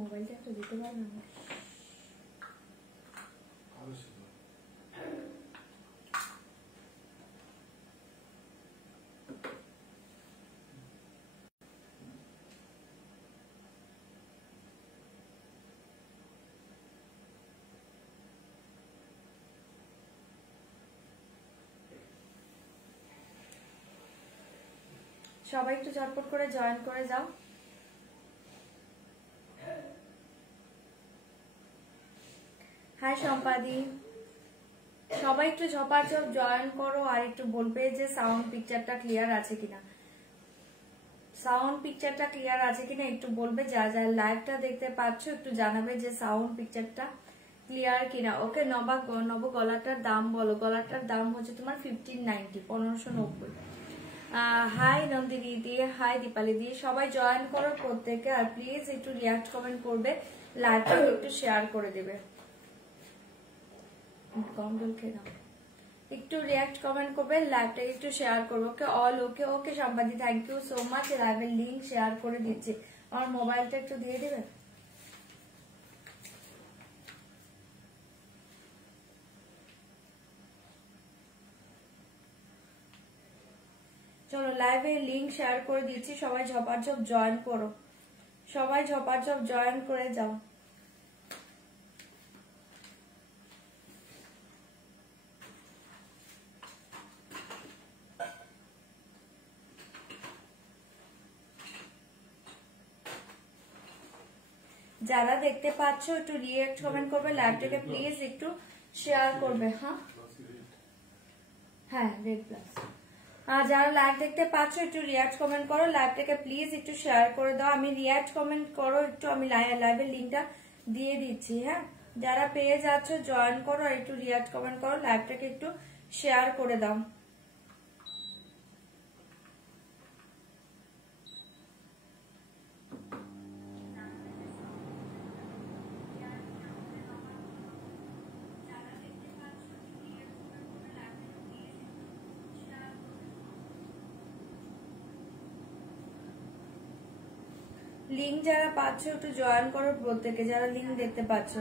মোবাইলটা একটু দিতে পারবে না? সবাই একটু ঝটপট করে জয়েন করে যাও। হ্যাঁ সম্পাদি, সবাই একটু ঝপাঝপ জয়েন করো আর একটু বলবে যে সাউন্ড পিকচারটা ক্লিয়ার আছে কিনা, সাউন্ড পিকচারটা ক্লিয়ার আছে কিনা একটু বলবে। যা যা লাইভটা দেখতে পাচ্ছ একটু জানাবে যে সাউন্ড পিকচারটা ক্লিয়ার কিনা। ওকে, নব গলাটার দাম বলো। গলাটার দাম হচ্ছে তোমার 1590, 1590। হাই নন্দিনী দিয়ে, হাই দীপালি দিয়ে, সবাই জয়েন করো প্রত্যেকে। আর প্লিজ একটু রিয়াক্ট কমেন্ট করবে, লাইভটা একটু শেয়ার করে দেবে। কম জল খেয়ে নাও, একটু রিয়াক্ট কমেন্ট করবে, লাইভটাকে একটু শেয়ার করবো। Okay all okay. ওকে সম্পাদি, থ্যাংক ইউ সো মাচ। লাইভের লিঙ্ক শেয়ার করে দিচ্ছি। আমার মোবাইলটা একটু দিয়ে দিবে। চলো লাইভের লিঙ্ক শেয়ার করে দিচ্ছি, সবাই ঝপাঝপ জয়েন করো, সবাই ঝপাঝপ জয়েন করে যাও। যারা দেখতে পাচ্ছ একটু রিঅ্যাক্ট কমেন্ট করবে, লাইভটাকে প্লিজ একটু শেয়ার করবে। হ্যাঁ রেড প্লাস। যারা লাইভ দেখতে পাচ্ছ একটু রিঅ্যাক্ট কমেন্ট করো, লাইভটাকে প্লিজ একটু শেয়ার করে দাও। আমি রিঅ্যাক্ট কমেন্ট করো একটু, আমি লাইভের লিঙ্কটা দিয়ে দিচ্ছি। হ্যাঁ, যারা পেয়ে যাচ্ছ জয়েন করো আর একটু রিঅ্যাক্ট কমেন্ট করো, লাইভটাকে একটু শেয়ার করে দাও। লিঙ্ক যারা পাচ্ছ একটু জয়েন করো প্রত্যেকে, যারা লিঙ্ক দেখতে পাচ্ছ।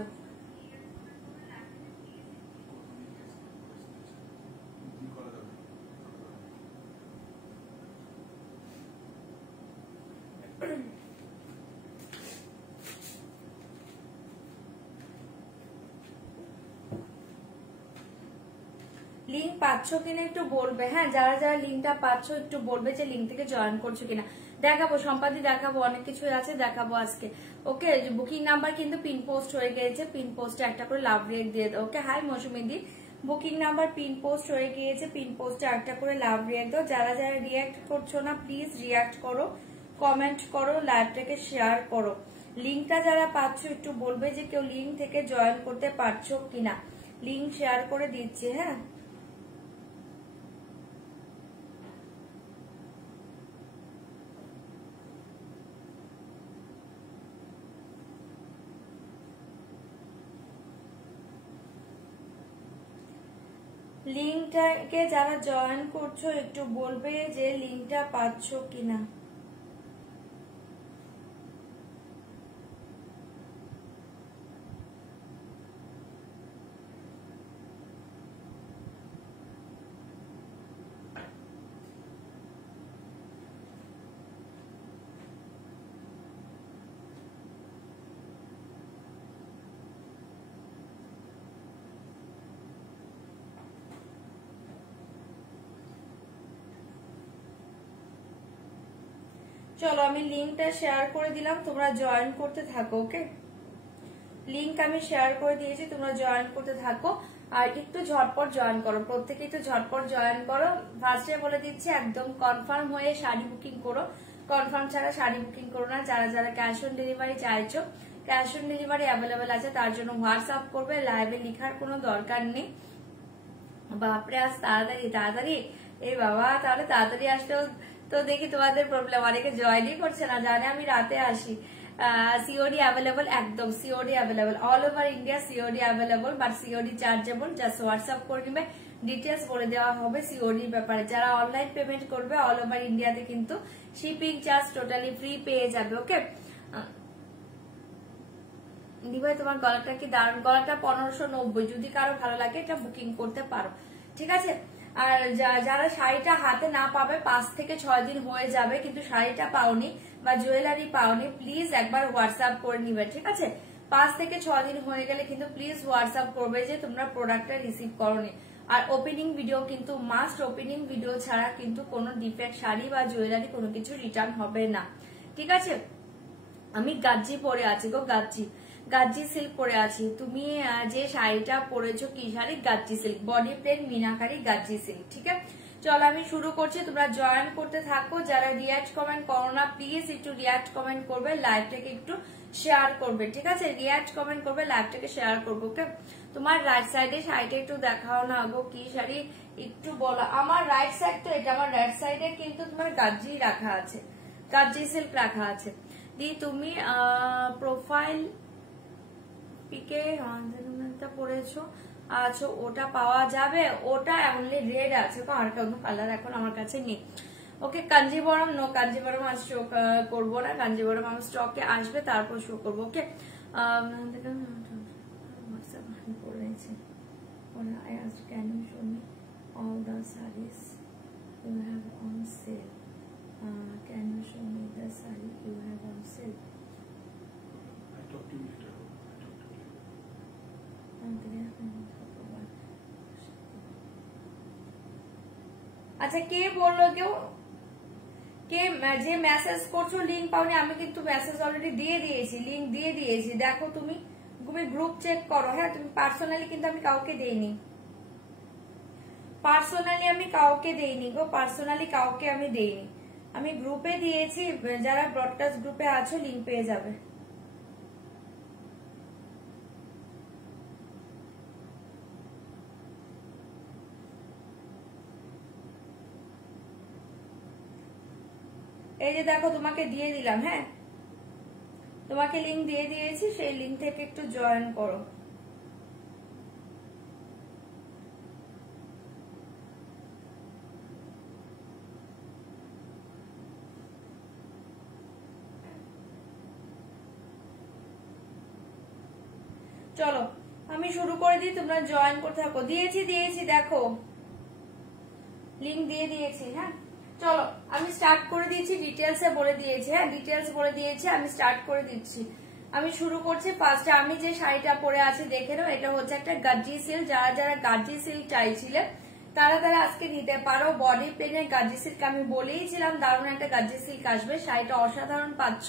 লিঙ্ক পাচ্ছ কিনা একটু বলবে। হ্যাঁ, যারা যারা লিঙ্কটা পাচ্ছ একটু বলবে যে লিঙ্ক থেকে জয়েন করছো কিনা। দেখাবো সম্পাদি, দেখাবো, অনেক কিছু আছে দেখাবো আজকে। ওকে, বুকিং নাম্বার কিন্তু পিন পোস্ট হয়ে গিয়েছে, পিন পোস্টে একটা করে লাভ রেট দিয়ে দাও। ওকে, হাই মৌসুমিদি, বুকিং নাম্বার পিন পোস্ট হয়ে গিয়েছে, পিন পোস্টে একটা করে লাভ রিয়াক্ট দাও। যারা যারা রিয়াক্ট করছো না প্লিজ রিয়াক্ট করো, কমেন্ট করো, লাইভটাকে শেয়ার করো। লিঙ্কটা যারা পাচ্ছ একটু বলবে যে কেউ লিঙ্ক থেকে জয়েন করতে পারছো কিনা। লিঙ্ক শেয়ার করে দিচ্ছি। হ্যাঁ, লিঙ্কটাকে যারা জয়েন করছো একটু বলবে যে লিঙ্কটা পাচ্ছ কিনা। চলো আমি লিঙ্কটা শেয়ার করে দিলাম, তোমরা জয়েন করতে থাকো। ওকে, লিঙ্ক আমি শেয়ার করে দিয়েছি, তোমরা জয়েন করতে থাকো আর একটু ঝটপট জয়েন করো, প্রত্যেকে একটু ঝটপট জয়েন করো। ফার্স্টে বলে দিচ্ছি একদম কনফার্ম হয়ে শাড়ি বুকিং করো, কনফার্ম ছাড়া শাড়ি বুকিং করো না। যারা যারা ক্যাশ অন ডেলিভারি চাইছো, ক্যাশ অন ডেলিভারি অ্যাভেলেবেল আছে, তার জন্য হোয়াটসঅ্যাপ করবে, লাইভে লেখার কোনো দরকার নেই। বাপরে আজ তাড়াতাড়ি তাড়াতাড়ি, এই বাবা, তাহলে তাড়াতাড়ি আসলেও তো দেখি তোমাদের প্রবলেম, অনেকে জয়েনই করছে না, জানে আমি রাতে আসি। সিওডি অ্যাভেলেবল, একদম COD available, all over India COD available, but COD chargeable. Just WhatsApp করে নিবে, ডিটেলস বলে দেওয়া হবে সিওডির ব্যাপারে। যারা অনলাইন পেমেন্ট করবে অল ওভার ইন্ডিয়াতে কিন্তু শিপিং চার্জ টোটালি ফ্রি পেয়ে যাবে। ওকে, দিভাই তোমার গলাটা কি দারুণ, গলাটা 1590, যদি কারো ভালো লাগে এটা বুকিং করতে পারো, ঠিক আছে। আর যারা শাড়িটা হাতে না পাবে 5 থেকে 6 দিন হয়ে যাবে কিন্তু শাড়িটা পাওনি বা জুয়েলারি পাওনি, প্লিজ একবার হোয়াটসঅ্যাপ করে নিবে, ঠিক আছে। 5 থেকে 6 দিন হয়ে গেলে কিন্তু প্লিজ হোয়াটসঅ্যাপ করবে যে তোমরা প্রোডাক্টটা রিসিভ করোনি। আর ওপেনিং ভিডিও কিন্তু মাস্ট, ওপেনিং ভিডিও ছাড়া কিন্তু কোনো ডিফেক্ট শাড়ি বা জুয়েলারি কোনো কিছু রিটার্ন হবে না, ঠিক আছে। আমি গাজ্জি পরে আছি গো, গাজ্জি সিল্ক পরে আছি। তুমি যে শাড়িটা পরেছো কি sari? Gajji silk, body plain meenakari Gajji silk, ঠিক আছে। চলো আমি শুরু করছি, তোমরা জয়েন করতে থাকো। যারা রিয়াক্ট কমেন্ট করো না প্লিজ একটু রিয়াক্ট কমেন্ট করবে, লাইভটাকে একটু শেয়ার করবে, ঠিক আছে। রিয়াক্ট কমেন্ট করবে, লাইভটাকে শেয়ার করবো, ওকে। তোমার রাইট সাইডে শাড়িটা একটু দেখাও না গো, কি শাড়ি একটু বলো। আমার রাইট সাইড তো এটা, আমার রাইট সাইডে কিন্তু তোমার গাজ্জি রাখা আছে, গাজ্জি সিল্ক রাখা আছে। দি তুমি প্রোফাইল পিকে পড়েছো আছো, ওটা পাওয়া যাবে? ওটা অনলি রেড আছে, আর কোনো কালার এখন আমার কাছে নেই, ওকে। কাঞ্জিবরম নো, কাঞ্জিবরম আজ শো করবো না, কাঞ্জিবরম আমার স্টকে আসবে তারপর শো করবো, ওকে। Can you show me all the sarees you have on sale? Can you show me the saree you have on sale? I talk to you later. আচ্ছা কে বললো, কেউ কে যে মেসেজ করছো লিংক পাওনি? আমি কিন্তু মেসেজ অলরেডি দিয়ে দিয়েছি, লিংক দিয়ে দিয়েছি, দেখো তুমি গ্রুপ চেক করো, হ্যাঁ। তুমি পার্সোনালি কিন্তু আমি কাউকে দেইনি, পার্সোনালি আমি কাউকে দেইনি গো, পার্সোনালি কাউকে আমি দেইনি, আমি গ্রুপে দিয়েছি। যারা ব্রডকাস্ট গ্রুপে আছো লিংক পেয়ে যাবে। এই যে দেখো তোমাকে দিয়ে দিলাম, হ্যাঁ তোমাকে লিংক দিয়ে দিয়েছি, সেই লিংক থেকে একটু জয়েন করো। চলো আমি শুরু করে দিই, তোমরা জয়েন করতে থাকো। দিয়েছি দেখো লিংক দিয়ে দিয়েছি, হ্যাঁ। চলো আমি স্টার্ট করে দিয়েছি, ডিটেলসে বলে দিয়েছি, হ্যাঁ ডিটেলস বলে দিয়েছি, আমি স্টার্ট করে দিচ্ছি। আমি শুরু করছি। ফার্স্টে আমি যে শাড়িটা পরে আছি দেখে নাও, এটা হচ্ছে একটা গাজ্জি সিল্ক। যারা গাজ্জি সিল্ক চাইছিলে তারা আজকে নিতে পারো। বডি প্লেনের গাজ্জি সিল্ক, আমি বলেইছিলাম দারুণ একটা গাজ্জি সিল্ক আসবে। শাড়িটা অসাধারণ পাচ্ছ,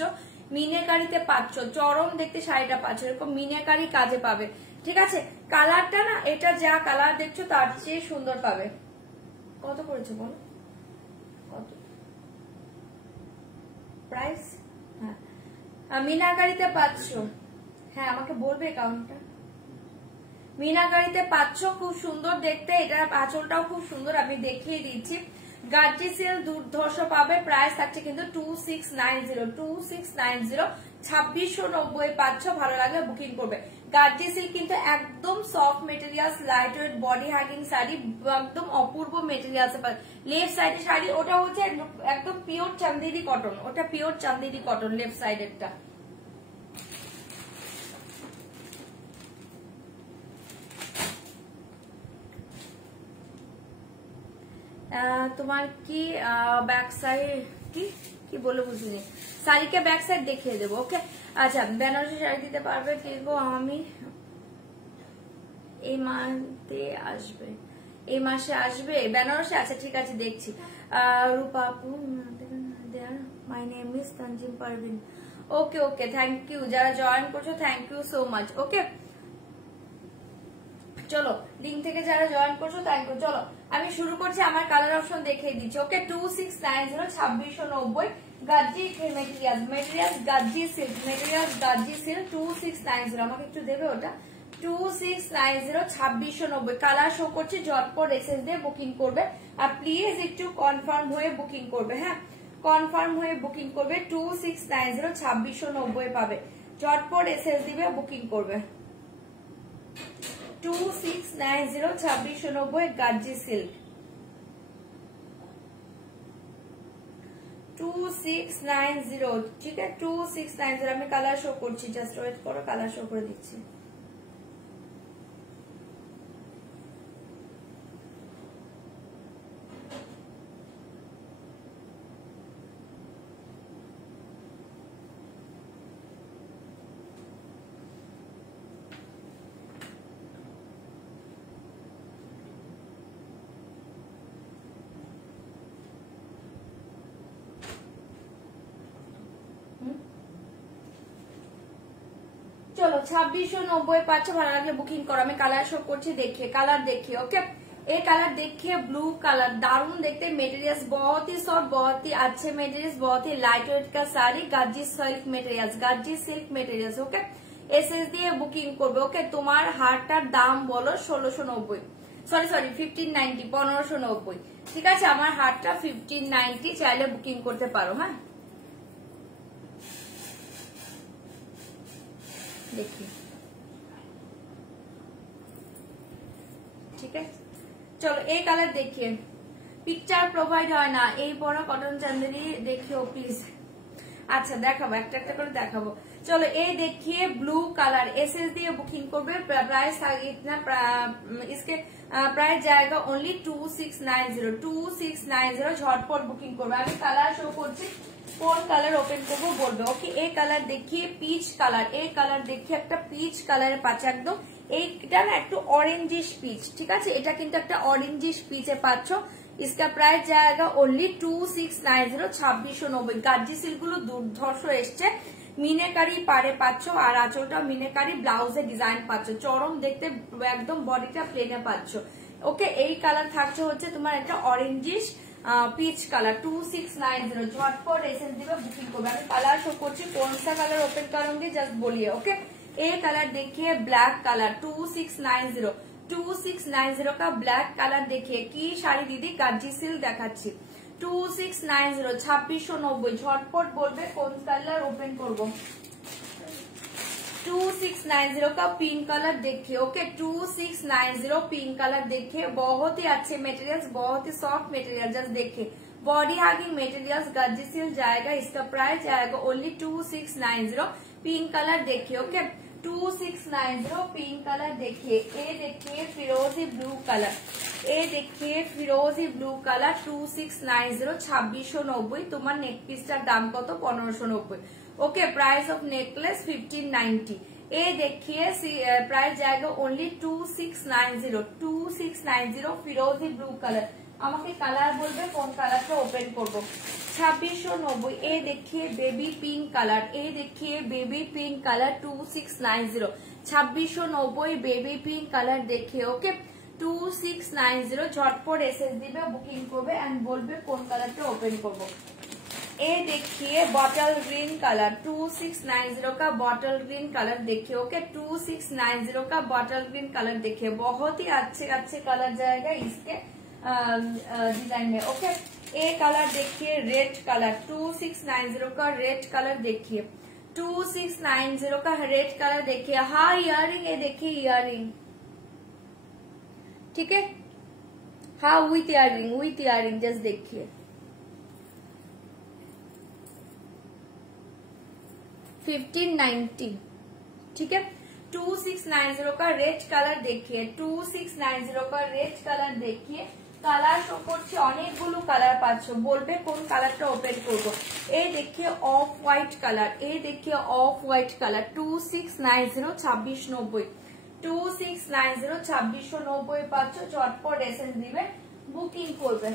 মিনাকারিতে পাচ্ছ, চরম দেখতে শাড়িটা পাচ্ছ, এরকম মিনাকারি কাজে পাবে, ঠিক আছে। কালারটা না, এটা যা কালার দেখছো তার চেয়ে সুন্দর পাবে। কত করেছো বলো, কত প্রাইস? হ্যাঁ মিনাকারিতে পাচ্ছ, হ্যাঁ আমাকে বলবে কাউন্টটা। মিনাকারিতে পাচ্ছ, খুব সুন্দর দেখতে, এটার আঁচলটাও খুব সুন্দর, আমি দেখিয়ে দিচ্ছি। গাজ্জি সিল্ক দুর্ধর্ষ পাবে, প্রাইস থাকছে কিন্তু 2690, 2690 পাচ্ছ। ভালো লাগলে বুকিং করবে। গাজ্জি সিল্ক কিন্তু একদম soft materials, light weight body hugging sari, একদম অপূর্ব মেটেরিয়ালস। লেফট সাইডের শাড়ি ওটা হচ্ছে একদম পিওর চান্দেরি কটন, ওটা পিওর চান্দেরি কটন লেফট সাইডেরটা। তোমার কি ব্যাক সাইড কি বলে বুঝিনি, শাড়িকে ব্যাক সাইড দেখিয়ে দেবো, ওকে। আচ্ছা বেনারসি শাড়ি দিতে পারবে কি গো? আমি এই মাসে আসবে বেনারসি? আচ্ছা ঠিক আছে দেখছি। রূপাপু, my name is Tanzim Parvin, okay okay thank you. যারা জয়েন করছো thank you so much, okay. চলো লিঙ্ক থেকে যারা জয়েন করছো থ্যাংক ইউ। চলো আমি শুরু করছি, আমার কালার অপশন দেখিয়ে দিচ্ছি, ওকে। 2690, 2690 গাজ্জি মেটেরিয়ালস গাজ্জি সিল্ক, 2690, আমাকে একটু দেবে ওটা। 2690, 2690 কালার শো করছে, ঝটপট এসএস দিয়ে বুকিং করবে। আর প্লিজ একটু কনফার্ম হয়ে বুকিং করবে, হ্যাঁ কনফার্ম হয়ে বুকিং করবে। 2690, 2690 পাবে, ঝটপট এসএস দিবে, বুকিং করবে। 2690, 2690 গাজ্জি সিল্ক, 2690, ঠিক আছে 2690। আমি কালার শো করছি, জাস্ট ওয়েট করো, কালার শো করে দিচ্ছি। চলো 2690 পাচ্ছ, ভালো লাগলে বুকিং করো। আমি কালার শো করছি, দেখিয়ে কালার দেখিয়ে। ओके ये कलर देखिए, ब्लू कलर दारुण देखते, मटेरियल्स बहुत ही सॉफ्ट, बहुत ही अच्छे मटेरियल्स, बहुत ही लाइट वेट का साड़ी, गाजी सिल्क मटेरियल्स, गाजी सिल्क मटेरियल्स। ओके एसएस দিয়ে বুকিং করবে। ওকে তোমার হারটার দাম বলো 1690, সরি 1590, 1590। ঠিক আছে, আমার হারটা 1590, চাইলে বুকিং করতে পারো। হ্যাঁ দেখি, ঠিক আছে চলো এই কালার দেখিয়ে। পিকচার প্রোভাইড হয় না, এই বড় কটন চান্দেরি দেখিও প্লিজ। আচ্ছা দেখাবো, একটা একটা করে দেখাবো। চলো এই দেখিয়ে ব্লু কালার, एसएस দিয়ে বুকিং করবে। प्राइस इतना, इसके प्राइस जाएगा ओनली 2690, 2690। ঝটপট বুকিং করবে। আমি কালার শো করছি, কোন কালার ওপেন করবো বলবে। ওকে এই কালার দেখিয়ে পিচ কালার, এই কালার দেখিয়ে একটা পিচ কালারের পাচ্ছ একদম। এইটা না একটু অরেঞ্জিশ পিচ, ঠিক আছে, এটা কিন্তু একটা অরেঞ্জিশ পিচে পাচ্ছ। इसका प्राइस जाएगा ओनली 2690, 2690। গাজি সিল্ক গুলো দুর্ধর্ষ এসছে, মিনেকারি পারে পাচ্ছ, আর আঁচলটা মিনেকারি, ব্লাউজে ডিজাইন পাচ্ছ, চরম দেখতে, একদম বডিটা প্লেনে পাচ্ছ। ওকে এই কালার থাকছে হচ্ছে তোমার একটা অরেঞ্জিশ পিচ কালার, 2690। झटपट एसएस दिवे बुकिंग করবে। আমি কালার শো করছি, কোন সা কালার ওপেন करूंगी जस्ट बोलिए। ओके ये कलर देखिए ब्लैक कलर, 2690, 2690 का ब्लैक कलर देखिए। কি শাড়ি দিদি, গাজি সিল্ক দেখাচ্ছি, 2690, 2690। ঝটপট বলবে কোন কালার ওপেন করব। 2690 का पिंक कलर देखिए। ओके 2690 पिंक कलर देखिए, बहुत ही अच्छे मटेरियल्स, बहुत ही सॉफ्ट मटेरियल, जस्ट देखिए बॉडी हगिंग मटेरियल्स, गाजी सिल्क जाएगा। इसका प्राइस जाएगा ओनली 2690। पिंक कलर देखिए। ओके 2690 पिंक कलर देखिए। ये देखिए फिरोजी ब्लू कलर, ये देखिए फिरोजी ब्लू कलर, 2690, 2690। তোমার নেক পিসটার দাম কত? 1590। Okay price of necklace 1590। ये देखिए प्राइस जाएगा ओनली 2690, 2690। फिरोजी ब्लू कलर, আমাকে কালার বলবে কোন কালারটা ওপেন করব। 2690। ये देखिए बेबी पिंक कलर, ये देखिए baby pink colour, 2690, 2690 baby pink colour देखिए। ओके 2690। ঝটপট এসএস দিবে, বুকিং করবে এন্ড বলবে কোন কালারটা ওপেন করব। ये देखिए बॉटल ग्रीन कलर, 2690 का बॉटल ग्रीन कलर देखिए। ओके 2690 का बॉटल ग्रीन कलर देखिए, बहुत ही अच्छे अच्छे कलर जाएगा इसके डिजाइन में। ओके ये कलर देखिए रेड कलर, 2690 का रेड कलर देखिए, 2690 का रेड कलर देखिए। हाँ इयरिंग, ये देखिए इयरिंग, ठीक है, हाँ with earring, with earring, just देखिए। 1590, ठीक है। 2690 का रेड कलर देखिए, 2690 का रेड कलर देखिए। কালার শো করছে, অনেকগুলো কালার পাচ্ছ, বলবে কোন কালারটা ওপেন করবো। এই দেখিয়ে অফ হোয়াইট কালার, এই দেখিয়ে অফ হোয়াইট কালার, 2690, 2690, 2690, 2690 পাচ্ছ। ঝটপট এসএস দিবে, বুকিং করবে।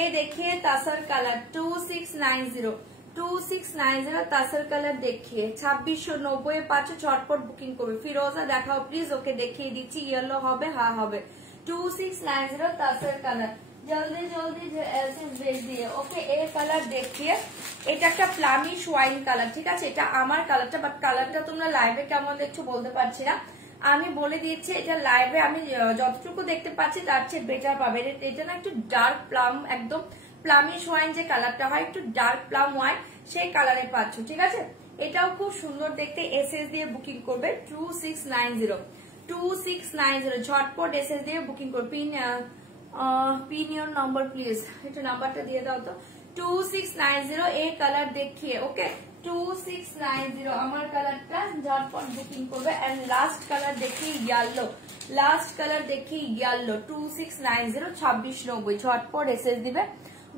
এই দেখিয়ে তাসার কালার, 2690, 2690 তাসার কালার দেখিয়ে 2690 পাচ্ছ। ঝটপট বুকিং করবে। ফিরোজা দেখাও প্লিজ। ওকে দেখিয়ে দিচ্ছি, ইয়েলো হবে, হ্যাঁ হবে। 2690 তাসার কালার, জলদি জলদি এসএস भेज দিয়ে। ওকে এই কালার দেখিয়ে, এটা একটা প্লামিশ ওয়াইন কালার, ঠিক আছে, এটা আমার কালারটা, বাট কালারটা তোমরা লাইভে কেমন দেখছো বলতে পারছি না। আমি বলে দিচ্ছি, এটা লাইভে আমি যতটুকু দেখতে পাচ্ছি তার চেয়ে বেটার পাবে। এটা না একটু ডার্ক প্লাম, একদম প্লামিশ ওয়াইন যে কালারটা হয়, একটু ডার্ক প্লাম ওয়াইন, সেই কালারে পাচ্ছ, ঠিক আছে। এটাও খুব সুন্দর দেখতে। এসএস দিয়ে বুকিং করবে 2690, 2690। ঝটপট এসএস দিয়ে বুকিং করবে। পিন ইওর নাম্বার প্লিজ, একটু নাম্বারটা দিয়ে দাও তো। 2690 এই কালার দেখিয়ে, ওকে 2690 আমার কালারটা ঝটপট বুকিং করবে। এন্ড লাস্ট কালার দেখিয়ে ইয়েলো, লাস্ট কালার দেখিয়ে ইয়েলো 2690 2690 ঝটপট এসএস দিবে,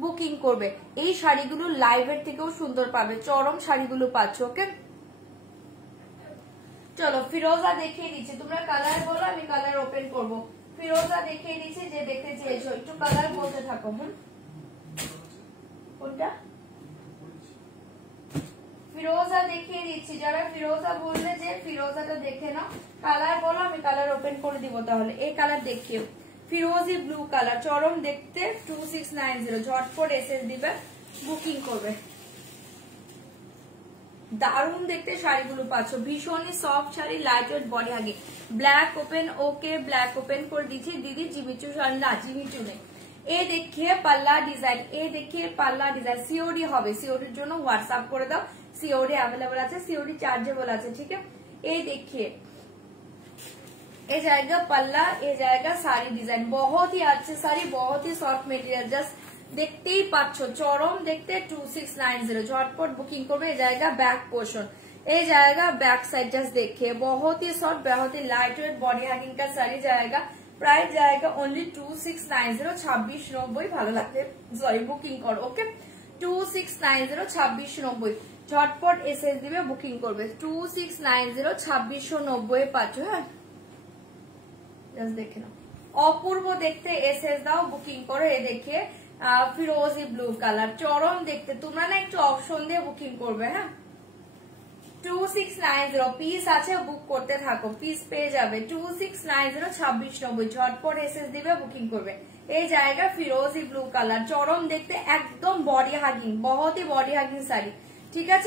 বুকিং করবে। এই শাড়িগুলো লাইভের থেকেও সুন্দর পাবে, চরম শাড়িগুলো পাচ্ছ। ওকে চলো ফিরোজা দেখিয়ে দিচ্ছি, তোমরা কালার বলো আমি কালার ওপেন করবো। ফিরোজা দেখিয়ে দিচ্ছি, যে দেখতে চেয়েছো একটু কালার বলতে থাকো। কোনটা? ফিরোজা দেখিয়ে দিচ্ছি, যারা ফিরোজা বললে যে ফিরোজাটা দেখে নাও, কালার বলো আমি কালার ওপেন করে দিব। তাহলে এই কালার দেখিও, ফিরোজি ব্লু কালার, চরম দেখতে 2690 ঝটপট এসএস দিবে, বুকিং করবে। দারুণ দেখতে শাড়িগুলো পাচ্ছ, ভীষণই soft sari, light weight body hugging. Black open, okay black open করে দিচ্ছি দিদি। জিমিচু শাড়ি না, জিমিচু নেই। এ দেখিয়ে পাল্লা ডিজাইন, এ দেখিয়ে পাল্লা ডিজাইন, সিওডি হবে, সিওডির জন্য হোয়াটসঅ্যাপ করে দাও। সিওডি अवेलेबल আছে, সিওডি চার্জেবল আছে, ঠিক আছে। এই देखिए ये जाएगा पल्ला, ये जाएगा साड़ी डिजाइन, बहुत ही अच्छी साड़ी, बहुत ही सॉफ्ट मटेरियल, जस्ट দেখতেই পাচ্ছ চরম দেখতে 2690 झटपट बुकिंग করবে। ये जाएगा बैक पोर्शन, ये जाएगा बैक साइड, जस्ट देखिए बहुत ही सॉफ्ट, बहुत ही लाइट वेट बॉडी हैगिंग का साड़ी जाएगा। प्राइस जाएगा ओनली 2690 2690 ভালো লাগবে সরি বুকিং করো। ওকে 2690 2690 ঝটপট এসএস দিবে, বুকিং করবে। 2690 2690 পাচ্ছ। হ্যাঁ জাস্ট দেখে নাও, অপূর্ব দেখতে এসএস দাও, বুকিং করো। এ দেখে ফিরোজি ব্লু কালার, চরম দেখতে, তোমরা না একটু অপশন দিয়ে বুকিং করবে। হ্যাঁ 2690 পিস আছে, বুক করতে থাকো, পিস পেয়ে যাবে। 2690 2690 ঝটপট এসএস দিবে, বুকিং করবে। এই জায়গা ফিরোজি ব্লু কালার, চরম দেখতে, একদম বডি হাগিং, बहुत ही बॉडी हगिंग साड़ी, ठीक है।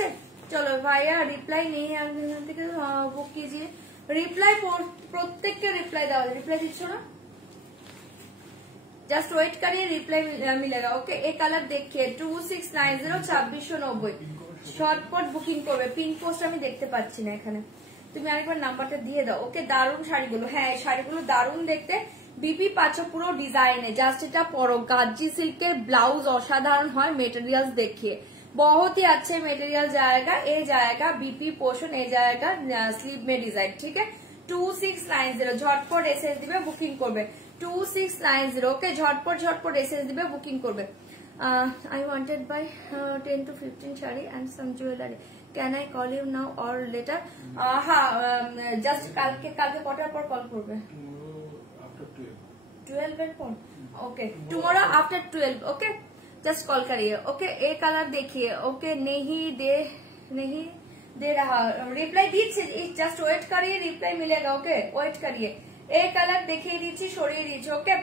चलो भाइया रिप्लाई नहीं है, बुक कीजिए। रिप्लाई प्रत्येक के रिप्लाई दाओ, रिप्लाई दिच्छो ना, जस्ट वेट करिए, रिप्लाई मिलेगा। ओके एक कलर देखिए 2690 2690 শর্টপট বুকিং করবে। পিন পোস্ট আমি দেখতে পাচ্ছি না এখানে, তুমি আরেকবার নাম্বারটা দিয়ে দাও। ওকে দারুণ শাড়িগুলো, হ্যাঁ শাড়িগুলো দারুণ দেখতে, বিপি পাচ্ছ পুরো ডিজাইনে, জাস্ট এটা পরো। গাজি সিল্কের ব্লাউজ অসাধারণ হয়, মেটেরিয়ালস देखिए बहुत ही अच्छे मेटेरियल जाएगा। ये जाएगा बीपी पोर्शन, ये जाएगा स्लीव में डिजाइन, ठीक है। 2690 झटपट एसएस दिबे, बुकिंग करबे। 2690 ओके झटपट झटपट एसएस दिबे, बुकिंग करबे। I wanted by 10 to 15 shari and some jewelry. Can I call you now or later? हाँ just কালকে কটার পর কল করবে? After 12 এর পর। Okay tomorrow after 12 okay just call करिए। ओके ए कलर देखिए। ओके नहीं दे रहा, रिप्लाई दीजिए, जस्ट वेट करिए, रिप्लाई मिलेगा। ओके वेट करिए। ए कलर देखिए दीजिए, সরিয়ে দিচ্ছি। ওকে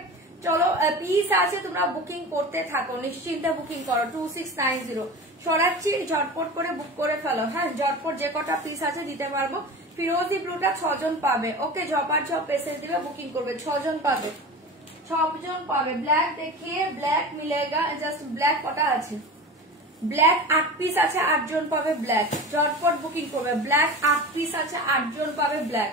চলো পিস আছে, তোমরা বুকিং করতে থাকো, নিশ্চিন্তে বুকিং করো। 2690 সরাচ্ছি, ঝটপট করে বুক করে ফেলো। হ্যাঁ ঝটপট যে কটা পিস আছে দিতে পারবো। ফিরোজি ব্লুটা 6 জন পাবে। ওকে ঝপার ঝপ এসএস দিবে, বুকিং করবে। 6 জন পাবে, 6 জন পাবে। ব্ল্যাক দেখিয়ে, ব্ল্যাক মিলেগা, জাস্ট ব্ল্যাক কটা আছে? ব্ল্যাক 8 পিস আছে, 8 জন পাবে ব্ল্যাক, ঝটপট বুকিং করবে। ব্ল্যাক 8 পিস আছে, 8 জন পাবে ব্ল্যাক,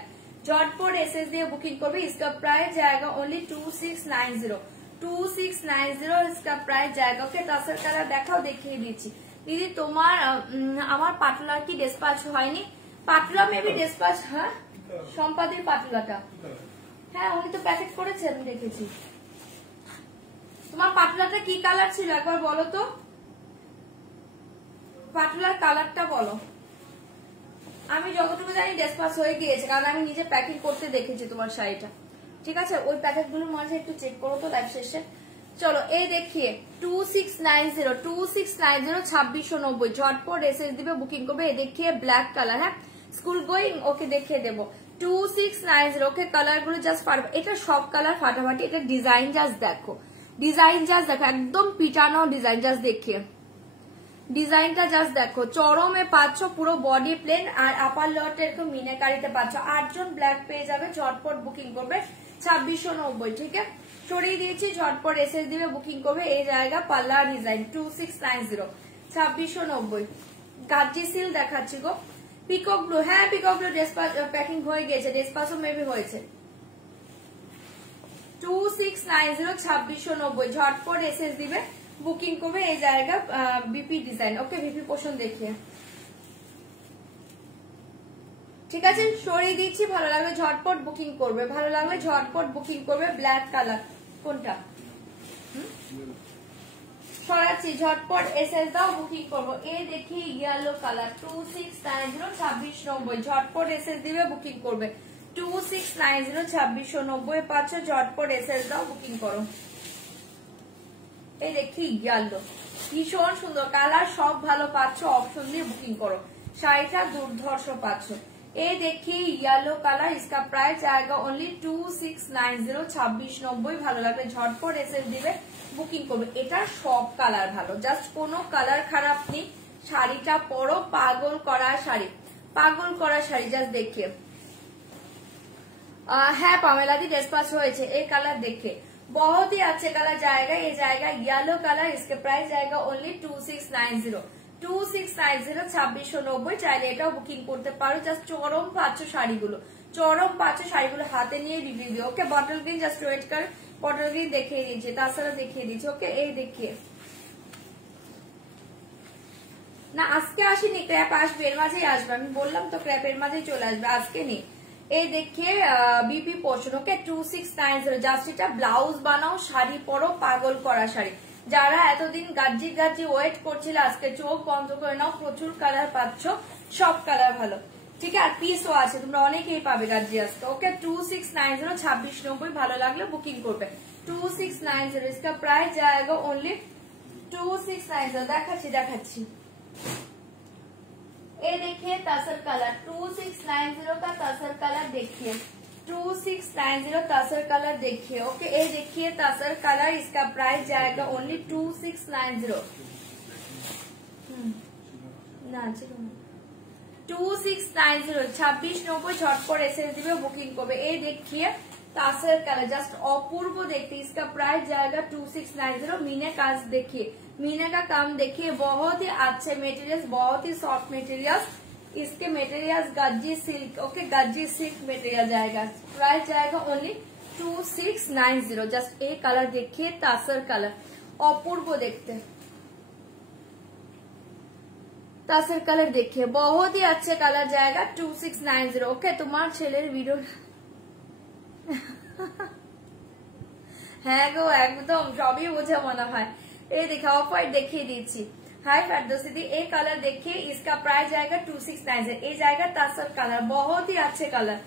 झटपट एसएस दिए बुकिंग करबे। इसका प्राइस जाएगा ओनली 2690 2690 इसका प्राइस जाएगा। ओके তাসের কালার দেখাও, দেখিয়ে দিচ্ছি। দিদি তোমার আমার পাটলার কি ডিসপ্যাচ হয়নি? পাটলা মেবি ডিসপ্যাচ, হ্যাঁ সম্পাদির পাটলাটা, হ্যাঁ উনি তো প্যাকেট করেছেন, দেখেছি। তোমার পাটলাটা কি কালার ছিল একবার বলো তো, পাটলার কালারটা বলো। আমি যতটুকু জানি ডিসপ্যাচ হয়ে গিয়েছে, কারণ আমি নিজে প্যাকিং করতে দেখেছি তোমার শাড়িটা, ঠিক আছে। ওই প্যাকেটগুলোর মাঝে একটু চেক করো তো লাইভ শেষে। চলো এই দেখিয়ে 2690 2690 ঝটপট এসএস দিবে, বুকিং করবে। এই দেখিয়ে ব্ল্যাক কালার, হ্যাঁ স্কুল গোয়িং, ওকে দেখিয়ে দেবো। 2690 ওকে কালার গুলো জাস্ট পারবে। এটা সব কালার ফাটাফাটি, এটা ডিজাইন জাস্ট দেখো, ডিজাইন জাস্ট দেখো, একদম পিটানো ডিজাইন, জাস্ট দেখিয়ে ডিজাইনটা জাস্ট দেখো। চরমে পাচ্ছ, পুরো বডি প্লেন, আর আপার লোয়ারটা এরকম মিনাকারিতে পাচ্ছ। 8 জন ব্ল্যাক পেয়ে যাবে, ঝটপট বুকিং করবে। 2690, ঠিক আছে সরিয়ে দিয়েছি, ঝটপট এসএস দিবে, বুকিং করবে। এই জায়গা পাল্লা ডিজাইন 2690 2690 গাজি সিল দেখাচ্ছি গো। পিকক ব্লু, হ্যাঁ পিকক ব্লু ডেসপাচ প্যাকিং হয়ে গেছে, ডেসপাচও মেবি হয়েছে। 2690 2690 ঝটপট এসএস দিবে, বুকিং করবে। এই জায়গা বিপি ডিজাইন, ওকে বিপি পোর্শন দেখিয়ে, ঠিক আছে সরিয়ে দিচ্ছি। ভালো লাগলে ঝটপট বুকিং করবে, ভালো লাগলে ঝটপট বুকিং করবে। ব্ল্যাক কালার কোনটা সরাচ্ছি, ঝটপট এসএস দাও, বুকিং করবো। এই দেখি ইয়েলো কালার 2690 2690 ঝটপট এসএস দিবে, বুকিং করবে। 2690 2690 পাচ্ছ, ঝটপট এসএস দাও, বুকিং করো। এই দেখি ইয়েলো, ভীষণ সুন্দর কালার, সব ভালো পাচ্ছ, অপশন দিয়ে বুকিং করো। শাড়িটা দুর্ধর্ষ পাচ্ছ। এই দেখি ইয়েলো কালার, इसका प्राइस आएगा ओनली 2690 2690 ভালো লাগলে ঝটপট এসএস দিবে, বুকিং করবে। এটা সব কালার ভালো, জাস্ট কোনো কালার খারাপ নেই। শাড়িটা পরো, পাগল করা শাড়ি, পাগল করা শাড়ি, জাস্ট দেখে। হ্যাঁ पामेला दी डिस्पैच হয়েছে। এই কালার দেখে बहुत ही अच्छे कलर जाएगा, ये जाएगा येलो कलर, इसके प्राइस जाएगा ओनली 2690 2690 2690 চাইলে এটাও বুকিং করতে পারো। জাস্ট চরম পাচ্ছ শাড়িগুলো, চরম পাচ্ছ শাড়িগুলো, হাতে নিয়ে রিভিউ দিও। Okay bottle green just wait কর, বটল গ্রিন দেখিয়ে দিয়েছে, তাছাড়া দেখিয়ে দিয়েছে। ওকে এই দেখিয়ে না, আজকে আসেনি, ক্র্যাপ আসবে, এর মাঝেই আসবে, আমি বললাম তো ক্র্যাপের মাঝেই চলে আসবে, আজকে নেই। এই দেখিয়ে বিপি পোর্শন, ওকে 2690 জাস্ট এটা ব্লাউজ বানাও, শাড়ি পরো, পাগল করা শাড়ি। যারা এতদিন গাজ্জি গাজ্জি ওয়েট করছিল, আজকে চোখ বন্ধ করে নাও, প্রচুর কালার পাচ্ছ, সব কালার ভালো, ঠিক আছে। আর পিসও আছে, তোমরা অনেকেই পাবে গাজ্জি আজকে। ওকে 2690 2690 ভালো লাগলে বুকিং করবে। 2690 इसका प्राइस जाएगा ओनली 2690। দেখাচ্ছি দেখাচ্ছি, ये देखिए तसर कलर 2690 का तसर कलर देखिए, 2690 तसर कलर देखिए। ओके ये देखिए तसर कलर, इसका प्राइस जाएगा ओनली 2690 না 2690 2690 ঝটপট এসএস দিবে, বুকিং করবে। এই দেখিए तासर कलर, जस्ट अपूर्व देखते, इसका प्राइस जाएगा 2690। मीने का देखिए, मीने का काम देखिए, बहुत ही अच्छे मटेरियल, बहुत ही सॉफ्ट मटेरियल, इसके material Gajji silk, okay Gajji silk material जाएगा। प्राइस जाएगा ओनली 2690। जस्ट एक कलर देखिए, तासर कलर अपूर्व देखते, तासर कलर देखिए, बहुत ही अच्छे कलर जाएगा 2690। ओके तुम्हार ছেলের ভিডিও হ্যাঁ গো একদম সবই বোঝা মনে হয়। এই देखा ऑफ व्हाइट देखिए दीची। हाय फरदौसी दी, एक कलर देखिए, इसका प्राइस जाएगा 2690। ये जाएगा तासर कलर, बहुत ही अच्छे कलर,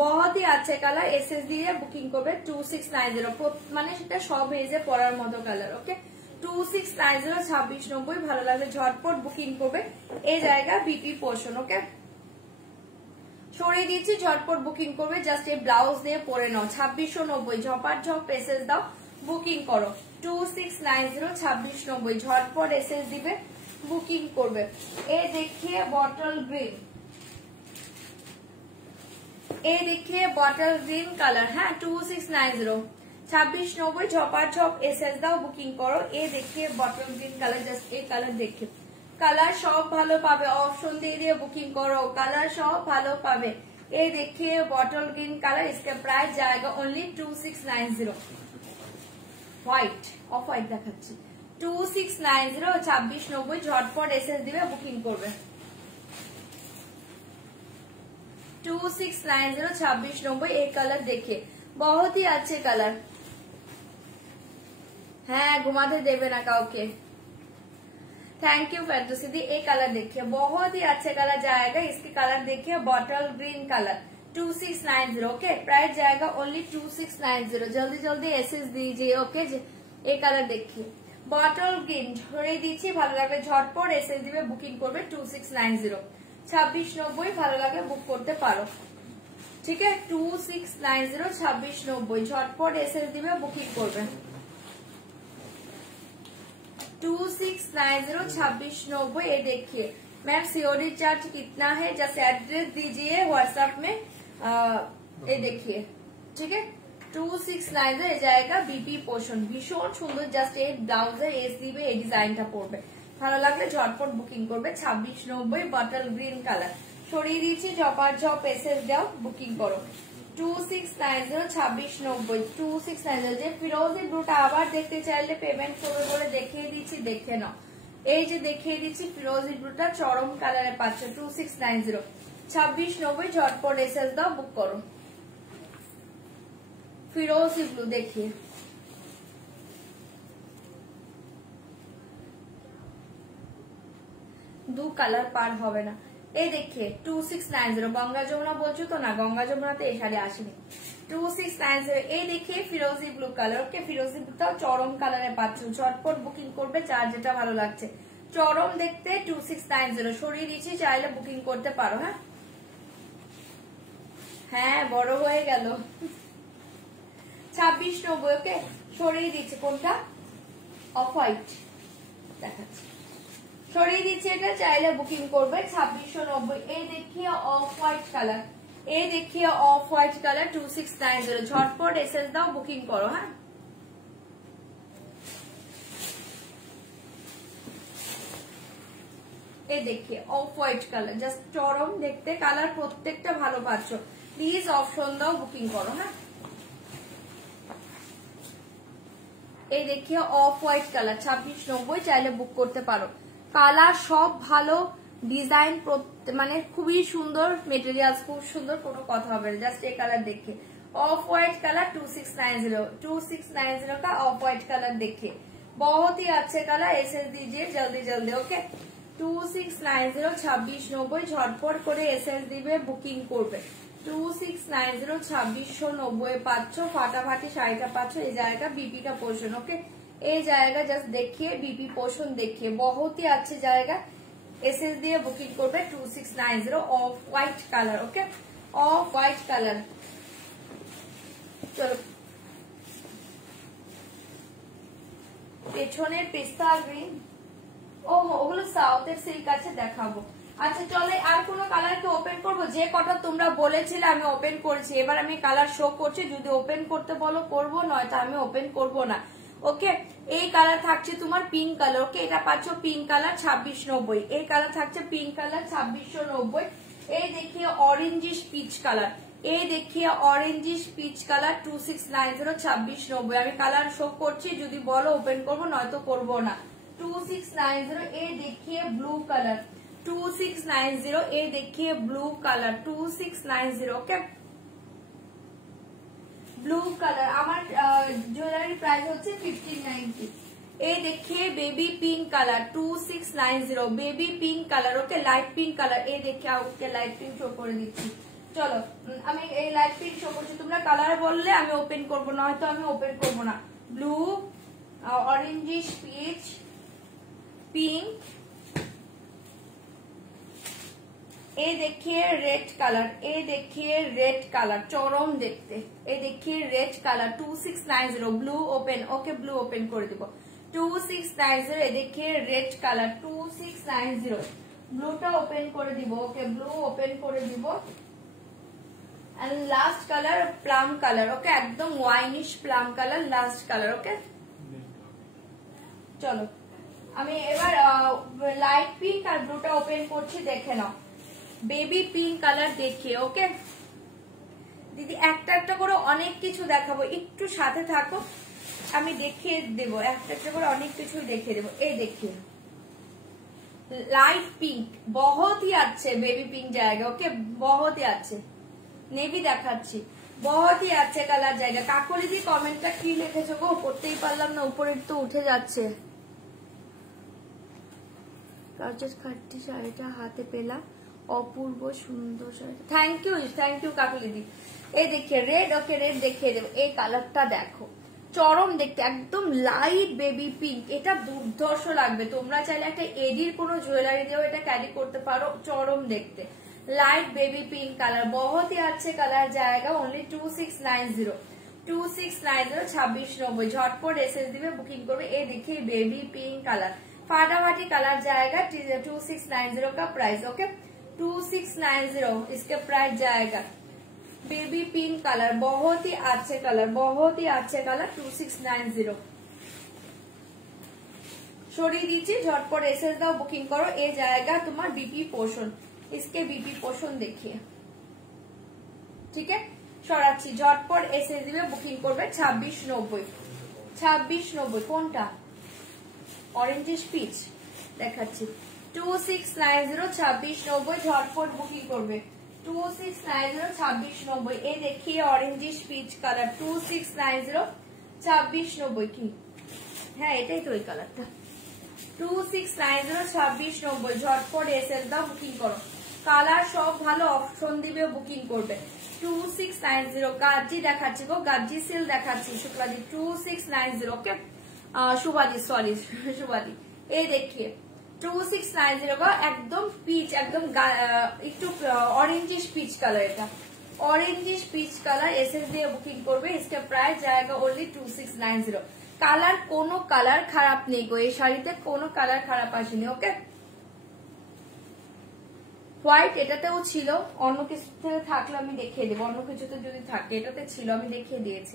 बहुत ही अच्छे कलर। एसएस দিয়ে বুকিং করবে 2690, মানে সেটা সব এজে পরার মতো কালার। ওকে 2690 2690 ভালো লাগলে ঝটপট বুকিং করবে। এই জায়গা বিপি পোর্শন, ওকে সরিয়ে দিচ্ছি, ঝটপট বুকিং করবে। জাস্ট এই ব্লাউজ দিয়ে পরে নাও, 2690 ঝপার ঝপ এসএস দাও, বুকিং করো। 2690 2690 ঝটপট এসএস দিবে, বুকিং করবে। এই দেখিয়ে বটল গ্রিন, এই দেখিয়ে বটল গ্রিন কালার, হ্যাঁ 2690 2690 ঝপার ঝপ এসএস দাও, বুকিং করো। এই দেখিয়ে বটল গ্রিন কালার, জাস্ট এই কালার দেখে, কালার সব ভালো পাবে, অপশন দিয়ে দিয়ে বুকিং করো, কালার সব ভালো পাবে। এই দেখিए बॉटल ग्रीन कलर, इसका प्राइस जाएगा ओनली 2690। হোয়াইট অফ হোয়াইট দেখাচ্ছি 2690 2690 ঝটপট এসএস দিবে, বুকিং করবে। 2690 2690 एक कलर देखिए, बहुत ही अच्छे कलर। হ্যাঁ ঘুমাতে দেবে না কাউকে। थैंक यू फरदौसी दी, एक कलर देखिए, बहुत ही अच्छे कलर जाएगा। इसके कलर देखिए bottle green colour 2690। Okay price जाएगा ओनली 2690। जल्दी जल्दी एसएस दीजिए। ओके एक कलर देखिए बॉटल ग्रीन, ধরে দিচ্ছি, ভালো লাগলে ঝটপট এসএস দিবে, বুকিং করবে 2690 2690 ভালো লাগলে বুক করতে পারো, ঠিক আছে। 2690 2690 ঝটপট এসএস দিবে, বুকিং করবে। 2690 2690। ये देखिए मैम सीओडी चार्ज कितना है, जैसे एड्रेस दीजिए व्हाट्सएप में। ये देखिए ठीक है 2690 ये जाएगा बीपी पोर्शन, ভীষণ সুন্দর। জাস্ট এই ব্লাউজের এস দিবে, এই ডিজাইনটা পড়বে, ভালো লাগলে ঝটপট বুকিং করবে। 2690 বটল গ্রিন কালার সরিয়ে দিয়েছি, ঝপার ঝপ এসএস দাও, বুকিং করো। 2690 2690 2690 যে ফিরোজি ব্লুটা আবার দেখতে চাইলে পেমেন্ট করে বলে দেখিয়ে দিচ্ছি, দেখে নাও। এই যে দেখিয়ে দিচ্ছি ফিরোজি ব্লুটা চরম কালারে পাচ্ছ 2690 2690 ঝটপট এসএস দাও, বুক করো। ফিরোজি ব্লু দেখিয়ে দু কালার পার হবে না। এই দেখে 2690 গঙ্গা যমুনা বলছো তো না, গঙ্গা যমুনাতে এই শাড়ি আসেনি। 2690 এই দেখে ফিরোজি ব্লু কালার, ওকে ফিরোজি ব্লুটাও চরম কালারে পাচ্ছ, ঝটপট বুকিং করবে যার যেটা ভালো লাগছে। চরম দেখতে 2690 সরিয়ে দিচ্ছি, চাইলে বুকিং করতে পারো। হ্যাঁ হ্যাঁ বড় হয়ে গেল 2690 ওকে সরিয়ে দিচ্ছি। কোনটা? অফ হোয়াইট দেখাচ্ছি, সরিয়ে দিচ্ছি এটা, চাইলে বুকিং করবে 2690। এই দেখিয়ে অফ হোয়াইট কালার, এই দেখিয়ে অফ হোয়াইট কালার 2690 ঝটপট এসএস দাও, বুকিং করো। হ্যাঁ এই দেখিয়ে অফ হোয়াইট কালার, জাস্ট চরম দেখতে কালার, প্রত্যেকটা ভালো পাচ্ছ। প্লিজ অপশন দাও, বুকিং করো। হ্যাঁ এই দেখিয়ে অফ হোয়াইট কালার 2690 চাইলে বুক করতে পারো। কালার সব ভালো, ডিজাইন মানে খুবই সুন্দর, মেটেরিয়ালস খুব সুন্দর, কোনো কথা হবে না। জাস্ট এই কালার দেখে ऑफ व्हाइट कलर 2690 का ऑफ व्हाइट कलर देखिए, बहुत ही अच्छे कलर। एसएस दीजिए जल्दी जल्दी, ओके 2690 2690 ঝটপট করে এসএস দিবে, বুকিং করবে। 2690 2690 পাচ্ছ, ফাটাফাটি শাড়িটা পাচ্ছ। এই জায়গা बीपी का पोर्शन, ओके এই জায়গা জাস্ট देखिए बीपी पोर्शन देखिए, बहुत ही अच्छे জায়গা। एसएस দিয়ে বুকিং করবে 2690 of white colour, okay of white colour. চলো পেছনের পেস্তা গ্রিন, ওগুলো সাউথের সিল্ক আছে, দেখাবো। আচ্ছা চলে আর কোন কালারকে ওপেন করবো? যে কটা তোমরা বলেছিলে আমি ওপেন করেছি, এবার আমি কালার শো করছি, যদি ওপেন করতে বলো করবো, নয়তো আমি ওপেন করবো না। ওকে এই কালার থাকছে তোমার পিঙ্ক কালার, ওকে এটা পাচ্ছ পিঙ্ক কালার 2690। এই কালার থাকছে পিঙ্ক কালার 2690। এই দেখিয়ে অরেঞ্জিশ পিচ কালার, এই দেখিয়ে অরেঞ্জিশ পিচ কালার 2690 2690। আমি কালার শো করছি, যদি বলো ওপেন করবো, নয়তো করবো না। 2690 এই দেখিয়ে ব্লু কালার 2690, এই দেখিয়ে ব্লু কালার 2690, ওকে ব্লু কালার। আমার জুয়েলারি প্রাইস হচ্ছে 1590। এই দেখিয়ে baby pink colour 2690, baby pink colour, okay light pink colour. এই দেখে ওকে লাইট পিঙ্ক শো করে দিচ্ছি। চলো আমি এই লাইট পিঙ্ক শো করছি, তোমরা কালার বললে আমি ওপেন করবো, নয়তো আমি ওপেন করবো না। ব্লু, অরেঞ্জিশ পিচ, পিঙ্ক, এই দেখিয়ে রেড কালার, এই দেখিয়ে রেড কালার চরম দেখতে। এই দেখিয়ে রেড কালার 2690, ব্লু ওপেন, ওকে ব্লু ওপেন করে দিব 2690। এই দেখিয়ে রেড কালার 2690, ব্লুটা ওপেন করে দিব, ওকে ব্লু ওপেন করে দিব। And last colour plum colour, okay একদম winish plum colour, last colour, okay চলো আমি এবার লাইট পিঙ্ক আর ব্লুটা ওপেন করছি, দেখে নাও। বেবি পিঙ্ক কালার দেখিয়ে, ওকে দিদি একটা একটা করে অনেক কিছু দেখাবো, একটু সাথে থাকো, আমি দেখিয়ে দেবো একটা একটা করে অনেক কিছু দেখিয়ে দেবো। এই দেখিয়ে लाइट पिंक, बहुत ही अच्छे बेबी पिंक जाएगा, ओके बहुत ही अच्छे। नेवी দেখাচ্ছি, बहुत ही अच्छे কালার জায়গা। কাকলি দি কমেন্টটা কি লিখেছো গো, পড়তেই পারলাম না, উপরে তো উঠে যাচ্ছে। কাজের খাট্টি শাড়িটা হাতে পেলাম, অপূর্ব সুন্দর শাড়ি, থ্যাংক ইউ কাকলি দি। এই দেখিয়ে রেড, ওকে রেড দেখিয়ে দেবো। এই কালারটা দেখো চরম দেখতে, একদম লাইট বেবি পিঙ্ক, এটা দুর্ধর্ষ লাগবে। তোমরা চাইলে একটা এডির কোনো জুয়েলারি দিয়েও এটা ক্যারি করতে পারো, চরম দেখতে। लाइट बेबी पिंक कलर, बहुत ही अच्छे कलर जाएगा, ओनली 2690 2690 2690 झटपट एसएस दिवे, बुकिंग करबे। ए देखिए बेबी पिंक कलर फाटाफाटी कलर जाएगा, 2690 का प्राइस, ओके 2690 इसके प्राइस जाएगा। बेबी पिंक कलर बहुत ही अच्छे कलर, बहुत ही अच्छे कलर 2690 সরিয়ে দিচ্ছি, ঝটপট এসএস দাও, বুকিং করো। এই জায়গা তোমার बीपी पोर्शन, इसके बीपी पोर्शन देखिए, ठीक है সরাচ্ছি, ঝটপট এসএস দিবে, বুকিং করবে 2690। 2690 কোনটা? অরেঞ্জিশ পিচ দেখাচ্ছি, 2690 2690, ঝটপট বুকিং করবে 2690 2690। এই দেখিয়ে অরেঞ্জিশ পিচ কালার 2690 2690। কি হ্যাঁ এটাই তো ওই কালারটা, 2690 2690, ঝটপট এসএস দাও, বুকিং করো। কালার সব ভালো, অপশন দিবে, বুকিং করবে 2690। গাজ্জি দেখাচ্ছি গো, গাজ্জি সিল দেখাচ্ছি শুক্লাদি 2690। ওকে শুভাদি, সরি শুভাদি, এই দেখিয়ে 2690 গো, একদম পিচ, একদম একটু ऑरेंजिश পিচ কালার, এটা ऑरेंजिश পিচ কালার, এসএস দিয়ে বুকিং করবে। इसका प्राइस जाएगा ओनली 2690। কালার কোনো কালার খারাপ নেই গো, এই শাড়িতে কোনো কালার খারাপ আসেনি। ওকে হোয়াইট এটাতেও ছিল, অন্য কিছুতে থাকলে আমি দেখিয়ে দেবো, অন্য কিছুতে যদি থাকে, এটাতে ছিল আমি দেখিয়ে দিয়েছি।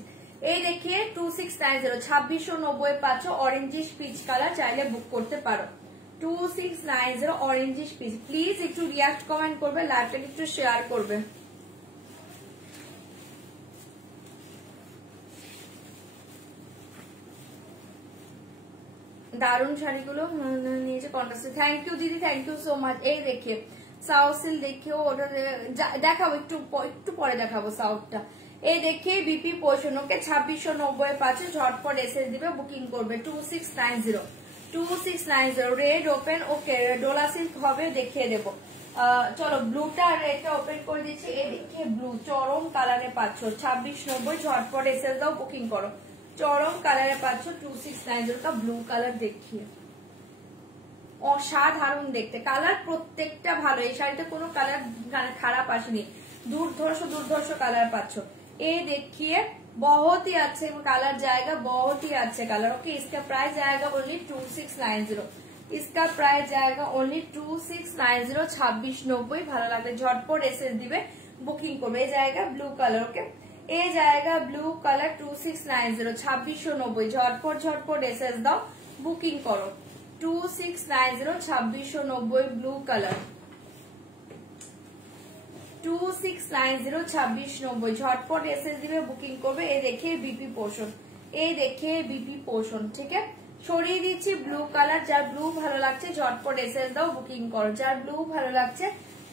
এই দেখিয়ে 2690 2690 পাচ্ছ, অরেঞ্জিশ পিচ কালার, চাইলে বুক করতে পারো 2690 অরেঞ্জিশ পিচ। প্লিজ একটু রিয়াক্ট কমেন্ট করবে, লাইভটাকে একটু শেয়ার করবে। দারুন শাড়িগুলো নিয়েছে কন্ট্রাস্টে, থ্যাংক ইউ দিদি, থ্যাংক ইউ সো মাচ। এই দেখিয়ে সাউথ দেখিও, ওটা দেখাবো একটু পরে দেখাবো সাউথটা। এই দেখিয়ে বিপি পোষণ, ওকে 2690 পাচ্ছে, ঝটপট এসএস দিবে, বুকিং করবে 2690 2690। রেড ওপেন, ওকে ডোলা সিল্ক হবে, দেখিয়ে দেবো। চলো ব্লুটা রেডটা ওপেন করে দিচ্ছি। এই দেখিয়ে ব্লু চরম কালারে পাচ্ছ 2690, ঝটপট এসএস দাও, বুকিং করো। চরম কালারে পাচ্ছ 2690 का ব্লু কালার দেখিয়ে, অসাধারণ দেখতে, কালার প্রত্যেকটা ভালো, এই শাড়িতে কোনো কালার খারাপ আসেনি, দুর্ধর্ষ কালার পাচ্ছ। ये देखिए बहुत ही अच्छे कलर जाएगा, बहुत ही अच्छे कलर। ओके इसका प्राइस जाएगा ओनली 2690। इसका प्राइस जाएगा ओनली 2690 2690। ভালো লাগলে ঝটপট এসএস দিবে, বুকিং করবে। এই জায়গা ব্লু কালার, ওকে এই জায়গা ব্লু কালার 2690 2690। ঝটপট এসএস দাও, বুকিং করো 2690 2690 ব্লু কালার 2690 2690। ঝটপট এসএস দিবে, বুকিং করবে। এই দেখে বিপি পোষণ, এই দেখে বিপি পোষণ, ঠিক আছে। সরিয়ে দিচ্ছি ব্লু কালার, যার ব্লু ভালো লাগছে ঝটপট এসএস দাও, বুকিং করো। যার ব্লু ভালো লাগছে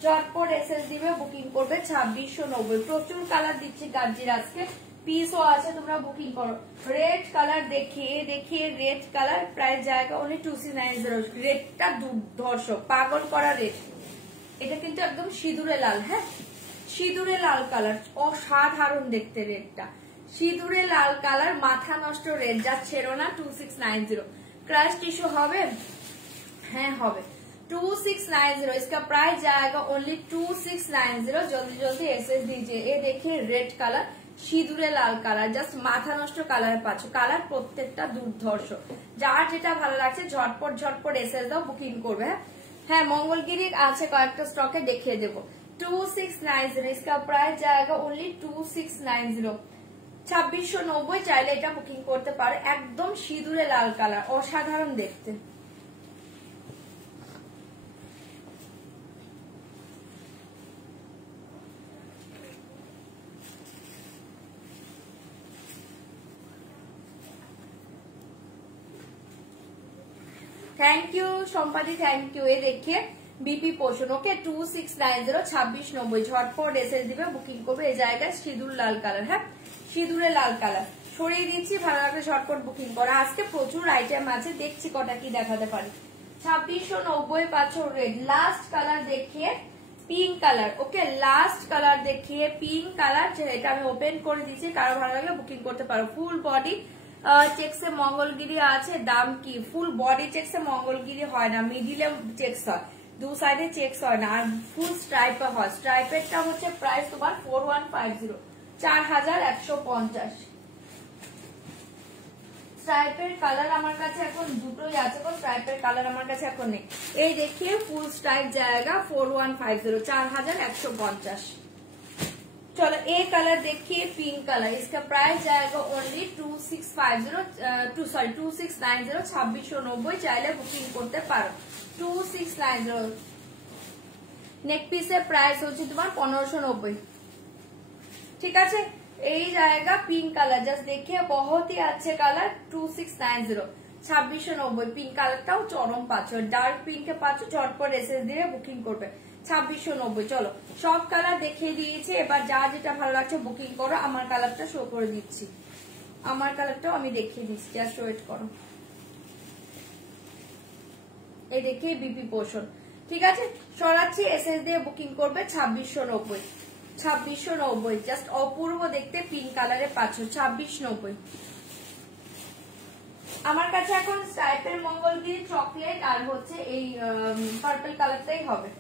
ঝটপট এসএস দিবে, বুকিং করবে 2690। প্রচুর কালার দিচ্ছি গার্জির, আজকে পিসও আছে, তোমরা বুকিং করো। রেড কালার দেখিয়ে রেড কালার, প্রাইস জায়গা ওনলি 2690। রেডটা দুর্ধর্ষ, পাগল করা রেড, এটা কিন্তু একদম সিঁদুরে লাল। হ্যাঁ সিঁদুরে লাল কালার, অসাধারণ দেখতে রেডটা, সিঁদুরে লাল কালার, মাথা নষ্ট রেড, যা ছেড়ো না 2690। ক্রাশ টিস্যু হবে, হ্যাঁ হবে 2690। इसका प्राइस जाएगा ओनली 2690। जल्दी एसएस दीजिए। ये देखिए रेड कालर, সিঁদুরে লাল কালার, জাস্ট মাথা নষ্ট কালার পাচ্ছ। কালার প্রত্যেকটা দুর্ধর্ষ, যার যেটা ভালো লাগছে ঝটপট এসএস দাও, বুকিং করবে। হ্যাঁ মঙ্গলগিরি আছে কয়েকটা স্টকে, দেখিয়ে দেবো 2690। इसका प्राइस जाएगा ओनली 2690 2690। চাইলে এটা বুকিং করতে পারো, একদম সিঁদুরে লাল কালার, অসাধারণ দেখতে। थैंक यू সম্পাদি, থ্যাংক ইউ। এ দেখে বিপি পোষণ, ওকে 2690 2690। ঝটপট এসএস দিবে, বুকিং করবে। এই জায়গায় সিঁদুর লাল কালার, হ্যাঁ সিঁদুরে লাল কালার সরিয়ে দিচ্ছি, ভালো লাগলে ঝটপট বুকিং করো। আজকে প্রচুর আইটেম আছে, দেখছি কটা কি দেখাতে পারি। 2690 পাচ্ছ রেড। লাস্ট কালার দেখিয়ে pink colour, okay last colour দেখিয়ে পিঙ্ক কালার, এটা আমি ওপেন করে দিচ্ছি, কারো ভালো লাগলে বুকিং করতে পারো। ফুল বডি চেক্সে মঙ্গলগিরি আছে, দাম কি? ফুল বডি চেক্সে মঙ্গলগিরি হয় না, মিডিলে চেক্স হয়, দু সাইডে চেক্স হয় না, আর ফুল স্ট্রাইপে হয়। স্ট্রাইপেরটা হচ্ছে প্রাইস তোমার 4150 4150। স্ট্রাইপের কালার আমার কাছে এখন দুটোই আছে, স্ট্রাইপের কালার আমার কাছে এখন নেই। এই দেখিয়ে ফুল স্ট্রাইপ জায়গা 4150 4150। चलो एक कलर देखिए पिंक कलर, इसका प्राइस जाएगा ओनली 2690 2690। চাইলে বুকিং করতে পারো 2690। নেক পিসের প্রাইস হচ্ছে তোমার 1590। ঠিক আছে। এই জায়গা পিঙ্ক কালার জাস্ট देखिए बहुत ही अच्छे কালার 2690 2690 পিঙ্ক কালারটাও চরম পাচ্ছ, ডার্ক পিঙ্কে পাচ্ছ, ঝটপট এসএস দিয়ে বুকিং করবে 2690। চলো সব কালার দেখিয়ে দিয়েছি, এবার যা যেটা ভালো লাগছে বুকিং করো। আমার কালারটা শো করে দিচ্ছি, আমার কালারটাও আমি দেখিয়ে দিচ্ছি, জাস্ট ওয়েট করো। এই দেখিয়ে বিপি পোর্শন, ঠিক আছে সরাচ্ছি, এসএস দিয়ে বুকিং করবে 2690 2690। জাস্ট অপূর্ব দেখতে পিঙ্ক কালারে পাচ্ছ 2690। আমার কাছে এখন স্টাইপের মঙ্গলগিরি চকলেট আর হচ্ছে এই पर्पल কালারটাই হবে।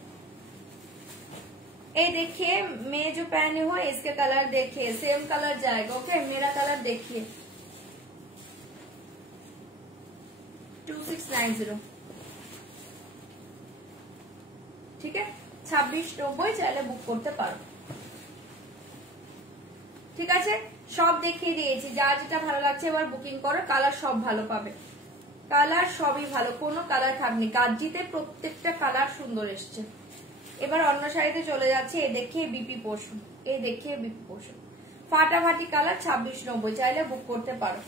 ये देखिए मैं जो पहने हुए इसके कलर देखिए सेम कलर जाएगा। ओके मेरा कलर देखिए 2690, ठीक है 2690 চাইলে বুক করতে পারো। ঠিক আছে সব দেখিয়ে দিয়েছি, যা যেটা ভালো লাগছে এবার বুকিং করো। কালার সব ভালো পাবে, কালার সবই ভালো, কোনো কালার খারাপ নেই। গাজিতে প্রত্যেকটা কালার সুন্দর এসছে। এবার অন্য শাড়িতে চলে যাচ্ছে, এই দেখিয়ে বিপি পোর্শন, এই দেখিয়ে বিপি পোর্শন ফাটাফাটি কালার 2690 চাইলে বুক করতে পারো।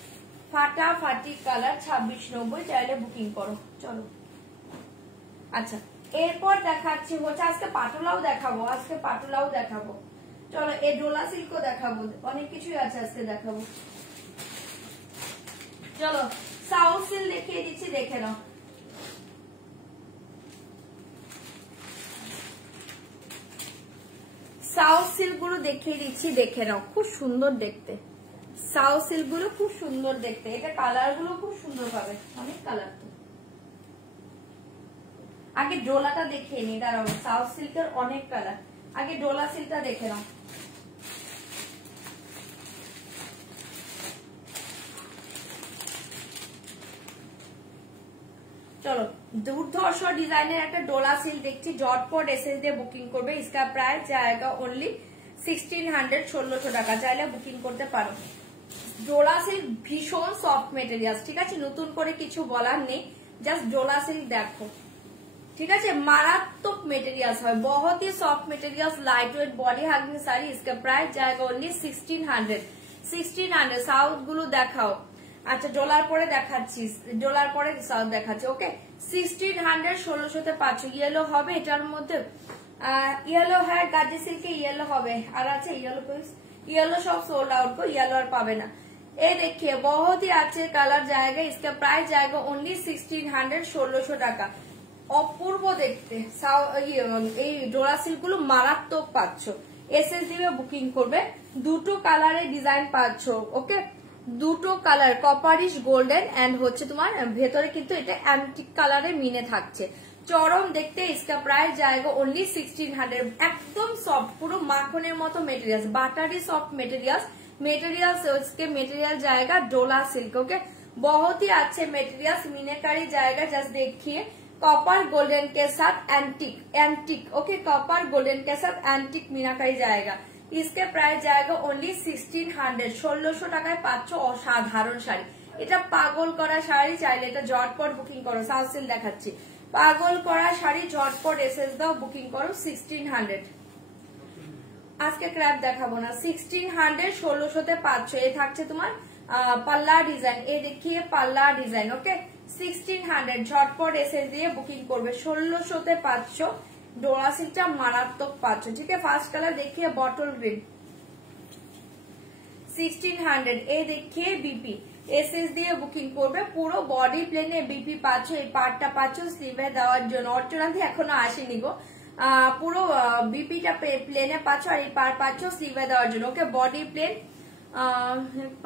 ফাটাফাটি কালার 2690 চাইলে বুকিং করো। চলো আচ্ছা এরপর দেখাচ্ছি হচ্ছে আজকে পাটোলাও দেখাবো, আজকে পাটোলাও দেখাবো। চলো এই ডোলা সিল্কও দেখাবো, অনেক কিছুই আছে আজকে দেখাবো। চলো সাউথ সিল্ক দেখিয়ে দিচ্ছি, দেখে নাও। সাউথ সিল্ক গুলো দেখিয়ে দিচ্ছি, দেখে নাও, খুব সুন্দর দেখতে। সাউথ সিল্ক গুলো খুব সুন্দর দেখতে, এটা কালার গুলো খুব সুন্দর পাবে, অনেক কালার। তো আগে ডোলাটা দেখিয়ে নি, দাঁড়াও, সাউথ সিল্কের অনেক কালার, আগে ডোলা সিল্কটা দেখে নাও। चलो दुर्धर्ष डिजाइनर একটা ডোলা সিল্ক দেখছি, জটপট এসএস দিয়ে বুকিং করবে। इसका प्राइस जाएगा ओनली 1600 1600 টাকা, চাইলে বুকিং করতে পারো। ডোলা সিল্ক ভীষণ সফট মেটেরিয়াল, ঠিক আছে নতুন করে কিছু বলার নেই, জাস্ট ডোলা সিল্ক দেখো, ঠিক আছে মারাত্মক মেটেরিয়াল হয়, बहुत ही soft materials, light weight body hugging sari. इसका प्राइस जाएगा ओनली 1600 1600। साउथ গুলো দেখাও। আচ্ছা ডলার পরে দেখাচ্ছি, ডলার পরে সাউথ দেখাচ্ছি। ওকে 1600 1600 পাচ্ছ। ইয়েলো হবে এটার মধ্যে, ইয়েলো হ্যাঁ গাজি সিল্কে ইয়েলো হবে, আর আছে ইয়েলো পিস, ইয়েলো সব সোল্ড आउट को, ইয়েলো আর পাবে না। এই देखिए बहुत ही अच्छे कलर जाएगा। इसका प्राइस जाएगा ओनली 1600 1600 টাকা। অপূর্ব দেখতে এই ডোরা সিল্ক গুলো মারাত্মক পাচ্ছ। এসএস দিয়ে বুকিং করবে, দুটো কালারে ডিজাইন পাচ্ছ। ওকে দুটো কালার কপারিশ গোল্ডেন এন্ড হচ্ছে তোমার ভেতরে কিন্তু এটা অ্যান্টিক কালারে মিনে থাকছে, চরম দেখতে। इसका प्राइस जाएगा ओनली 1600। একদম সফট, পুরো মাখনের মতো materials, buttery soft materials. Materials इसके मेटेरियल जाएगा डोला सिल्क। ओके बहुत ही अच्छे मेटेरियल्स, मीनाकारी जाएगा। जस्ट देखिए कॉपर गोल्डन के साथ antique antique. Okay copper golden के साथ एंटिक मीनाकारी जाएगा। इसके प्राइस जाएगा ओनली 1600 1600 টাকায় পাচ্ছ অসাধারণ শাড়ি। এটা পাগল করা শাড়ি, চাইলে এটা ঝটপট বুকিং করো। সাউথ সিল্ক দেখাচ্ছি, পাগল করা শাড়ি, ঝটপট এসএস দাও, বুকিং করো 1600। আজকে ক্র্যাপ দেখাবো না, 1600 1600 পাচ্ছ। এ থাকছে তোমার পাল্লা ডিজাইন, এ দেখিয়ে পাল্লা ডিজাইন। ওকে 1600 ঝটপট এসএস দিয়ে বুকিং করবে। 1600 পাচ্ছ, ডোরা সিল্কটা মারাত্মক পাচ্ছ। ঠিক আছে ফার্স্ট কালার দেখিয়ে বটল গ্রিন 1600। এই দেখিয়ে বিপি এসএস দিয়ে বুকিং করবে। পুরো বডি প্লেনে বিপি পাচ্ছ, এই পার্টটা পাচ্ছ স্লিভে দেওয়ার জন্য। অর্চনাথি এখনো আসেনি গো, পুরো বিপিটা প্লেনে পাচ্ছ আর এই পার পাচ্ছ স্লিভে দেওয়ার জন্য। ওকে বডি প্লেন,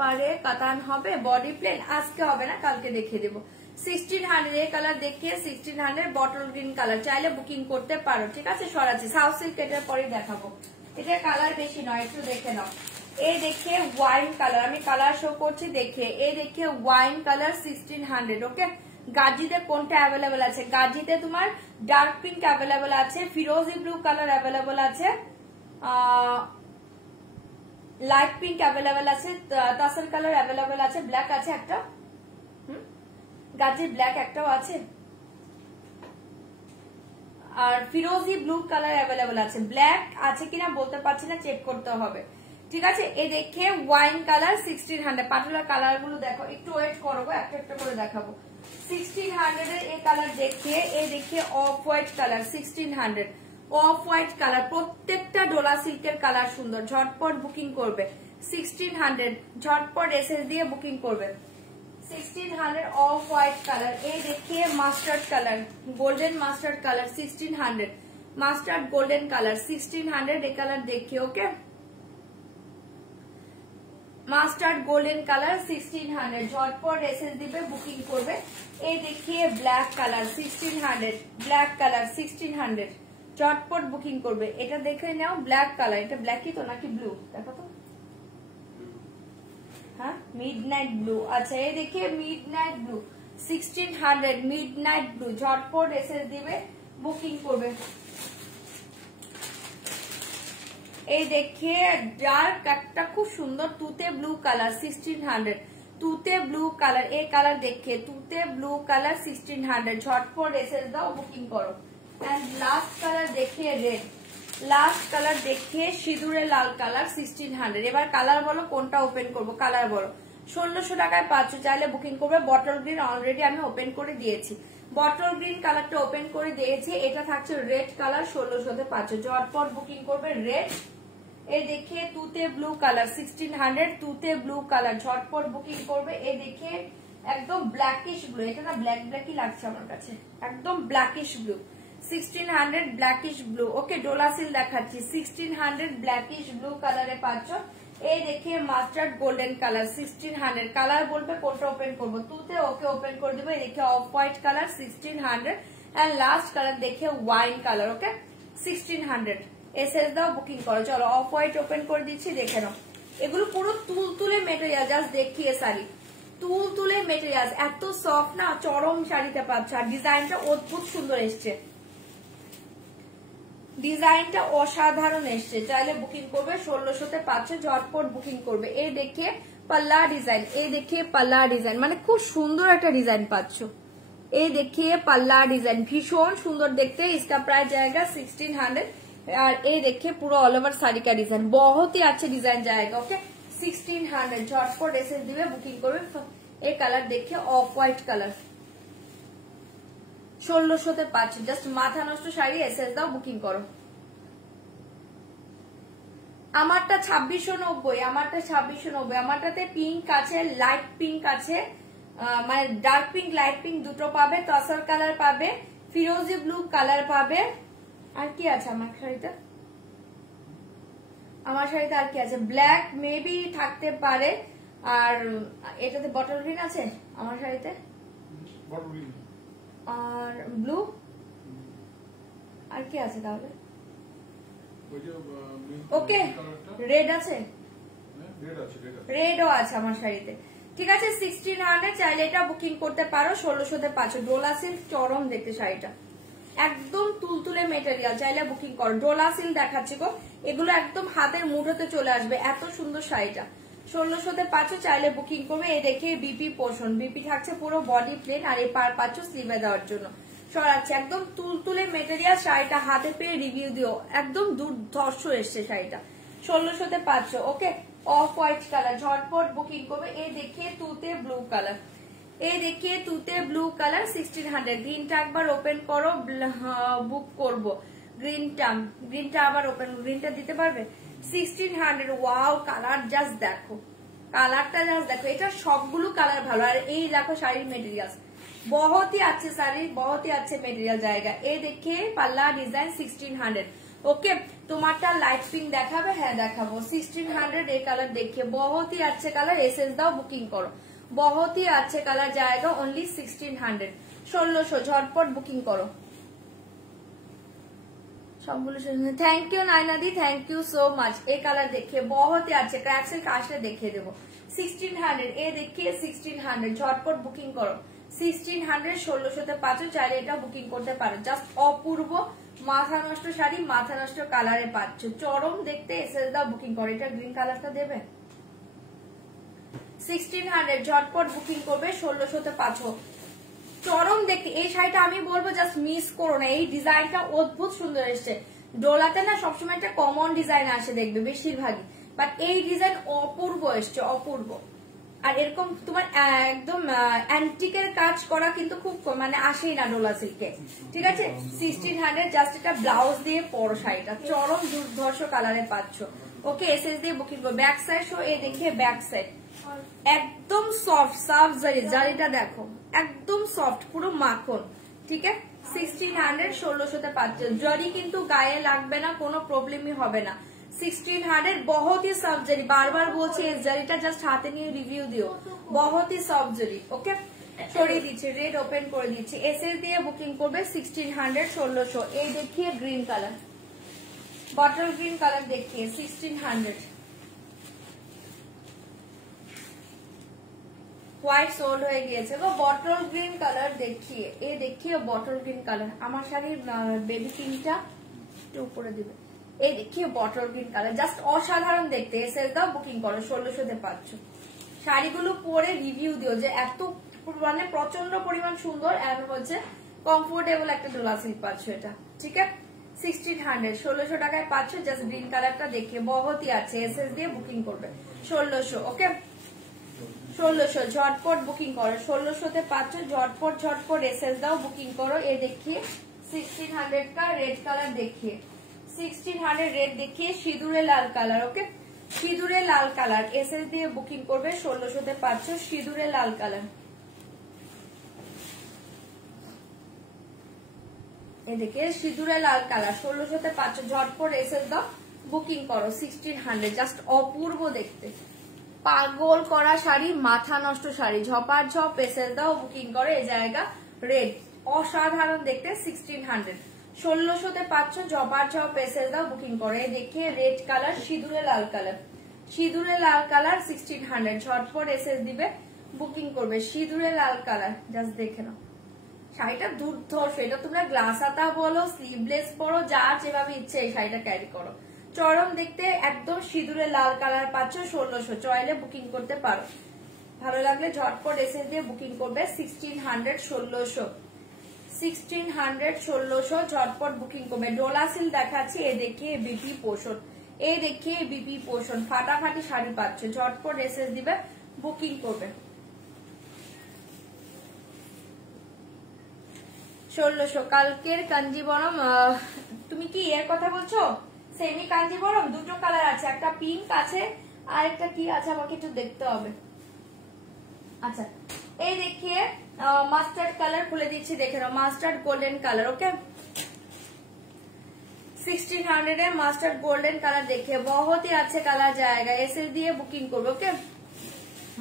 পারে কাতান হবে, বডি প্লেন আজকে হবে না, কালকে দেখিয়ে দেবো। 1600 এই কালার দেখিয়ে 1600 বটল গ্রিন কালার, চাইলে বুকিং করতে পারো। ঠিক আছে সরাচ্ছি সাউথ সিল্ক, এটার পরে দেখাবো। এটা কালার বেশি নয়, একটু দেখে নাও। এই দেখিয়ে ওয়াইন কালার, আমি কালার শো করছি দেখিয়ে। এই দেখিয়ে ওয়াইন কালার 1600। ওকে গাজিতে কোনটা অ্যাভেলেবেল আছে? গাজিতে তোমার ডার্ক পিঙ্ক অ্যাভেলেবেল আছে, ফিরোজি ব্লু কালার অ্যাভেলেবেল আছে, লাইট পিঙ্ক অ্যাভেলেবেল আছে, তাসার কালার অ্যাভেলেবেল আছে, ব্ল্যাক আছে একটা, গাজির ব্ল্যাক একটাও আছে, আর ফিরোজি ব্লু কালার অ্যাভেলেবেল আছে। ব্ল্যাক আছে কিনা বলতে পারছি না, চেক করতে হবে। ঠিক আছে। এই দেখে ওয়াইন কালার 1600, পাটুলা কালার গুলো দেখো, একটু ওয়েট করো, একটা একটা করে দেখাবো। 1600 এর এই কালার দেখিয়ে, এই দেখিয়ে of white colour 1600, of white colour, প্রত্যেকটা ডোলা সিল্কের কালার সুন্দর, ঝটপট বুকিং করবে। 1600 ঝটপট এসএস দিয়ে বুকিং করবে। 1600 অফ হোয়াইট কালার। এই দেখিয়ে mustard colour, golden mustard colour 1600, mustard golden colour 1600, এই কালার দেখিয়ে। ওকে, মাস্টার্ড গোল্ডেন কালার 1600, ঝটপট এসএস দিবে, বুকিং করবে। এই দেখিয়ে ব্ল্যাক কালার 1600, ব্ল্যাক কালার 1600, ঝটপট বুকিং করবে। এটা দেখে নাও ব্ল্যাক কালার, এটা ব্ল্যাকই তো নাকি ব্লু, দেখো তো। হ্যাঁ, মিডনাইট ব্লু। আচ্ছা, এই দেখিয়ে মিডনাইট ব্লু 1600, মিডনাইট ব্লু, ঝটপট এসএস দিবে, বুকিং করবে। এই দেখিয়ে ডার্ক একটা খুব সুন্দর তুতে ব্লু কালার 1600, তুতে ব্লু কালার, এই কালার দেখিয়ে তুতে ব্লু কালার 1600, ঝটপট এসএস দাও, বুকিং করো। এন্ড লাস্ট কালার দেখিয়ে রেড, লাস্ট কালার দেখিয়ে সিঁদুরে লাল কালার 1600। এবার কালার বলো কোনটা ওপেন করবো, কালার বলো। 1600 টাকায় পাচ্ছ, চাইলে বুকিং করবে। বটল গ্রিন অলরেডি আমি ওপেন করে দিয়েছি, বটল গ্রিন কালারটা ওপেন করে দিয়েছি। এটা থাকছে রেড কালার, 1600-তে পাচ্ছ, ঝটপট বুকিং করবে। রেড, এই দেখিয়ে তুতে ব্লু কালার 1600, তুতে ব্লু কালার, ঝটপট বুকিং করবে। এই দেখিয়ে একদম ব্ল্যাকিশ ব্লু, এটা না ব্ল্যাক ব্ল্যাকই লাগছে আমার কাছে, একদম ব্ল্যাকিশ ব্লু 1600, ব্ল্যাকিশ ব্লু। ওকে, ডোলা সিল দেখাচ্ছি 1600, ব্ল্যাকিশ ব্লু কালারে পাচ্ছ। এই দেখিয়ে মাস্টার্ড গোল্ডেন কালার 1600, কালার বলবে কোনটা ওপেন করবো, তুতে। ওকে, ওপেন করে দেবো। এই দেখে off white colour 1600, and last colour দেখে ওয়াইন কালার। ওকে, 1600, এসএস দাও, বুকিং করো। চলো অফ হোয়াইট ওপেন করে দিচ্ছি, দেখে নাও। এগুলো পুরো তুলতুলে মেটেরিয়াল, জাস্ট দেখিয়ে শাড়ি, তুলতুলে মেটেরিয়াল, এত সফট না, চরম শাড়িতে পাচ্ছ। আর ডিজাইনটা অদ্ভুত সুন্দর এসছে, ডিজাইনটা অসাধারণ এসছে, চাইলে বুকিং করবে। 1600-তে পাচ্ছে, ঝটপট বুকিং করবে। এই দেখিয়ে পাল্লা ডিজাইন, এই দেখিয়ে পাল্লা ডিজাইন, মানে খুব সুন্দর একটা ডিজাইন পাচ্ছ। এই দেখিয়ে পাল্লা ডিজাইন ভীষণ সুন্দর দেখতে। इसका प्राइस जाएगा 1600। और ये देखिए पूरा ऑल ओवर साड़ी का डिजाइन बहुत ही अच्छे डिजाइन जाएगा। ओके, 1600 झटपट एसएस दिवे, बुकिंग করবে। এই কালার দেখিয়ে অফ হোয়াইট কালার 1600-তে পাচ্ছে, জাস্ট মাথা নষ্ট শাড়ি, এসএস দাও, বুকিং করো। আমারটা 2690, আমারটা 2690, আমারটাতে পিঙ্ক আছে, লাইট পিঙ্ক আছে, মানে ডার্ক পিঙ্ক লাইট পিঙ্ক দুটো পাবে, তসর কালার পাবে, ফিরোজি ব্লু কালার পাবে। আর কি আছে আমার শাড়িতে, আমার শাড়িতে আর কি আছে, ব্ল্যাক মেবি থাকতে পারে। আর এটাতে বটল গ্রিন আছে আমার শাড়িতে, আর ব্লু। আর কি আছে তাহলে? ওকে, রেড আছে, রেডও আছে আমার শাড়িতে। ঠিক আছে, 1600, চাইলে এটা বুকিং করতে পারো। 1600-তে পাচ্ছ, ডোলা সিল্ক, চরম দেখতে শাড়িটা, একদম তুলতুলে মেটেরিয়াল, চাইলে বুকিং করো। ডোলা সিল্ক দেখাচ্ছি গো, এগুলো একদম হাতের মুঠোতে চলে আসবে, এত সুন্দর শাড়িটা। 1600-তে পাচ্ছ, চাইলে বুকিং করবে। এই দেখে বিপি পোর্শন, বিপি থাকছে পুরো বডি প্লেন, আর এই পার পাচ্ছ স্লিভে দেওয়ার জন্য। সরাচ্ছে একদম তুলতুলে মেটেরিয়াল, শাড়িটা হাতে পেয়ে রিভিউ দিও, একদম দুর্ধর্ষ এসছে শাড়িটা। 1600-তে পাচ্ছ। ওকে, অফ হোয়াইট কালার, ঝটপট বুকিং করবে। এই দেখিয়ে তুতে ব্লু কালার, এই দেখিয়ে তুতে ব্লু কালার 1600। গ্রিনটা একবার ওপেন করো, বুক করবো। গ্রিনটা আবার ওপেন, গ্রিনটা দিতে পারবে 1600। ওয়াও, কালার জাস্ট দেখো, কালারটা জাস্ট দেখো, এটা সবগুলো কালার ভালো। আর এই দেখো শাড়ির মেটেরিয়াল, बहुत ही अच्छे साड़ी, बहुत ही अच्छे मेटेरियल जाएगा। ये देखिए पल्ला डिजाइन 1600। ओके, तुम्हारा लाइट पिंक देखाबे, হ্যাঁ দেখাবো। 1600 এই কালার দেখিয়ে, बहुत ही अच्छे कलर, एसएस दाओ, बुकिंग करो। बहुत ही अच्छे कलर जाएगा, ओनली 1600। 1600 झटपट बुकिंग करो সবগুলো। থ্যাংক ইউ নাইনাদি, থ্যাংক ইউ সো মাচ। এই কালার দেখিয়ে बहुत ही अच्छे, ক্র্যাক্সেল কাশলে দেখিয়ে দেবো। 1600 এ দেখিয়ে 1600, ঝটপট বুকিং করো। 1600 1600-তে পাচ্ছ, চাইলে এটা বুকিং করতে পারো। জাস্ট অপূর্ব মাথা নষ্ট শাড়ি, মাথা নষ্ট কালারে পাচ্ছ, চরম দেখতে। এসএস দাও, বুকিং করো। এটা গ্রিন কালারটা দেবে। 1600 ঝটপট বুকিং করবে। 1600-তে পাচ্ছ, চরম দেখতে। এই শাড়িটা আমি বলবো জাস্ট মিস করো না, এই ডিজাইনটা অদ্ভুত সুন্দর এসছে। ডোলাতে না সবসময় একটা কমন ডিজাইন আসে, দেখবে বেশিরভাগই বাট এই ডিজাইন অপূর্ব এসছে, অপূর্ব। আর এরকম তোমার একদম অ্যান্টিকের কাজ করা কিন্তু খুব মানে আসেই না ডোলা সিল্কে, ঠিক আছে। 1600 জাস্ট এটা ব্লাউজ দিয়ে পরো শাড়িটা, চরম দুর্ধর্ষ কালারে পাচ্ছ। ওকে, এসএস দিয়ে বুকিং করো। ব্যাক সাইড শো, এ দেখিয়ে ব্যাক সাইড একদম সফট সাফ জারি, জারিটা দেখো একদম সফট, পুরো মাখন, ঠিক আছে। 1600 1600 পাচ্ছ। জারি কিন্তু গায়ে লাগবে না, কোনো প্রবলেমই হবে না। 1600 बहुत ही सॉफ्ट जरी, बार बार বলছি এই জারিটা জাস্ট হাতে নিয়ে রিভিউ দিও, बहुत ही সফট জারি। ওকে, সরিয়ে দিচ্ছি, রেড ওপেন করে দিচ্ছি। এসএস দিয়ে বুকিং করবে 1600 1600। এই দেখিয়ে green colour, bottle green colour দেখিয়ে 1600। হোয়াইট সোল্ড হয়ে গিয়েছে গো, বটল গ্রিন কালার দেখিয়ে, এ দেখিয়ে বটল গ্রিন কালার। আমার শাড়ির বেবি পিঙ্কটা একটু উপরে দিবে। এই দেখিয়ে বটল গ্রিন কালার, জাস্ট অসাধারণ দেখতে। এসএস দাও, বুকিং করো, 1600 পাচ্ছ। শাড়িগুলো পরে রিভিউ দিও যে এত মানে প্রচন্ড পরিমাণ সুন্দর, এন্ড হচ্ছে কমফোর্টেবল একটা ডোলা সিল্ক পাচ্ছ এটা, ঠিক আছে। 1600 1600 টাকায় পাচ্ছ। জাস্ট গ্রিন কালারটা দেখিয়ে বহুতই আছে। এসএস দিয়ে বুকিং করবে 1600। ওকে, 1600 ঝটপট বুকিং করো, 1600 পাচ্ছ। ঝটপট ঝটপট এসএস দাও, বুকিং করো। এই দেখিয়ে 1600 का रेड कलर देखिए, 1600 रेड देखिए, সিঁদুরে লাল কালার। ওকে, সিঁদুরে লাল কালার এসএস দিয়ে বুকিং করবে 1600 পাচ্ছ। সিঁদুরে লাল কালার, এই দেখে সিঁদুরে লাল কালার 1600 পাচ্ছ। ঝটপট এসএস দাও, বুকিং করো 1600। জাস্ট অপূর্ব দেখতে, পাগল করা শাড়ি, মাথা নষ্ট শাড়ি, ঝপার ঝপ। এসএস দাও, বুকিং করো। এই জায়গা রেড, অসাধারণ দেখতে। 1600 1600 পাচ্ছ। ঝপার ঝপ এসএস দাও, বুকিং করো। এই দেখে রেড কালার, সিঁদুরে লাল কালার, সিঁদুরে লাল কালার 1600। ঝটপট এসএস দিবে, বুকিং করবে। সিঁদুরে লাল কালার, জাস্ট দেখে নাও শাড়িটা দুর্ধর্ষ। এটা তোমরা গ্লাস হাতা বলো, স্লিভলেস পরো, যা যেভাবে ইচ্ছে এই শাড়িটা ক্যারি করো, চরম দেখতে। একদম সিঁদুরে লাল কালার পাচ্ছ 1600। চাইলে বুকিং করতে পারো, ভালো লাগলে ঝটপট এসএস দিয়ে বুকিং করবে। 1600 1600 1600 1600 ঝটপট বুকিং করবে। ডোলা সিল দেখাচ্ছি, এ দেখিয়ে বিপি পোষণ, এই দেখিয়ে বিপি পোষণ, ফাটাফাটি শাড়ি পাচ্ছ। ঝটপট এসএস দিবে, বুকিং করবে 1600। কালকের কাঞ্জিবরম, তুমি কি এর কথা বলছো? সেমি কাঞ্জিবরম দুটো কালার আছে, একটা পিঙ্ক আছে আর একটা কি আছে আমাকে একটু দেখতে হবে। আচ্ছা, এই দেখিয়ে মাস্টার্ড কালার খুলে দিচ্ছি, দেখে নাও, মাস্টার্ড গোল্ডেন কালার। ওকে, 1600 এ মাস্টার্ড গোল্ডেন কালার দেখিয়ে বহুতই আছে কালার জায়গা। এসএস দিয়ে বুকিং করবে। ওকে,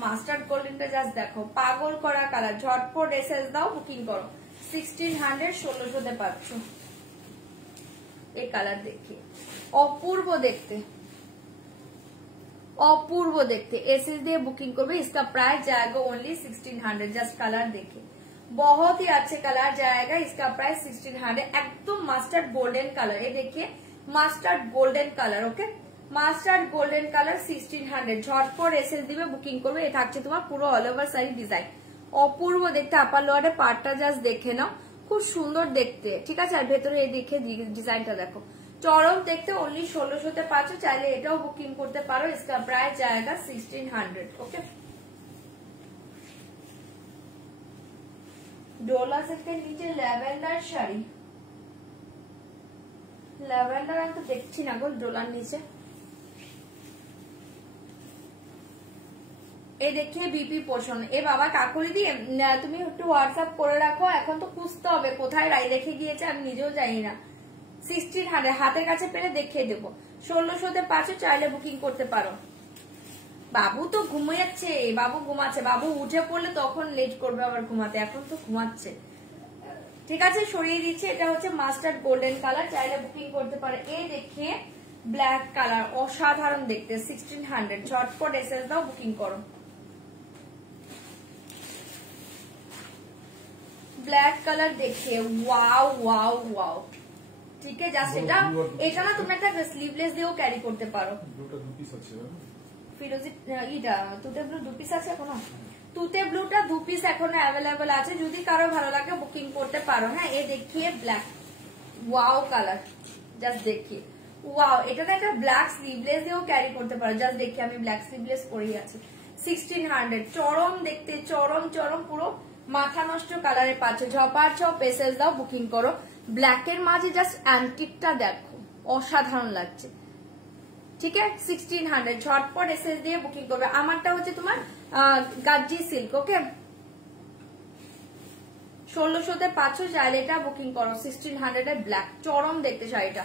মাস্টার্ড গোল্ডেনটা জাস্ট দেখো, পাগল করা কালার। ঝটপট এসএস দাও, বুকিং করো। 1600 1600 পাচ্ছ। এই কালার দেখিয়ে অপূর্ব দেখতে, অপূর্ব দেখতে। एसएस দিয়ে বুকিং করবে। इसका प्राइस जाएगा ओनली 1600। জাস্ট কালার দেখে बहुत ही अच्छे कलर जाएगा। इसका प्राइस 1600। একদম মাস্টার্ড গোল্ডেন কালার, এই দেখে মাস্টার্ড গোল্ডেন কালার। ওকে, মাস্টার্ড গোল্ডেন কালার 1600। ঝটপট এসএস দিবে, বুকিং করবে। এটা থাকছে তোমার পুরো অল ওভার শাড়ি ডিজাইন, অপূর্ব দেখতে। আপার লোয়ারে পার্টটা জাস্ট দেখে নাও, খুব সুন্দর দেখতে, ঠিক আছে। আর ভেতরে এই দেখে ডিজাইনটা দেখো, চরম দেখতে। অনলি 1600 পাচ্ছ। চাইলে এটাও বুকিং করতে পারো। इसका प्राइस जाएगा 1600। ওকে, ডোলা সিল্কের নিচে ল্যাভেন্ডার শাড়ি, ল্যাভেন্ডার আমি তো দেখছি না গো ডোলার নিচে। এই দেখিয়ে বিপি পোষণ। এ বাবা কাকুরি দিয়ে তুমি একটু হোয়াটসঅ্যাপ করে রাখো, এখন তো খুঁজতে হবে কোথায় রেখে গিয়েছে, আমি নিজেও জানি না। 1600 হাতের কাছে পেলে দেখিয়ে দেবো। 1600 পাচ্ছ। চাইলে বুকিং করতে পারো। বাবু তো ঘুমিয়েছে, বাবু ঘুমাচ্ছে, বাবু উঠে পড়লে তখন লেট করবে আবার ঘুমাতে, এখন তো ঘুমাচ্ছে, ঠিক আছে। সরিয়ে দিচ্ছে। এটা হচ্ছে মাস্টার্ড গোল্ডেন কালার, চাইলে বুকিং করতে পারে। এই দেখিয়ে ব্ল্যাক কালার, অসাধারণ দেখতে। 1600। ঝটপট এসএস দাও, বুকিং করো। ব্ল্যাক কালার দেখিয়ে ওয়াও ওয়াও ওয়াও, ঠিক আছে। জাস্ট এটা না তুমি একটা স্লিভলেস দিয়েও ক্যারি করতে পারো। ফিরোজি ইটা তুতে ব্লু 2 পিস আছে এখনো, তুতে ব্লুটা 2 পিস এখনো অ্যাভেলেবল আছে, যদি কারো ভালো লাগে বুকিং করতে পারো। হ্যাঁ, এ দেখিয়ে ব্ল্যাক ওয়াও কালার, জাস্ট দেখিয়ে ওয়াও, এটা না একটা ব্ল্যাক স্লিভলেস দিয়েও ক্যারি করতে পারো। জাস্ট দেখি আমি ব্ল্যাক স্লিভলেস পরেই আছি। 1600 চরম দেখতে, চরম চরম পুরো মাথা নষ্ট কালারে পাচ্ছ। ঝপার ঝপ এসএস দাও, বুকিং করো। ব্ল্যাকের মাঝে জাস্ট অ্যান্টিকটা দেখো, অসাধারণ লাগছে। ঠিক আছে, 1600 ঝটপট এসএস দিয়ে বুকিং করবে। আমারটা হচ্ছে তোমার গাজ্জি সিল্ক। ওকে, 1600-তে পাচ্ছ, চাইলে এটা বুকিং করো। 1600 এর ব্ল্যাক, চরম দেখতে শাড়িটা।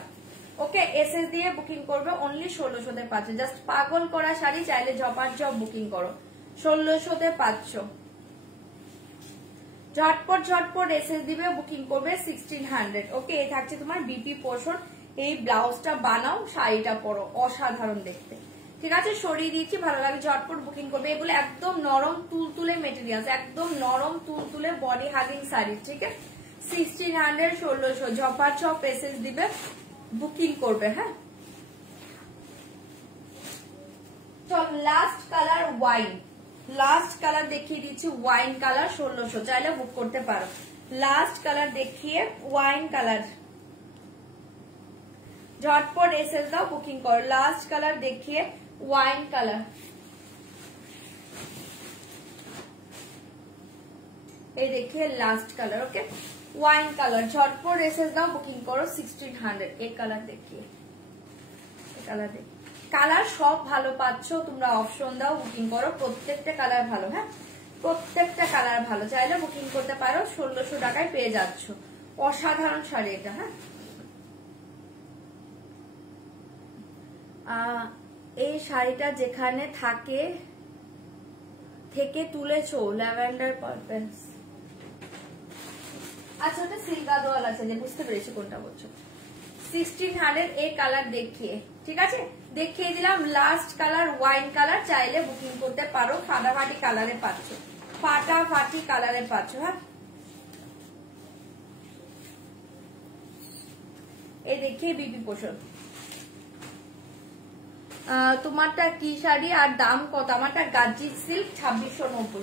ওকে, এসএস দিয়ে বুকিং করবে, অনলি 1600-তে পাচ্ছ। জাস্ট পাগল করা শাড়ি, চাইলে ঝপার ঝপ বুকিং করো। 1600-তে পাচ্ছ, ঝটপট ঝটপট এসএস দিবে, বুকিং করবে 1600। ওকে, এই থাকছে তোমার বিপি পোর্শন। এই ব্লাউজটা বানাও, শাড়িটা পরো, অসাধারণ দেখতে। ঠিক আছে, সরিয়ে দিয়েছি, ভালো লাগে, ঝটপট বুকিং করবে। এগুলো একদম নরম তুলতুলে মেটেরিয়াল, একদম নরম তুলতুলে বডি হাগিং শাড়ি। ঠিক আছে, 1600 1600 ঝপার ঝপ এসএস দিবে, বুকিং করবে। হ্যাঁ, চল last colour wine, last colour দেখিয়ে দিচ্ছি, ওয়াইন কালার 1600, চাইলে বুক করতে পারো। লাস্ট কালার দেখিয়ে ওয়াইন কালার, ঝটপট এসএস দাও, বুকিং করো। লাস্ট কালার দেখিয়ে ওয়াইন কালার, এই দেখিয়ে লাস্ট কালার। ওকে, ওয়াইন কালার, ঝটপট এসএস দাও, বুকিং করো 1600। এই কালার দেখিয়ে, এই কালার দেখিয়ে, কালার সব ভালো পাচ্ছ তোমরা, অপশন দাও, বুকিং করো। প্রত্যেকটা কালার ভালো। হ্যাঁ, প্রত্যেকটা কালার ভালো, চাইলে বুকিং করতে পারো। 1600 টাকায় পেয়ে যাচ্ছ, অসাধারণ শাড়ি এটা। হ্যাঁ, এই শাড়িটা যেখানে থেকে তুলেছো ল্যাভেন্ডার পার্পল। আচ্ছা, ওটা সিলগাদোয়াল আছে, যে বুঝতে পেরেছি কোনটা বলছো। 1600 এই কালার দেখিয়ে, ঠিক আছে, দেখিয়ে দিলাম। লাস্ট কালার ওয়াইন কালার, চাইলে বুকিং করতে পারো। ফাটাফাটি কালারে পাচ্ছ, ফাটাফাটি কালারে পাচ্ছ। হ্যাঁ, এই দেখিয়ে বিপি পোষণ। তোমারটা কি শাড়ি আর দাম কত? আমারটা গাজ্জি সিল্ক 2690।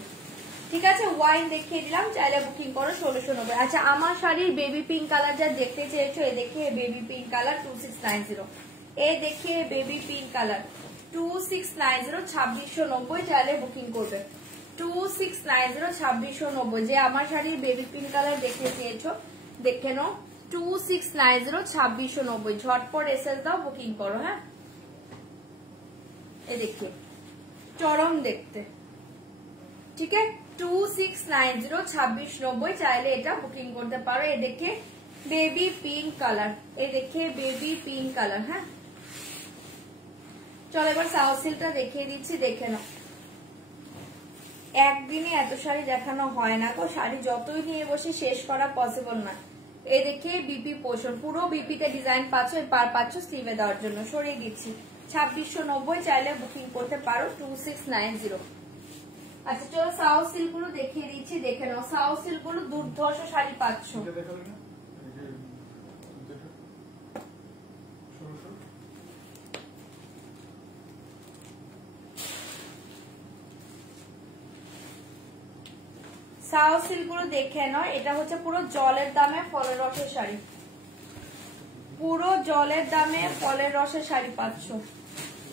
ঠিক আছে, ওয়াইন দেখিয়ে দিলাম, চাইলে বুকিং করো 1690। আচ্ছা, আমার শাড়ির বেবি পিঙ্ক কালার যা দেখতে চেয়েছো, এ দেখিয়ে বেবি পিঙ্ক কালার 2690। এ দেখিয়ে বেবি পিঙ্ক কালার 2690, 2690, চাইলে বুকিং করবে। 2690 2690, যে আমার শাড়ির বেবি পিঙ্ক কালার দেখতে চেয়েছো দেখে নাও। 2690 2690, ঝটপট এসএস দাও, বুকিং করো। হ্যাঁ, এ দেখিয়ে চরম দেখতে। ঠিক আছে, 2690 2690, চাইলে এটা বুকিং করতে পারো। এ দেখে বেবি পিঙ্ক কালার, এ দেখে বেবি পিঙ্ক কালার। হ্যাঁ, চলো এবার সাউথ সিল্কটা দেখিয়ে দিচ্ছি, দেখে নাও। একদিনে এত শাড়ি দেখানো হয় না গো, শাড়ি যতই নিয়ে বসে শেষ করা পসিবল না। এ দেখে বিপি পোর্শন, পুরো বিপিতে ডিজাইন পাচ্ছ, পার পাচ্ছ স্লিভে দেওয়ার জন্য। সরিয়ে দিচ্ছি, 2690, চাইলে বুকিং করতে পারো 2690। আচ্ছা, চলো সাউথ সিল্ক গুলো দেখিয়ে দিচ্ছি, দেখে নাও। সাউথ সিল্ক গুলো দুর্ধর্ষ শাড়ি পাচ্ছ। সাউথ সিল্ক গুলো দেখে নাও। এটা হচ্ছে পুরো জলের দামে ফলের রসের শাড়ি, পুরো জলের দামে ফলের রসের শাড়ি পাচ্ছ।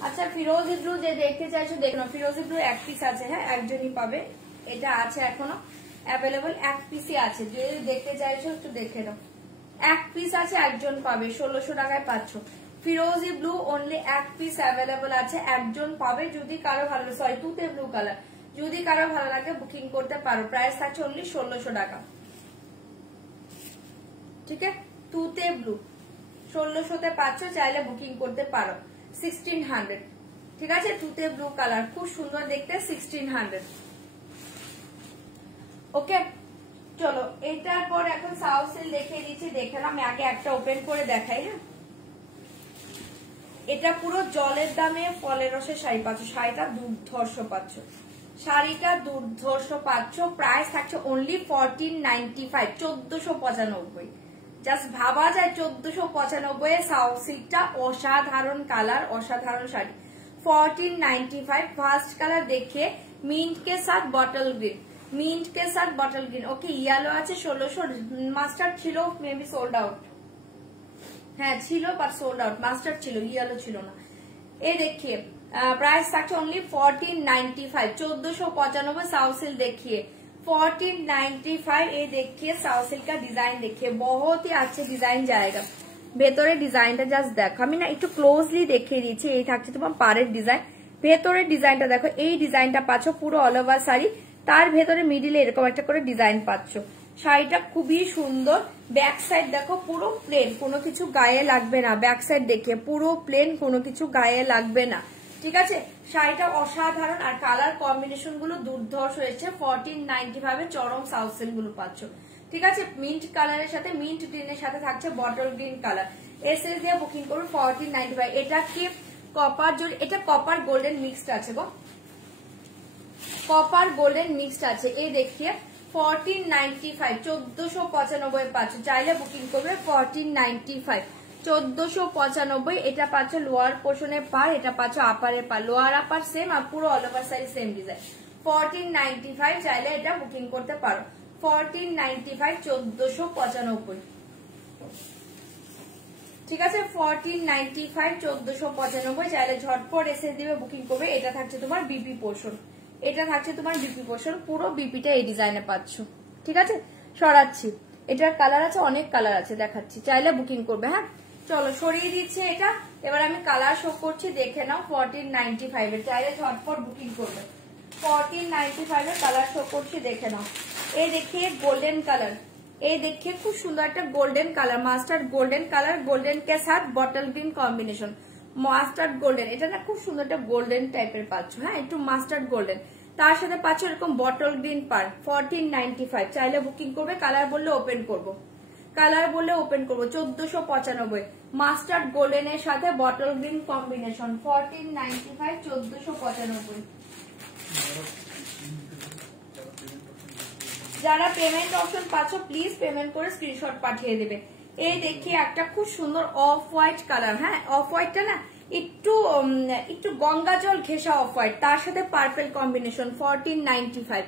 আচ্ছা, ফিরোজি ব্লু যে দেখতে চাইছো দেখো, ফিরোজি ব্লু এক পিস আছে। হ্যাঁ, একজনই পাবে, এটা আছে এখনো অ্যাভেলেবল, এক পিসই আছে। যদি দেখতে চাইছো একটু দেখে নাও, এক পিস আছে, একজন পাবে। 1600 টাকায় পাচ্ছ ফিরোজি ব্লু, অনলি এক পিস অ্যাভেলেবল আছে, একজন পাবে। যদি কারো ভালো, সরি তুতে ব্লু কালার, যদি কারো ভালো লাগে বুকিং করতে পারো। প্রাইস থাকছে অনলি 1600 টাকা। ঠিক আছে, তুতে ব্লু 1600-তে পাচ্ছ, চাইলে বুকিং করতে পারো। 1600, ঠিক আছে, তুতে ব্লু কালার, খুব সুন্দর দেখতে, 1600। ওকে, চলো এটার পর এখন সাউথ সিল্ক দেখিয়ে দিচ্ছি, দেখে নাও। আমি আগে একটা ওপেন করে দেখাই। হ্যাঁ, এটা পুরো জলের দামে ফলের রসের শাড়ি পাচ্ছ, শাড়িটা দুর্ধর্ষ পাচ্ছ, শাড়িটা দুর্ধর্ষ পাচ্ছ। প্রাইস থাকছে অনলি 1495, 1495। জাস্ট ভাবা যায় 1495 সাউথ সিল্কটা, অসাধারণ কালার, অসাধারণ শাড়ি। 1495, ফার্স্ট কালার দেখে মিন্ট কে সাথ বটল গ্রিন, মিন্ট কে সাথ বটল গ্রিন। ওকে, ইয়েলো আছে 1600, মাস্টার্ড ছিল মেবি সোল্ড আউট। হ্যাঁ ছিল বাট সোল্ড আউট, মাস্টার্ড ছিল, ইয়েলো ছিল না। এই দেখিয়ে प्राइस থাকছে অনলি 1495, 1495 साउथ सिल्क देखिए 1495। ये देखिए साउथ सिल्क का डिजाइन देखिए, बहुत ही अच्छे डिजाइन जाएगा। ভেতরে ডিজাইনটা জাস্ট দেখো, আমি না একটু ক্লোজলি দেখিয়ে দিচ্ছি। এই থাকছে তোমার পাড়ের ডিজাইন, ভেতরের ডিজাইনটা দেখো। এই ডিজাইনটা পাচ্ছ পুরো অল ওভার শাড়ি, তার ভেতরে মিডিলে এরকম একটা করে ডিজাইন পাচ্ছ। শাড়িটা খুবই সুন্দর। ব্যাক সাইড দেখো পুরো প্লেন, কোনো কিছু গায়ে লাগবে না। ব্যাক সাইড দেখিয়ে পুরো প্লেন, কোনো কিছু গায়ে লাগবে না, ঠিক আছে। শাড়িটা অসাধারণ আর কালার কম্বিনেশন গুলো দুর্ধর্ষ হয়েছে। 1495 চরম সাউথ সিল্ক গুলো পাচ্ছ, ঠিক আছে। মিন্ট কালারের সাথে মিন্ট গ্রিনের সাথে থাকছে বটল গ্রিন কালার। এসএস দিয়ে বুকিং করুন 1495। এটা কি কপার জরি, এটা কপার গোল্ডেন মিক্সড আছে গো, কপার গোল্ডেন মিক্সড আছে। এই দেখিয়ে 1495, 1495 পাচ্ছ। চাইলে বুকিং করবে 1495, 1495। এটা পাচ্ছ লোয়ার পোর্শনে পার, এটা পাচ্ছ আপারের পার। লোয়ার আপার সেম আর পুরো all over size same design. 1495 চাইলে এটা বুকিং করতে পারো। 1495, 1495, ঠিক আছে। 1495, 1495 চাইলে ঝটপট এসে দিবে, বুকিং করবে। এটা থাকছে তোমার বিপি পোর্শন, এটা থাকছে তোমার বিপি পোর্শন, পুরো বিপিটা এই ডিজাইনে পাচ্ছ, ঠিক আছে। সরাচ্ছি, এটার কালার আছে, অনেক কালার আছে, দেখাচ্ছি। চাইলে বুকিং করবে। হ্যাঁ চলো সরিয়ে দিচ্ছে এটা। এবার আমি কালার শো করছি, দেখে নাও। 1495 এর চাইলে ঝটপট বুকিং করবে। 1495 এর কালার শো করছি, দেখে নাও। এই দেখিয়ে গোল্ডেন কালার, এই देखिए খুব সুন্দর একটা golden colour, mustard golden colour, golden के साथ bottle green combination. Mustard golden, এটা না খুব সুন্দর একটা গোল্ডেন টাইপের পাচ্ছ। হ্যাঁ একটু মাস্টার্ড গোল্ডেন, তার সাথে পাচ্ছ এরকম বটল গ্রিন পার। 1495 চাইলে বুকিং করবে। কালার বললে ওপেন করব, কালার বললে ওপেন করবো। 1495 মাস্টার্ড গোল্ডেনের সাথে বটল গ্রিন কম্বিনেশন। 1495, 1495। যারা পেমেন্ট অপশন পাচ্ছ প্লিজ পেমেন্ট করে স্ক্রিনশট পাঠিয়ে দেবে। এই দেখি একটা খুব সুন্দর অফ হোয়াইট কালার। হ্যাঁ অফ হোয়াইটটা না একটু একটু গঙ্গা জল ঘেঁষা অফ হোয়াইট, তার সাথে পার্পেল কম্বিনেশন। 1495,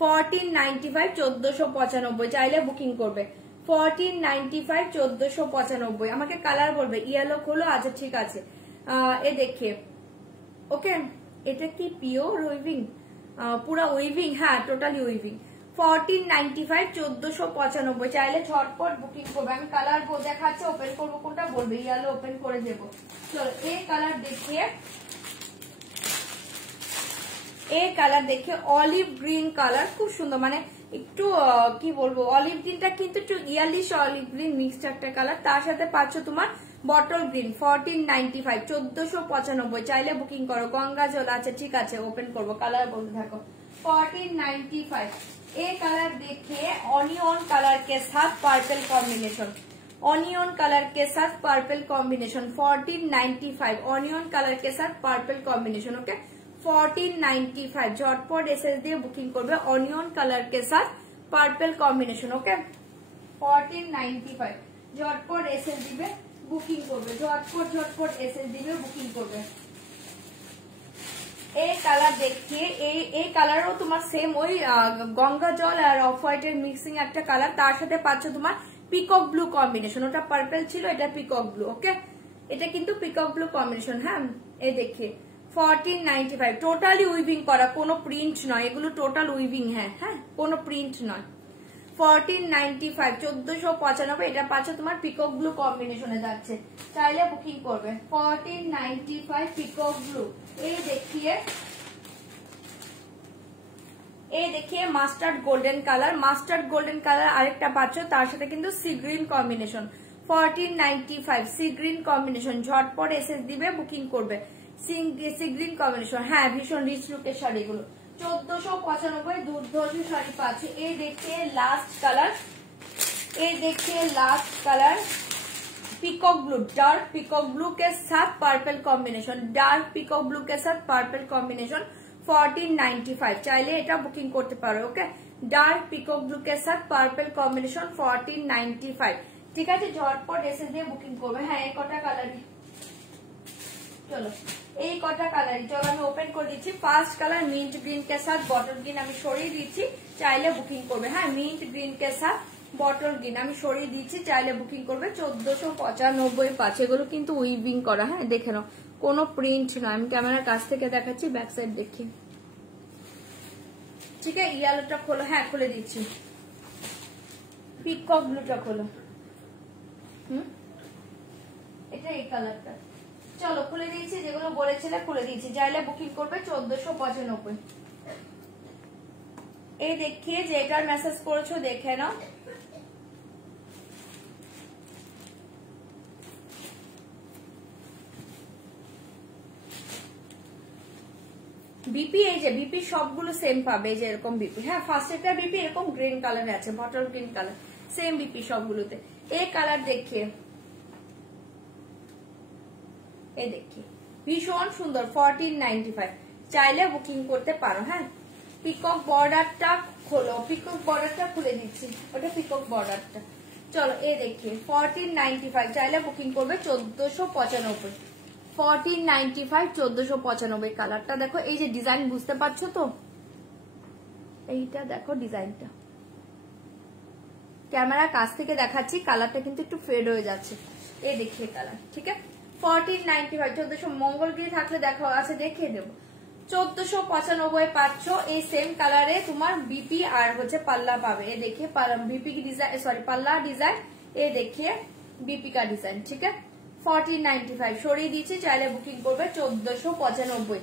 1495, 1495 চাইলে বুকিং করবে। 1495, 1495। আমাকে কালার বলবে। ইয়েলো খোলো, আচ্ছা ঠিক আছে। এ দেখে ওকে, এটা কি পিওর উইভিং? পুরা উইভিং, হ্যাঁ টোটালি উইভিং। 1495, 1495 চাইলে ঝটপট বুকিং করবে। আমি কালার দেখাচ্ছি, ওপেন করবো কোনটা বলবে। ইয়েলো ওপেন করে দেবো। চলো এই কালার দেখিয়ে, এই কালার দেখে অলিভ গ্রিন কালার, খুব সুন্দর। মানে একটু কি বলবো, অলিভ গ্রিনটা কিন্তু একটু ইয়ালিশ অলিভ গ্রিন মিক্সড একটা কালার, তার সাথে পাচ্ছ তোমার বটল গ্রিন। 1495, 1495 চাইলে বুকিং করো। গঙ্গা জল আছে, ঠিক আছে ওপেন করবো। কালার বলতে থাকো। 1495 ये कलर देखिए, ऑनियन कलर के साथ पर्पल कॉम्बिनेशन, ऑनियन कलर के साथ पर्पल कॉम्बिनेशन। 1495 ऑनियन कलर के साथ पर्पल कॉम्बिनेशन। ओके 1495 झटपट एसएस দিয়ে বুকিং করবে। অনিয়ন কালার के साथ पर्पल कॉम्बिनेशन। ओके 1495 झटपट एसएस দিবে, বুকিং করবে। ঝটপট এসএস দিবে, বুকিং করবে। এই কালার দেখিয়ে, এই কালারও তোমার সেম ওই গঙ্গা জল আর অফ হোয়াইটের মিক্সিং একটা কালার, তার সাথে পাচ্ছ তোমার পিকক ব্লু কম্বিনেশন। ওটা পার্পল ছিল, এটা পিকক ব্লু। ওকে এটা কিন্তু পিকক ব্লু কম্বিনেশন। হ্যাঁ এই দেখিয়ে 1495 টোটালি উইভিং করা, কোনো প্রিন্ট নয়, এগুলো টোটাল উইভিং। হ্যাঁ হ্যাঁ কোনো প্রিন্ট নয়। 1495, 1495 এটা পাচ্ছ তোমার পিকক ব্লু কম্বিনেশনে যাচ্ছে, চাইলে বুকিং করবে। 1495 পিকক ব্লু। এই দেখিয়ে mustard golden colour, mustard golden colour আরেকটা পাচ্ছ, তার সাথে কিন্তু sea green combination. 1495 sea green combination. ঝটপট এসএস দিবে, বুকিং করবে। সি গ্রিন কম্বিনেশন, হ্যাঁ ভীষণ রিচ লুকের শাড়িগুলো। 1495 দুর্ধর্ষ শাড়ি পাচ্ছে। এই দেখিয়ে লাস্ট কালার, এই দেখিए last colour peacock blue, dark peacock blue के साथ purple combination, dark peacock blue के साथ पर्पल कॉम्बिनेशन। 1495 চাইলে এটা বুকিং করতে পারো। ওকে ডার্ক পিকক ব্লু के साथ पर्पल कॉम्बिनेशन 1495। ঠিক আছে ঝটপট এসে দিয়ে বুকিং করবে। হ্যাঁ এই কটা কালারই, চলো এই কটা কালারই। চলো আমি ওপেন করে দিচ্ছি। ফার্স্ট কালার মিন্ট গ্রিন के साथ बॉटल ग्रीन আমি সরিয়ে দিচ্ছি, চাইলে বুকিং করবে। হ্যাঁ মিন্ট গ্রিন के साथ বটল গ্রিন আমি সরিয়ে দিচ্ছি, চাইলে বুকিং করবে 1495 পাঁচ। এগুলো কিন্তু উইভিং করা, হ্যাঁ দেখে নাও, কোনো প্রিন্ট নয়। আমি ক্যামেরার কাছ থেকে দেখাচ্ছি, ব্যাক সাইড দেখি। ঠিক আছে, ইয়েলোটা খোলো, হ্যাঁ খুলে দিচ্ছি। পিকক ব্লুটা খোলো। এটা এই কালারটা, চলো খুলে দিয়েছি, যেগুলো বলেছিলে খুলে দিয়েছি। চাইলে বুকিং করবে 1495। এই দেখিয়ে যে এটার মেসেজ করেছো দেখে নাও। বিপি, এই যে বিপি সবগুলো সেম পাবে, যে এরকম বিপি, হ্যাঁ ফার্স্ট একটা বিপি এরকম গ্রিন কালারে আছে, bottle green colour, same BP সবগুলোতে। এই কালার দেখিয়ে, এই দেখিয়ে ভীষণ সুন্দর, 1495। চাইলে বুকিং করতে পারো। হ্যাঁ, পিকক বর্ডারটা খোলো, পিকক বর্ডারটা খুলে দিচ্ছি, ওটা পিকক বর্ডারটা। চলো এই দেখিয়ে 1495, চাইলে বুকিং করবে 1495। 1495, 1495। কালারটা দেখো, এই যে ডিজাইন বুঝতে পারছো তো, এইটা দেখো ডিজাইনটা, ক্যামেরার কাছ থেকে দেখাচ্ছি, কালারটা কিন্তু একটু ফেড হয়ে যাচ্ছে। এই দেখিয়ে কালার, ঠিক আছে 1495। 1400 মঙ্গলগিরি থাকলে দেখো আছে, দেখিয়ে দেবো। 1495 পাচ্ছ এই সেম কালারে তোমার বিপি আর হচ্ছে পাল্লা পাবে। এ দেখিয়ে বিপি কি ডিজাইন, সরি পাল্লা ডিজাইন, এ দেখিয়ে বিপি কা ডিজাইন, ঠিক আছে 1495 সরিয়ে দিচ্ছি, চাইলে বুকিং করবে 1495।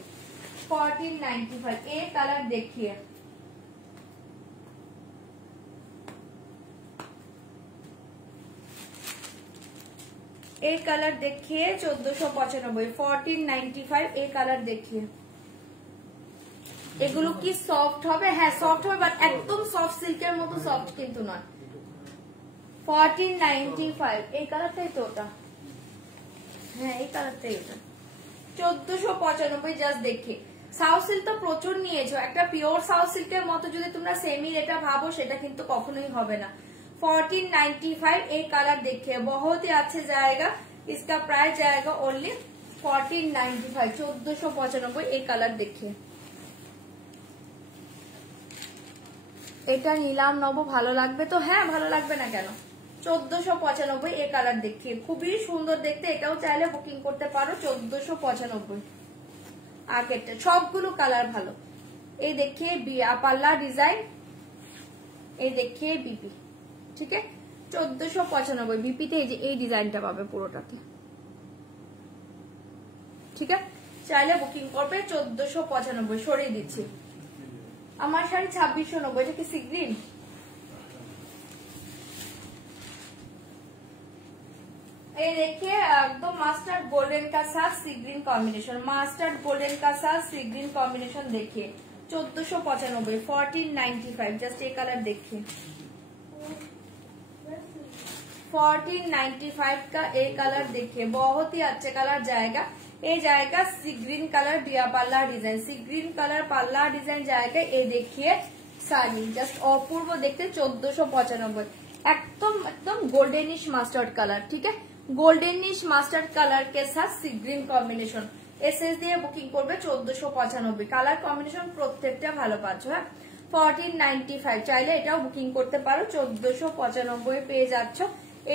1495 এ কালার দেখিয়ে, এই কালার দেখিয়ে 1495। 1495 এই কালার দেখিয়ে। এগুলো কি সফট হবে? হ্যাঁ সফট হবে, বাট একদম সফট সিল্কের মতো সফট কিন্তু নয়। 1495 এই কালারটাই তো ওটা, হ্যাঁ এই কালারটাই ওটা। 1495 জাস্ট দেখে। সাউথ সিল্ক তো প্রচুর নিয়েছো, একটা পিওর সাউথ সিল্কের মতো যদি তোমরা সেমি এটা ভাবো, সেটা কিন্তু কখনোই হবে না। 1495 এই কালার देखिए, बहुत ही अच्छे जाएगा, इसका प्राइस जाएगा ओनली 1495। 1495 এই কালার देखिए। এটা নিলাম নব, ভালো লাগবে তো? হ্যাঁ ভালো লাগবে না কেন। 1495 এই কালার देखिए, খুবই সুন্দর দেখতে, এটাও চাইলে বুকিং করতে পারো 1495। আগেরটা সবগুলো কালার ভালো। এই देखिए পাল্লা ডিজাইন, এই देखिए বিপি, ঠিক আছে 1495 বিপিতে এই যে এই ডিজাইনটা পাবে পুরোটাতে, ঠিক আছে চাইলে বুকিং করবে 1495। সরিয়ে দিচ্ছি। আমার শাড়ি 2690, এটা কি সি গ্রিন? ये देखिए एकदम मास्टर्ड गोल्डन का साथ सी ग्रीन कॉम्बिनेशन, मास्टर्ड गोल्डन का साथ सी ग्रीन कॉम्बिनेशन देखिए 1495। 1495 जस्ट ये कलर देखिए। 1495 का एक कलर देखिए, बहुत ही अच्छे कलर जाएगा। ये जाएगा सी ग्रीन कलर बिया पाल्ला डिजाइन, सी ग्रीन कलर पाल्ला डिजाइन जाएगा। ये देखिए साड़ी जस्ट अपूर्व देखते 1495, एकदम एकदम गोल्डनिश मास्टर्ड कलर, ठीक है गोल्डनिश मास्टर्ड कलर के साथ सी ग्रीन कॉम्बिनेशन। एसएस দিয়ে বুকিং করবে 1495। কালার কম্বিনেশন প্রত্যেকটা ভালো পাচ্ছ। হ্যাঁ 1495 চাইলে এটাও বুকিং করতে পারো, 1495 পেয়ে যাচ্ছ।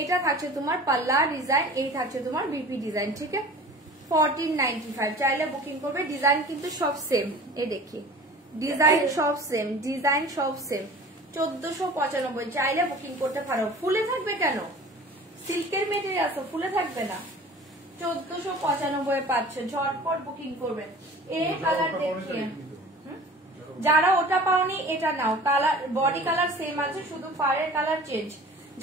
এটা থাকছে তোমার পাল্লা ডিজাইন, এই থাকছে তোমার বিপি ডিজাইন, ঠিক আছে 1495 চাইলে বুকিং করবে। ডিজাইন কিন্তু সব সেম, এই দেখিয়ে ডিজাইন সব সেম, ডিজাইন সব সেম। 1495 চাইলে বুকিং করতে পারো। ফুলে থাকবে কেন? সিল্কের মেটেরিয়াল তো ফুলে থাকবে না। 1495 পাচ্ছ, ঝটপট বুকিং করবে। এই কালার দেখিয়ে, যারা ওটা পাওনি এটা নাও, কালার বডি কালার সেম আছে, শুধু পাড়ের কালার চেঞ্জ।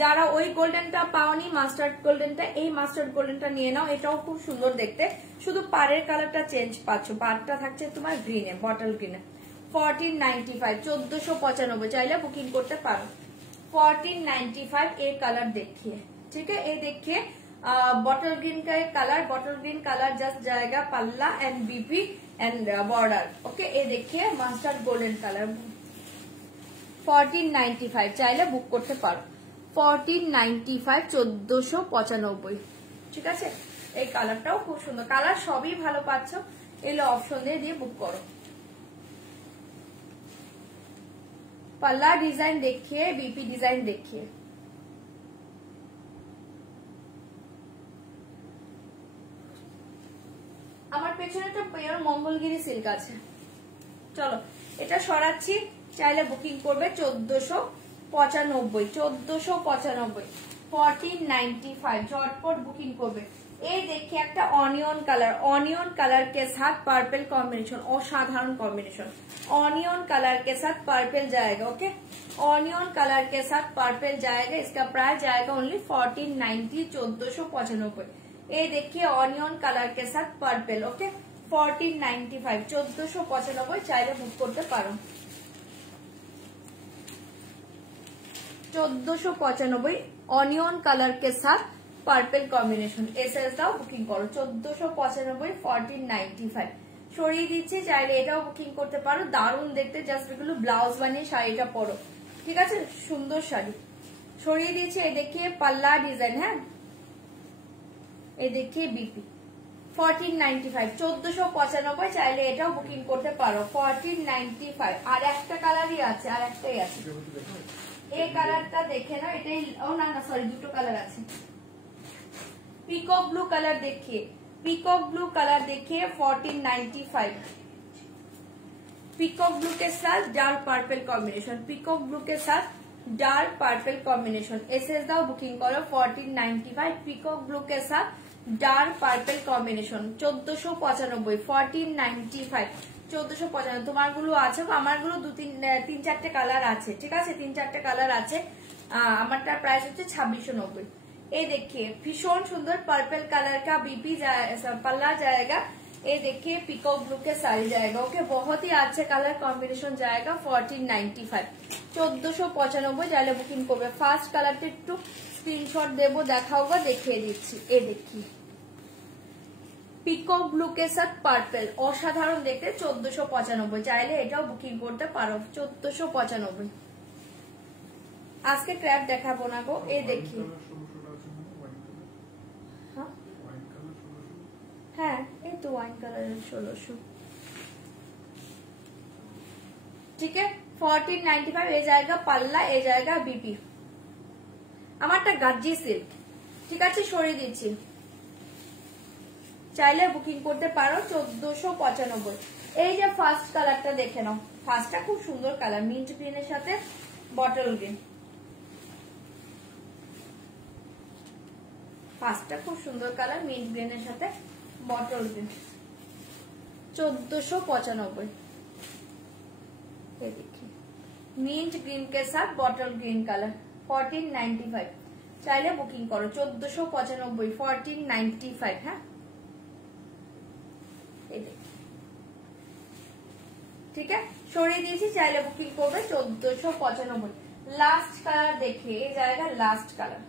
যারা ওই গোল্ডেনটা পাওনি মাস্টার্ড গোল্ডেনটা, এই মাস্টার্ড গোল্ডেনটা নিয়ে নাও, এটাও খুব সুন্দর দেখতে, শুধু পাড়ের কালারটা চেঞ্জ পাচ্ছ। পাড়টা থাকছে তোমার গ্রিনে, বটল গ্রিনে। 1495 1495 চাইলে বুকিং করতে পারো। 1495 এই কালার देखिए, ठीक है ये देखिए बॉटल ग्रीन का एक colour, bottle green colour just जाएगा पल्ला and BP and border. Okay ये देखिए मास्टर्ड गोल्डन कलर। 1495 চাইলে বুক করতে পারো। 1495 1495, ঠিক আছে এই কালারটাও খুব সুন্দর, কালার সবই ভালো পাচ্ছ। এলো অপশন দিয়ে বুক করো। पल्ला डिजाइन देखिए, बीपी डिजाइन देखिए, পেছনে একটা পিওর মঙ্গলগিরি সিল্ক আছে। চলো এটা সরাচ্ছি, চাইলে বুকিং করবে 1495, 1495, 1495 ঝটপট বুকিং করবে। এই দেখি একটা অনিয়ন কালার के साथ पर्पल कॉम्बिनेशन, असाधारण कॉम्बिनेशन। ऑनियन कलर के साथ पर्पल जाएगा, ओके, ऑनियन कलर के साथ पर्पल जाएगा। इसका प्राइस जाएगा ओनली 1490, 1495। ये देखिए ऑनियन कलर के साथ पर्पल, ओके, 1495, 1495 চাইলে বুক করতে পারো। 1495 অনিয়ন কালার के साथ পার্পল কম্বিনেশন, এসএস দাও বুকিং করো। 1495, 1495 সরিয়ে দিচ্ছি, চাইলে এটাও বুকিং করতে পারো। দারুণ দেখতে, জাস্ট এগুলো ব্লাউজ বানিয়ে শাড়িটা পরো, ঠিক আছে, সুন্দর শাড়ি। সরিয়ে দিচ্ছি। এই দেখিয়ে পাল্লা ডিজাইন, হ্যাঁ এই দেখিয়ে বিপি 1495, 1495 চাইলে এটাও বুকিং করতে পারো। 1495 আর একটা কালারই আছে, আর একটাই আছে। এই কালারটা দেখে না, এটাই, ও না না সরি, দুটো কালার আছে। পিকক ব্লু কালার देखिए, पीकॉक ब्लू कलर देखिए 1495, पीकॉक ब्लू के साथ dark purple combination, peacock blue के साथ डार्क पर्पल कॉम्बिनेशन। एसएस दाओ बुकिंग करो 1495, पीकॉक ब्लू के साथ डार्क पर्पल कॉम्बिनेशन 1495, 1495, 1495। তোমার গুলো আছে, আমার গুলো তিন চারটে কালার আছে, ঠিক আছে, 3-4টে কালার আছে। আমারটার প্রাইস হচ্ছে 2690। ये देखिए भीषण सुंदर पर्पल कलर का बीपी पल्ला जाएगा। ये देखिए पीकॉक ब्लू के साड़ी जाएगा, ओके, बहुत ही अच्छे कलर कॉम्बिनेशन जाएगा। 1495, 1495 চাইলে বুকিং করবে। ফার্স্ট কালারটা একটু স্ক্রিনশট দেবো, দেখাবো, দেখিয়ে দিচ্ছি। এই দেখি পিকক ব্লু কে সাথ পার্পল, অসাধারণ দেখতে, 1495 চাইলে এটাও বুকিং করতে পারো। 1495। আজকে ক্র্যাপ দেখাবো না গো। এই দেখি, হ্যাঁ এই তো ওয়াইন কালারের 1600, ঠিক है। 1495 এ জায়গা পাল্লা, এ জায়গা বিপি। আমারটা গাজি সিল্ক, ঠিক আছে, সরিয়ে দিচ্ছি, চাইলে বুকিং করতে পারো। 1495। এই যে ফার্স্ট কালারটা দেখে নাও, ফার্স্টটা খুব সুন্দর কালার, মিন্ট গ্রিনের সাথে বটল গ্রিন। ফার্স্টটা খুব সুন্দর কালার, মিন্ট গ্রিনের সাথে বটল গ্রিন, 1495। ये देखिए मिंट ग्रीन के साथ बॉटल ग्रीन कलर 1495 চাইলে বুকিং করো। 1495, 1495, হ্যাঁ এই দেখি, ঠিক আছে, সরিয়ে দিয়েছি, চাইলে বুকিং করবে। 1495। লাস্ট কালার দেখে, এই জায়গা লাস্ট কালার,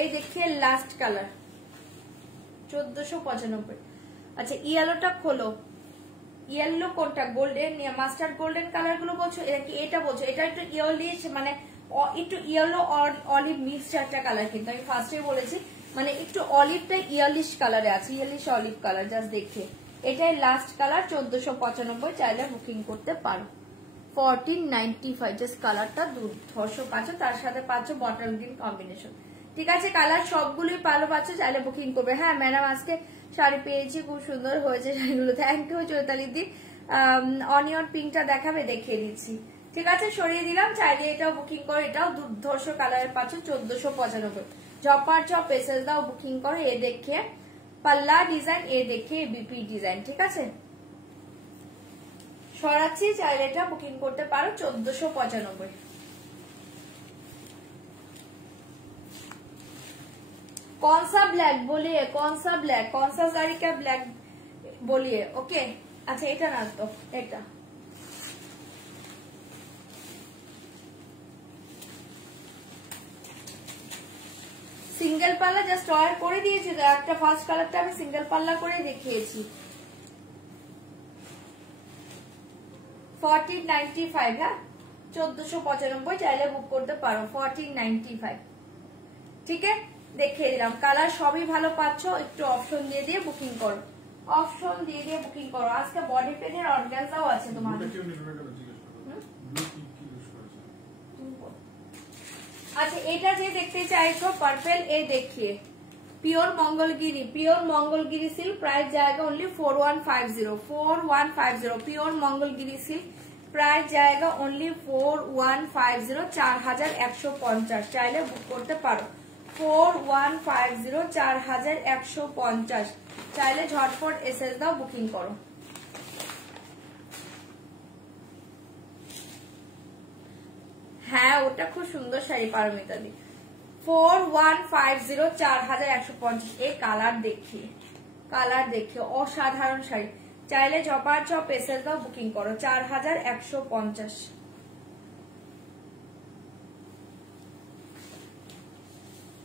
এই দেখিয়ে লাস্ট কালার 1495। আচ্ছা ইয়েলোটা খোলো, ইয়েলো কোনটা, গোল্ডেন মাস্টার্ড গোল্ডেন কালার গুলো বলছো, এটা বলছো, এটা একটু ইয়েলিশ, মানে একটু ইয়েলো অলিভ মিক্স একটা কালার, কিন্তু আমি ফার্স্টে বলেছি মানে একটু অলিভটা ইয়েলিশ কালারে আছে, ইয়েলিশ অলিভ কালার, জাস্ট দেখে। এটাই লাস্ট কালার, 1495 চাইলে বুকিং করতে পারো। 1495 জাস্ট কালারটা দুর্ধর্ষ পাচ্ছ, তার সাথে পাচ্ছ বটল গ্রিন কম্বিনেশন, ঠিক আছে। কালার সবগুলোই ভালো পাচ্ছ, চাইলে বুকিং করবে। হ্যাঁ ম্যাডাম আজকে শাড়ি পেয়েছি, খুব সুন্দর হয়েছে শাড়িগুলো, thank you Chaitali di. Onion পিঙ্কটা দেখাবে, দেখিয়ে দিচ্ছি, ঠিক আছে, সরিয়ে দিলাম, চাইলে এটাও বুকিং করো। এটাও দুর্ধর্ষ কালারের পাচ্ছ 1495। ঝপার ঝপ এসএস দাও বুকিং করো। এ দেখে পাল্লা ডিজাইন, এ দেখে বিপি ডিজাইন, ঠিক আছে, সরাচ্ছি, চাইলে এটা বুকিং করতে পারো। 1495। कौन सा ब्लैक बोलिए, कौन सा ब्लैक, कौन सा साड़ी का ब्लैक बोलिए, ओके। अच्छा এটা না তো, এটা সিঙ্গেল পাল্লা জাস্ট অর্ডার করে দিয়েছি তো, একটা ফার্স্ট কালারটা আমি সিঙ্গেল পাল্লা করে দেখিয়েছি। 1495, হ্যাঁ 1495 চাইলে বুক করতে পারো। 1495, ঠিক আছে, দেখিয়ে দিলাম। কালার সবই ভালো পাচ্ছ, একটু অপশন দিয়ে দিয়ে বুকিং করো, অপশন দিয়ে দিয়ে বুকিং করো। আজকে বডি পেনের অর্গানজাও আছে তোমাদের। ব্লু কি কি ইউজ করেছে? আচ্ছা এটা যে দেখতে চাইছো পার্পল, এই দেখিয়ে পিওর মঙ্গলগিরি সিল্ক, প্রাইস জায়গা only 4150 pure Mangalagiri silk, price জায়গা অনলি 4150, 4150। চাইলে বুক করতে পারো 4150, 4150। চাইলে ঝটপট এসএস দাও, বুকিং করো। হ্যাঁ ওটা খুব সুন্দর শাড়ি পারমিতাদি। 4150, 4150। এই কালার দেখিয়ে অসাধারণ শাড়ি। চাইলে ঝপার ঝপ এসএস দাও, বুকিং করো 4150।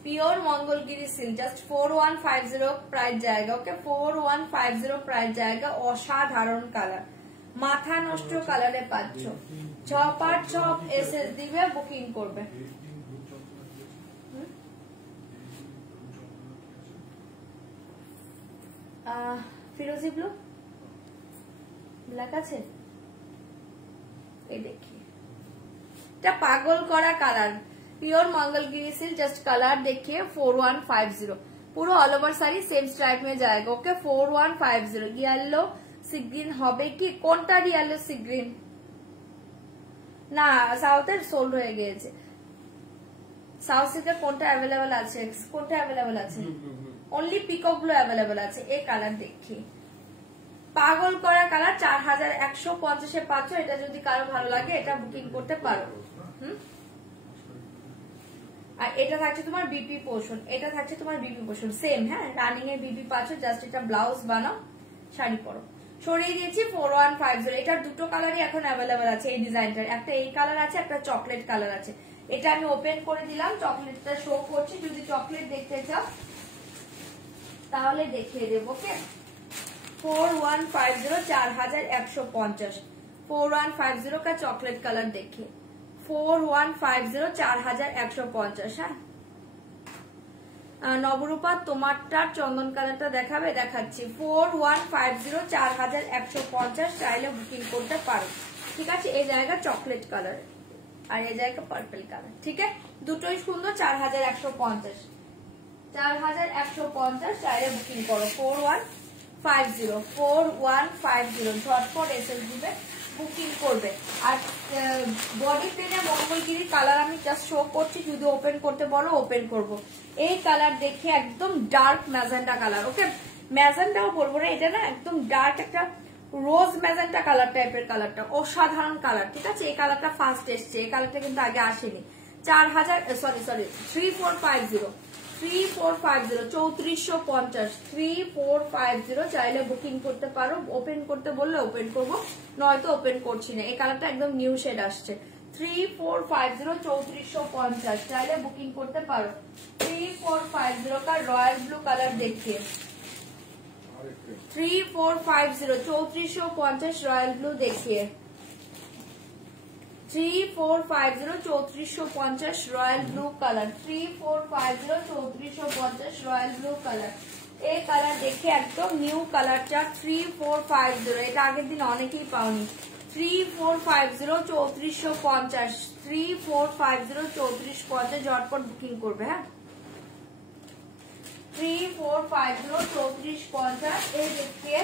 Pure Mangalagiri silk, just 4150 price জায়গা। ওকে 4150 প্রাইস জায়গা। অসাধারণ কালার, মাথা নষ্ট কালারে পাচ্ছ। ঝপার ঝপ এসএস দিবে, বুকিং করবে। ফিরোজি ব্লু ব্ল্যাক আছে, এই দেখি এটা পাগল করা colour. Pure Mangalagiri silk, just colour देखिए 4150। পুরো all over sari same stripe में जाएगा। ওকে 4150। येलो সি গ্রিন হবে কি? কোনটা ইয়েলো সি গ্রিন? না সাউথের সোল্ড হয়ে গিয়েছে। সাউথ সিল্কের কোনটা অ্যাভেলেবল আছে? কোনটা অ্যাভেলেবল আছে? অনলি পিকক ব্লু অ্যাভেলেবল আছে। এই কালার দেখি, পাগল করা কালার। 4150 পাচ্ছ। এটা যদি কারো ভালো লাগে এটা বুকিং করতে পারো। আর এটা থাকছে তোমার বিপি পোর্শন, এটা থাকছে তোমার বিপি পোর্শন সেম। হ্যাঁ রানিং এর বিপি পাচ্ছ। জাস্ট এটা ব্লাউজ বানাও, শাড়ি পরো। সরিয়ে দিয়েছি 4150। এটার দুটো কালারই এখন অ্যাভেলেবল আছে। এই ডিজাইনটার একটা এই কালার আছে, একটা চকলেট কালার আছে। এটা আমি ওপেন করে দিলাম, চকলেটটা শো করছি। যদি চকলেট দেখতে চাও তাহলে দেখিয়ে দেবো। ওকে 4150, 4150। 4150 का चॉकलेट कलर देखिए। 4150, 4150। হ্যাঁ নবরূপা তোমারটা চন্দন কালারটা দেখাবে? দেখাচ্ছি। 4150, 4150। চাইলে বুকিং করতে পারো। ঠিক আছে, এই জায়গা চকলেট কালার আর এই জায়গা পার্পল কালার। ঠিক আছে, দুটোই সুন্দর। 4150, 4150। চাইলে বুকিং করো 4150, 4150। ঝটপট এসএস দিবে, বুকিং করবে। আর বডি প্লেনে মঙ্গলগিরি কালার আমি জাস্ট শো করছি। যদি ওপেন করতে বলো ওপেন করব। এই কালার দেখে একদম ডার্ক ম্যাজেন্টা কালার। ওকে ম্যাজেন্টাও বলবো না, এটা না একদম ডার্ক একটা রোজ ম্যাজেন্টা কালার টাইপের কালারটা। অসাধারণ কালার। ঠিক আছে, এই কালারটা ফার্স্ট এসছে, এই কালারটা কিন্তু আগে আসেনি। 3450, 3450, 3450। চাইলে বুকিং করতে পারো। ওপেন করতে বললে ওপেন করবো, নয়তো ওপেন করছি না। এই কালারটা একদম নিউ শেড আসছে। 3450, 3450। চাইলে বুকিং করতে পারো। 3450 का रॉयल ब्लू कलर देखिए। 3450, 3450 रॉयल ब्लू देखिए। 3450, 3450 royal blue colour. 3450, 3450 royal blue colour. এই কালার দেখে একদম নিউ কালারটা। 3450, এটা আগের দিন অনেকেই পাওনি। 3450, 3450, 3450, 3450। ঝটপট বুকিং করবে। হ্যাঁ 3450, 3450। এই দেখে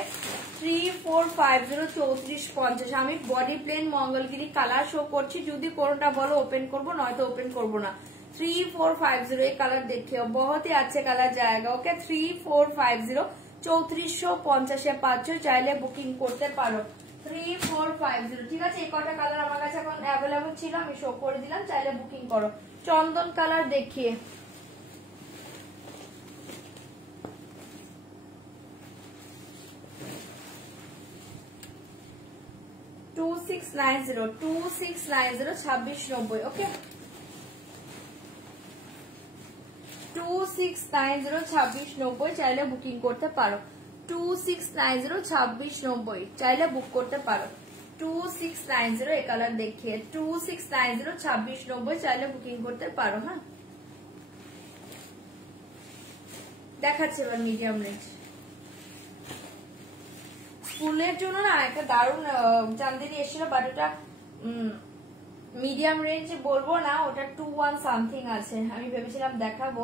3450, 3450। আমি body plain Mangalagiri colour show করছি। যদি কোনটা বলো ওপেন করবো, নয়তো ওপেন করবো না। 3450 এই কালার দেখে बहुत ही अच्छे कलर जाएगा। ओके 3450, 3450 পাচ্ছ। চাইলে বুকিং করতে পারো 3450। ঠিক আছে, এই কটা কালার আমার কাছে এখন অ্যাভেলেবল ছিল, আমি শো করে দিলাম। চাইলে বুকিং করো। চন্দন কালার দেখিয়ে। 2690, 2690, 2690। ওকে 2690, 2690। চাইলে বুকিং করতে পারো। 2690, 2690। চাইলে বুক করতে পারো। 2690 এই কালার দেখিয়ে। 2690, 2690। চাইলে বুকিং করতে পারো। হ্যাঁ দেখাচ্ছে এবার মিডিয়াম রেঞ্জ। ফুলের জন্য না একটা দারুণ চান্দেরি এসেছিল, বাট ওটা মিডিয়াম রেঞ্জ বলবো না, ওটা 21 সামথিং আছে, আমি ভেবেছিলাম দেখাবো।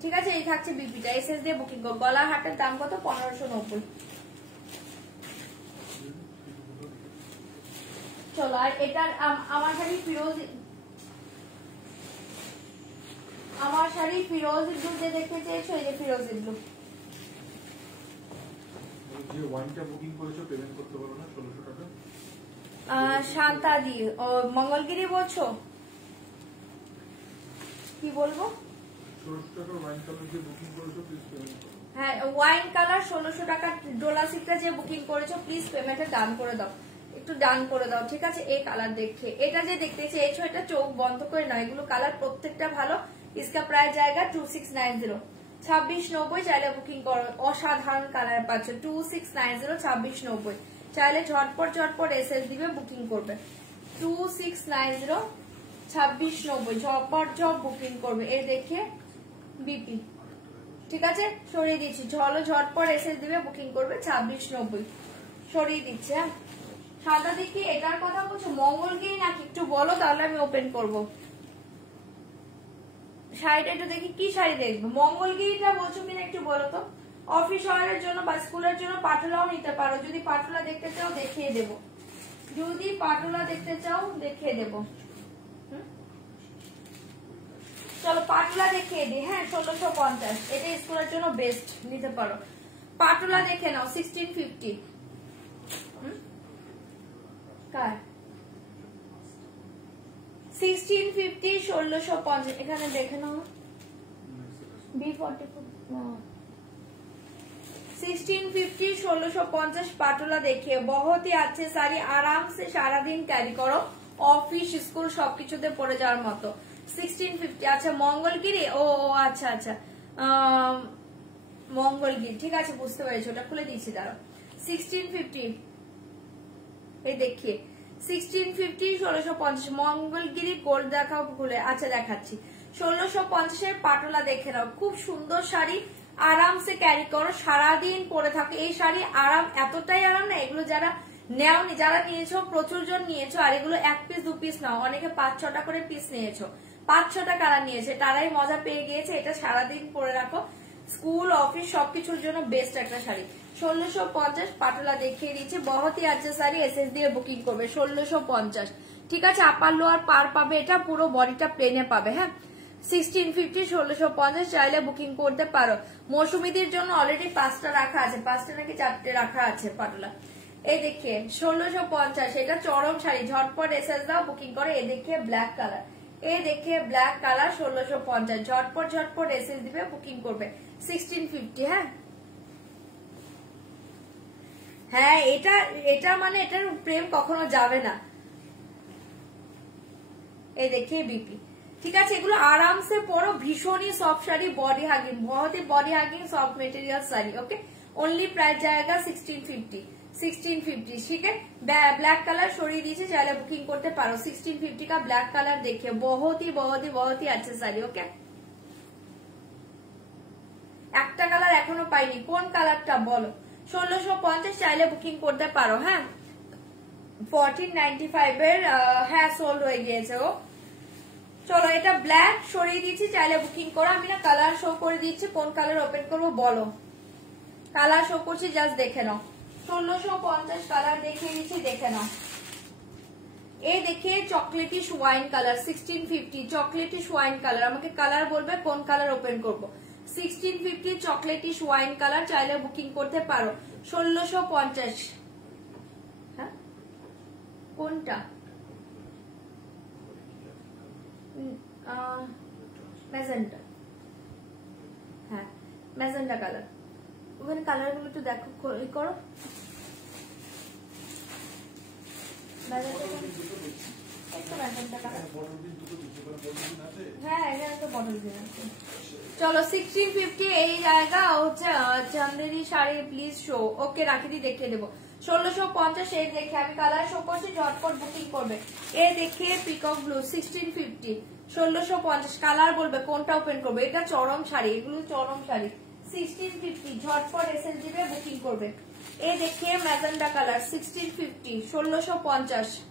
ঠিক আছে, এই থাকছে বিপিটা, এসএস দিয়ে বুকিং করো। গলার হাটের দাম কত? 1590। চলো, আর এটার আমার শাড়ি ফিরোজি ব্লু যে দেখতে চেয়েছো, এই যে ফিরোজি ব্লু। যে ওয়াইনটা বুকিং করেছো পেমেন্ট করতে পারো না 1600 টাকা? শান্তাদি মঙ্গলগিরি বলছো? কি বলবো? 1600 টাকা ওয়াইন কালার যে বুকিং করেছো প্লিজ পেমেন্ট করো। হ্যাঁ, ওয়াইন কালার 1600 টাকা ডোলা সিটটা যে বুকিং করেছো প্লিজ পেমেন্টে ডান করে দাও, একটু ডান করে দাও। ঠিক আছে, এই কালার দেখে এটা যে দেখতে চেয়েছো, এটা চোখ বন্ধ করে নয়, এগুলো কালার প্রত্যেকটা ভালো। ইসকা প্রাইস জায়গা 2690, 2690 চাইলে বুকিং করো। অসাধারণ কালার পাচ্ছে 2690, 2690 চাইলে ঝটপট এসএস দিবে, বুকিং করবে। 2690, 2690 ঝটপট বুকিং করবে। এই দেখে বিপি, ঠিক আছে, সরিয়ে দিচ্ছি। ঝটপট এসএস দিবে, বুকিং করবে। 2690 সরিয়ে দিচ্ছে। হ্যাঁ, সাদা দেখি এটার কথা বলছো মঙ্গলগিরি নাকি একটু বলো, তাহলে আমি ওপেন করব। শাড়িটা একটু দেখি, কি শাড়ি দেখবো? মঙ্গলগিরিটা বলছো কিনা একটু বলো তো। অফিস আওয়ারের জন্য বা স্কুলের জন্য পাটলাও নিতে পারো, যদি পাটলা দেখতে চাও দেখিয়ে দেব, যদি পাটলা দেখতে চাও দেখিয়ে দেব। চলো পাটলা দেখিয়ে দিই। হ্যাঁ, 1650, এটা স্কুলের জন্য বেস্ট, নিতে পারো। পাটলা দেখে নাও 1650। কার 1650, 1650 এখানে দেখে নাও। B44 1650, 1650 পাটলা देखिए बहुत ही अच्छे साड़ी, आराम से सारा दिन कैरी करो, অফিস স্কুল সবকিছুতে পরে যাওয়ার মতো। 1650। আচ্ছা মঙ্গলগিরি, ও আচ্ছা আচ্ছা, মঙ্গলগিরি, ঠিক আছে বুঝতে পেরেছি, ওটা খুলে দিচ্ছি, দাঁড়াও। 1650 এই দেখিয়ে 1650, 1650 মঙ্গলগিরি গোল্ড দেখাও খুলে। আচ্ছা দেখাচ্ছি, 1650 পাটলা দেখে নাও, খুব সুন্দর শাড়ি, আরামসে ক্যারি করো, সারাদিন পরে থাকো এই শাড়ি। আরাম, এতটাই আরাম না, এগুলো যারা নেওনি, যারা নিয়েছো প্রচুর জন নিয়েছো, আর এগুলো 1 পিস 2 পিস নাও, অনেকে 5-6টা করে পিস নিয়েছো, 5-6টা কালার নিয়েছে, তারাই মজা পেয়ে গিয়েছে। এটা সারাদিন পরে রাখো, স্কুল অফিস সবকিছুর জন্য বেস্ট একটা শাড়ি। 1650 পাটলা দেখিয়ে দিচ্ছে, বহুত হি আচ্ছা শাড়ি, এসএস দিয়ে বুকিং করবে। 1650, ঠিক আছে, আপার লোয়ার পার পাবে, এটা পুরো বডিটা প্লেনে পাবে। হ্যাঁ, 1650, 1650 চাইলে বুকিং করতে পারো। মৌসুমীদের জন্য অলরেডি 5টা রাখা আছে, 5টা নাকি 4টে রাখা আছে পাটলা। এই দেখিয়ে 1650, এটা চরম শাড়ি, ঝটপট এসএস দাও, বুকিং করে। এই দেখিয়ে ব্ল্যাক কালার, এই দেখিয়ে ব্ল্যাক কালার 1650, ঝটপট এসএস দিবে, বুকিং করবে। 1650। হ্যাঁ হ্যাঁ, এটা মানে এটার প্রেম কখনো যাবে না। এই দেখিয়ে বিপি, ঠিক আছে, এগুলো আরামসে পরো, ভীষণই সফট শাড়ি, বডি হাগিং, बहुत ही body hugging soft material sari. Okay, only price जाएगा 1650, 1650। ठीक है, ब्लैक कलर সরিয়ে দিয়েছে, চাইলে বুকিং করতে পারো। 1650 का ब्लैक कलर देखिए, बहुत ही अच्छे साड़ी। ओके, একটা কালার এখনো পাইনি, কোন কালারটা বলো? 1650 চাইলে বুকিং করতে পারো। হ্যাঁ, 1495 এর হ্যাঁ সোল্ড হয়ে গিয়েছে ও। চলো, এটা ব্ল্যাক সরিয়ে দিচ্ছি, চাইলে বুকিং করো। আমি না কালার শো করে দিচ্ছি, কোন কালার ওপেন করবো বলো। কালার শো করছি, জাস্ট দেখে নাও। 1650 কালার দেখিয়ে দিচ্ছি, দেখে নাও। এই দেখে চকলেটিশ ওয়াইন কালার 1650, চকলেটিশ ওয়াইন কালার, আমাকে কালার বলবে কোন কালার ওপেন করবো। 1650 চকলেটিশ ওয়াইন কালার, চাইলে বুকিং করতে পারো। 1650। হ্যাঁ, কোনটা? ম্যাজেন্টা, হ্যাঁ ম্যাজেন্টা কালার। ওখানে কালার গুলো একটু দেখো, করো। হ্যাঁ, এখানে তো বটল দিয়ে আছে। চলো 1650 এই জায়গা হচ্ছে চান্দেরি শাড়ি, প্লিজ শো। ওকে, রাখি দিয়ে দেখিয়ে দেবো। 1650 এই দেখে আমি কালার শো করছি, ঝটপট বুকিং করবে। এই দেখে পিকক ব্লু 1650, 1650 কালার বলবে কোনটা ওপেন করবে। এটা চরম শাড়ি, এগুলো চরম শাড়ি। 1650 ঝটপট এসএস দিবে, বুকিং করবে। এ देखिए मैजेंडा कलर 1650 1650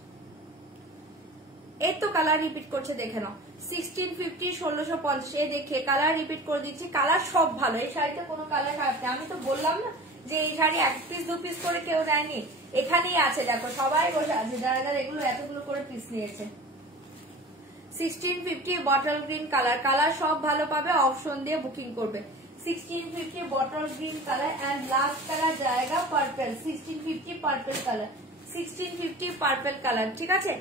এই তো কালার রিপিট করছে দেখে নাও 1650 1650 এই দেখে কালার রিপিট করে দিচ্ছি কালার সব ভালো এই শাড়িতে কোনো কালার খারাপ নেই আমি তো বললাম না যে এই শাড়ি এক পিস দু পিস করে কেউ নেয়নি এখানেই আছে দেখো সবাই বসে আছে যারা যারা এগুলো এতগুলো করে পিস নিয়েছে 1650 বটল গ্রিন কালার কালার সব ভালো পাবে অপশন দিয়ে বুকিং করবে 1650 bottle green colour and last colour জায়গা purple 1650 purple colour 1650 purple colour ঠিক আছে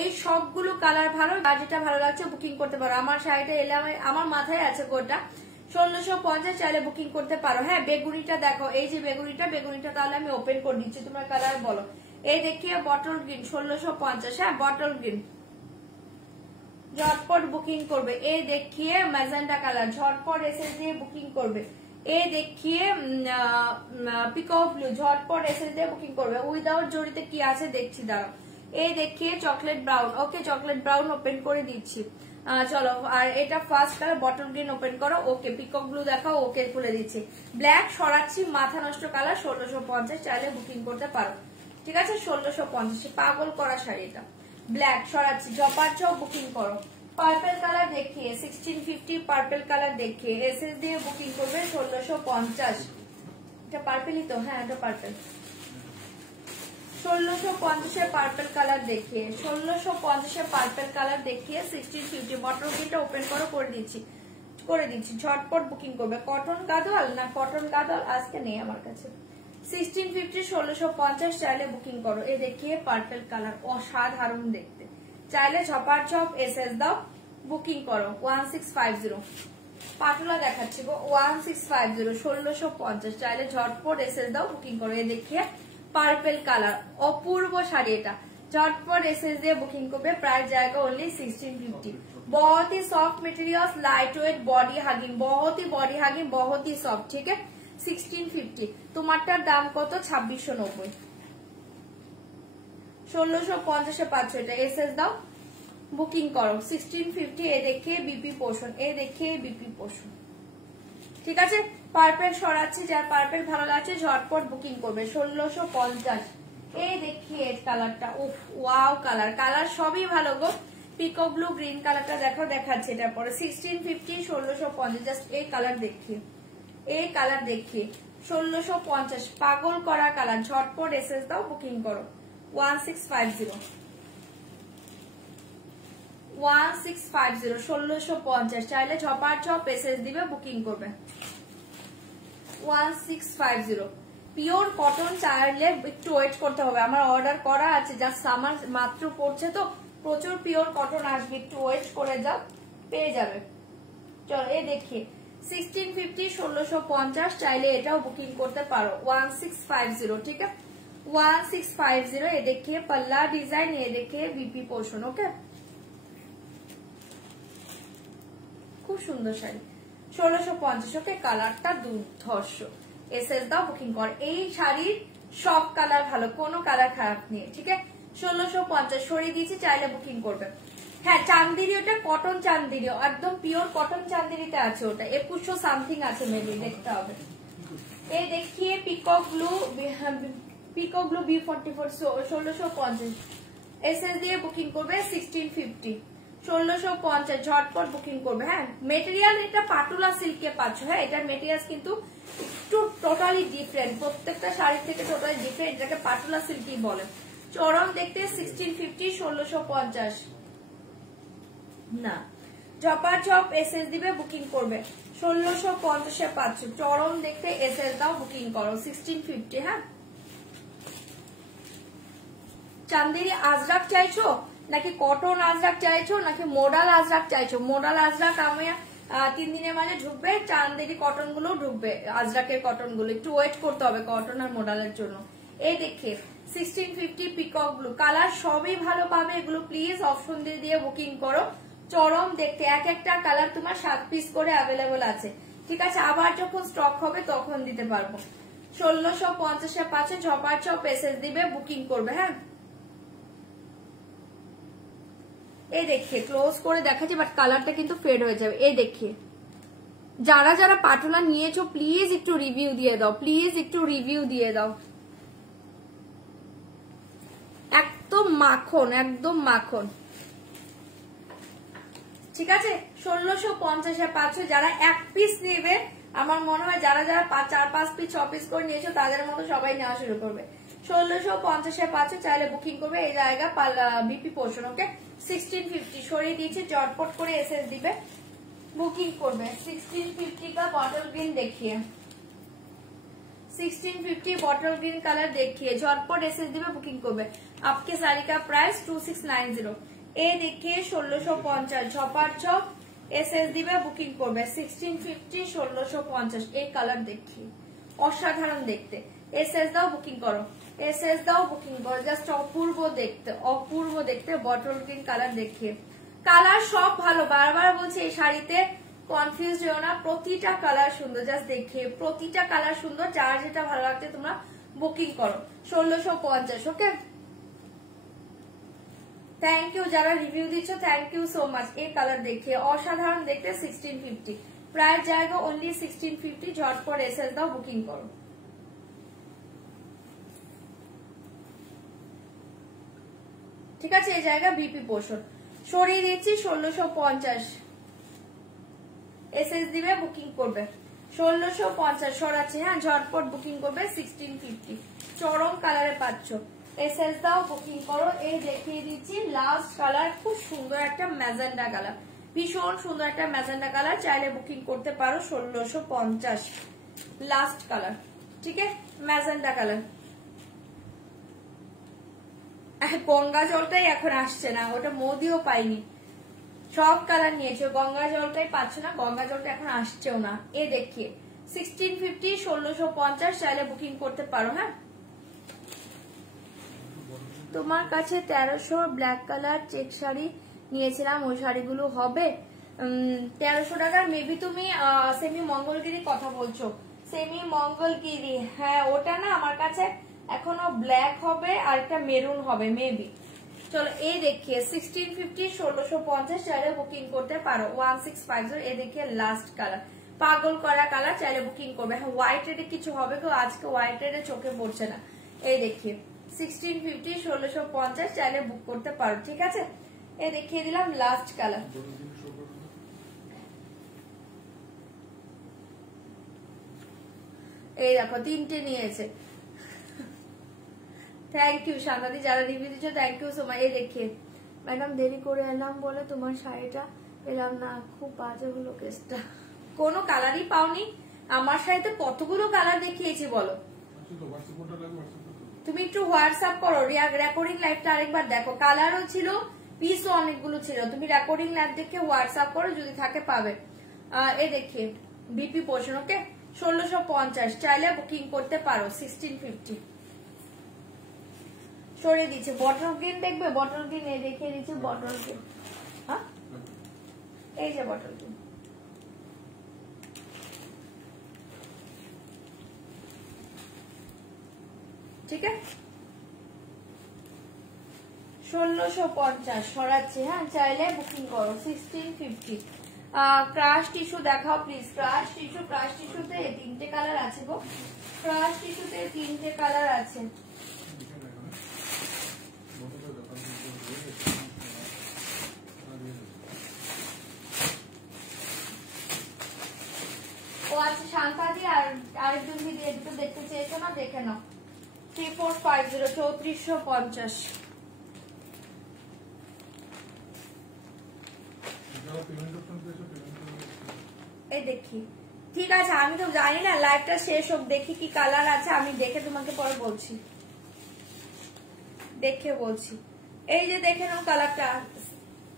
এই সবগুলো কালার ভালো আর যেটা ভালো লাগছে বুকিং করতে পারো আমার শাড়িটা এলে আমার মাথায় আছে কোটা 1650 চাইলে বুকিং করতে পারো হ্যাঁ বেগুনিটা দেখো এই যে বেগুনিটা তাহলে আমি ওপেন করে দিচ্ছি তোমরা কালার বলো এই দেখিয়ে বটল গ্রিন 1650 হ্যাঁ বটল গ্রিন झटपट बुकिंग করবে এই দেখিয়ে ম্যাজেন্টা কালার ঝটপট এসএস দিয়ে বুকিং করবে এই দেখিয়ে পিকক ব্লু ঝটপট এসএস দিয়ে বুকিং করবে উইদাউট জড়িতে কি আছে দেখছি দাঁড়াও এই দেখিয়ে চকলেট ব্রাউন ওকে চকলেট ব্রাউন ওপেন করে দিচ্ছি চলো আর এটা first colour bottle green open করো ওকে পিকক ব্লু দেখাও ওকে খুলে দিচ্ছি ব্ল্যাক সরাচ্ছি মাথা নষ্ট কালার 1650 চাইলে বুকিং করতে পারো ঠিক আছে 1650 পাগল করা শাড়িটা ব্ল্যাক সরাচ্ছি জপারচাও বুকিং করো পার্পল কালার দেখিয়ে 1650 পার্পল কালার দেখিয়ে এসএস দিয়ে বুকিং করবে 1650 এটা পার্পলই তো হ্যাঁ এটা পার্পল 1650 পার্পল কালার দেখিয়ে 1650 পার্পল কালার দেখিয়ে 1650 বটল গ্রিনটা ওপেন করো করে দিচ্ছি ঝটপট বুকিং করবে কটন গাদোয়াল না কটন গাদোয়াল আজকে নেই আমার কাছে 1650 1650 চাইলে বুকিং করো এই দেখিয়ে পার্পল কালার অসাধারণ দেখতে চাইলে ঝপাঝপ এসএস দাও বুকিং করো 1650 পাটুলা দেখাচ্ছি গো 1650 1650 চাইলে ঝটপট এসএস দাও বুকিং করো এই দেখিয়ে পার্পল কালার অপূর্ব শাড়ি এটা झटपट एसएस দিয়ে বুকিং করবে প্রাইস জায়গা ओनली 1650 बहुत ही soft materials light weight body hugging बहुत ही सॉफ्ट ठीक है 1650 তোমারটার দাম কত 2690 1650 পাচ্ছ এটা এসএস দাও বুকিং করো 1650 এ দেখে বিপি পোর্শন ঠিক আছে পার্পল সরাচ্ছি যার পার্পল ভালো লাগছে ঝটপট বুকিং করবে 1650 এই দেখিয়ে কালারটা উফ ওয়াও কালার সবই ভালো গো পিকক ব্লু গ্রিন কালারটা দেখো দেখাচ্ছে এটা পরে 1650 1650 জাস্ট এই কালার দেখিয়ে 1650 পাগল করা কালার ঝটপট এসএস দাও বুকিং করো 1650 1650 চাইলে ঝপাঝপ এসএস দিবে বুকিং করবে 1650 পিওর কটন চাইলে একটু ওয়েট করতে হবে আমার অর্ডার করা আছে জাস্ট সামার মাত্র পড়ছে তো প্রচুর পিওর কটন আসবে একটু ওয়েট করে যাও পেয়ে যাবে চলো এই দেখিয়ে 1650 1650 চাইলে এটাও বুকিং করতে পারো 1650 ঠিক আছে 1650 এ দেখিয়ে पल्ला डिजाइन ये देखिए बीपी पोर्शन ओके খুব সুন্দর শাড়ি 1650 ওকে কালারটা দুর্ধর্ষ এসএস দাও বুকিং কর এই শাড়ির সব কালার ভালো কোনো কালার খারাপ নেই ঠিক আছে 1650 সরিয়ে দিয়েছি চাইলে বুকিং করবে হ্যাঁ চান্দেরি ওটা কটন চান্দেরি একদম পিওর কটন চান্দেরিতে আছে ওটা 2100 সামথিং আছে মেবি দেখতে হবে এই দেখিয়ে পিকক ব্লু B44 1650 এসএস দিয়ে বুকিং করবে 1650 1650 ঝটপট বুকিং করবে হ্যাঁ মেটেরিয়াল এটা পাটুলা সিল্কে পাচ্ছ হ্যাঁ এটার মেটেরিয়াল কিন্তু একটু টোটালি ডিফারেন্ট প্রত্যেকটা শাড়ি থেকে টোটালি ডিফারেন্ট এটাকে পাটুলা সিল্কই বলে চরম দেখতে 1650 1650 না ঝপাঝপ এসএস দিবে বুকিং করবে 1650 এ পাচ্ছ চরম দেখতে এসএস দাও বুকিং করো 1650 হ্যাঁ চান্দেরি আজরাক চাইছো নাকি কটন আজরাক চাইছো নাকি মডাল আজরাক চাইছো মডাল আজরাক আমি 3 দিনের মাঝে ঢুকবে চান্দেরি কটন গুলো ঢুকবে আজরাকের কটন গুলো একটু ওয়েট করতে হবে কটন আর মডালের জন্য এই দেখে 1650 পিকক ব্লু কালার সবই ভালো পাবে এগুলো প্লিজ অপশন দিয়ে বুকিং করো চরম দেখতে এক একটা কালার তোমার 7 পিস করে অ্যাভেলেবল আছে ঠিক আছে আবার যখন স্টক হবে তখন দিতে পারবো 1650 এ পাচ্ছে ঝপাঝপ এসএস দিবে বুকিং করবে হ্যাঁ এই দেখিয়ে ক্লোজ করে দেখাচ্ছি বাট কালারটা কিন্তু ফেড হয়ে যাবে এই দেখিয়ে যারা যারা পাটুলা নিয়েছো প্লিজ একটু রিভিউ দিয়ে দাও একদম মাখন, একদম মাখন। ঠিক আছে, 1650 পাচ্ছ। যারা এক পিস নেবে, আমার মনে হয় যারা যারা 4-5 পিস 6 পিস করে নিয়েছো তাদের মতো সবাই নেওয়া শুরু করবে। 1650 পাচ্ছ, চাইলে বুকিং করবে। এই জায়গা বিপি পোর্শন, ওকে। 1650 সরিয়ে দিয়েছি, চটপট করে এসএস দিবে, বুকিং করবে। 1650 का बॉटल ग्रीन देखिए, 1650 बॉटल ग्रीन कलर देखिए, झटपट एसएस दिवे, बुकिंग করবে। आपके साड़ी का प्राइस 2690। ए देखिए 1650 छपार छप, एसएस दिवे, बुकिंग করবে। 1650 1650 এই কালার দেখিয়ে অসাধারণ দেখতে। এসএস দাও, বুকিং করো, এসএস দাও, বুকিং করো। জাস্ট অপূর্ব দেখতে, অপূর্ব দেখতে। বটল গ্রিন কালার দেখিয়ে, কালার সব ভালো, বারবার বলছি এই শাড়িতে কনফিউজ হও না, প্রতিটা কালার সুন্দর। জাস্ট দেখিয়ে প্রতিটা কালার সুন্দর, যার যেটা ভালো লাগছে তোমরা বুকিং করো। 1650, ওকে। থ্যাংক ইউ যারা রিভিউ দিচ্ছ, থ্যাংক ইউ সো মাচ। এই কালার দেখিয়ে অসাধারণ দেখতে। 1650 প্রাইস জায়গা অনলি 1650। ঝটপট এসএস দাও, বুকিং করো। ঠিক আছে, এই জায়গা বিপি পোর্শন সরিয়ে দিচ্ছি। 1650 এসএস দিবে, বুকিং করবে। 1650 সরাচ্ছে, হ্যাঁ, ঝটপট বুকিং করবে। 1650 চরম কালারে পাচ্ছ, এসএস দাও, বুকিং করো। এই দেখিয়ে দিচ্ছি লাস্ট কালার, খুব সুন্দর একটা ম্যাজেন্ডা কালার, ভীষণ সুন্দর একটা ম্যাজেন্ডা কালার, চাইলে বুকিং করতে পারো। 1650 লাস্ট কালার, ঠিক আছে, ম্যাজেন্ডা কালার। গঙ্গা জলটাই এখন আসছে না, ওটা মোদিও পাইনি, সব কালার নিয়েছে, গঙ্গা জলটাই পাচ্ছে না, গঙ্গা জলটা এখন আসছেও না। এ দেখিয়ে 1650 1650 চাইলে বুকিং করতে পারো, হ্যাঁ। তোমার কাছে 1300 ব্ল্যাক কালার চেক শাড়ি নিয়েছিলাম, ওই শাড়িগুলো হবে 1300 টাকার। মেবি তুমি সেমি মঙ্গলগিরি কথা বলছো, সেমি মঙ্গলগিরি, হ্যাঁ ওটা না আমার কাছে এখনো ব্ল্যাক হবে আর একটা মেরুন হবে মেবি। চলো এই দেখিয়ে 1650 1650 চাইলে বুকিং করতে পারো। 1650 এ দেখিয়ে লাস্ট কালার, পাগল করা কালার, চাইলে বুকিং করবে। হ্যাঁ হোয়াইট রেডে কিছু হবে গো, আজকে হোয়াইট রেডে চোখে পড়ছে না। এই দেখিয়ে 1650 1650 চাইলে বুক করতে পারো, ঠিক আছে। এ দেখিয়ে দিলাম লাস্ট কালার। এই দেখো তিনটে নিয়েছে, থ্যাংক ইউ শান্তাদি যারা রিভিউ দিচ্ছ, থ্যাংক ইউ সো মাচ। এই দেখিয়ে ম্যাডাম দেরি করে এলাম বলে তোমার শাড়িটা পেলাম না, খুব বাজে হলো কেসটা। কোনো কালারই পাওনি, আমার শাড়িতে কতগুলো কালার দেখিয়েছি বলো। তুমি একটু হোয়াটসঅ্যাপ করো, রেকর্ডিং লাইভটা আরেকবার দেখো, কালারও ছিল, পিসও অনেকগুলো ছিল। তুমি রেকর্ডিং লাইভ দেখে হোয়াটসঅ্যাপ করো, যদি থাকে পাবে। এই দেখিয়ে বিপি পোর্শন, ওকে। 1650 চাইলে বুকিং করতে পারো। 1650 সরিয়ে দিচ্ছে। বটল গ্রিন দেখবে, বটল গ্রিন এই দেখিয়ে দিচ্ছে, বটল গ্রিন, হ্যাঁ এই যে বটল গ্রিন। ঠিক আছে, 1650 সরাচ্ছে, হ্যাঁ চাইলে বুকিং করো। 1650 ক্রাশ টিস্যু দেখাও প্লিজ, ক্রাশ টিস্যু। ক্রাশ টিস্যুতে তিনটে কালার আছে গো, ক্রাশ টিস্যুতে তিনটে কালার আছে। ও আচ্ছা শান্তাদি আর আরেকজন দিদি একটু দেখতে চেয়েছো না, দেখে নাও। 3450 3450 এই দেখি। ঠিক আছে, আমি তো জানি না, লাইভটা শেষ হোক, দেখি কি কালার আছে, আমি দেখে তোমাকে পরে বলছি, দেখে বলছি। এই যে দেখে নাও কালারটা,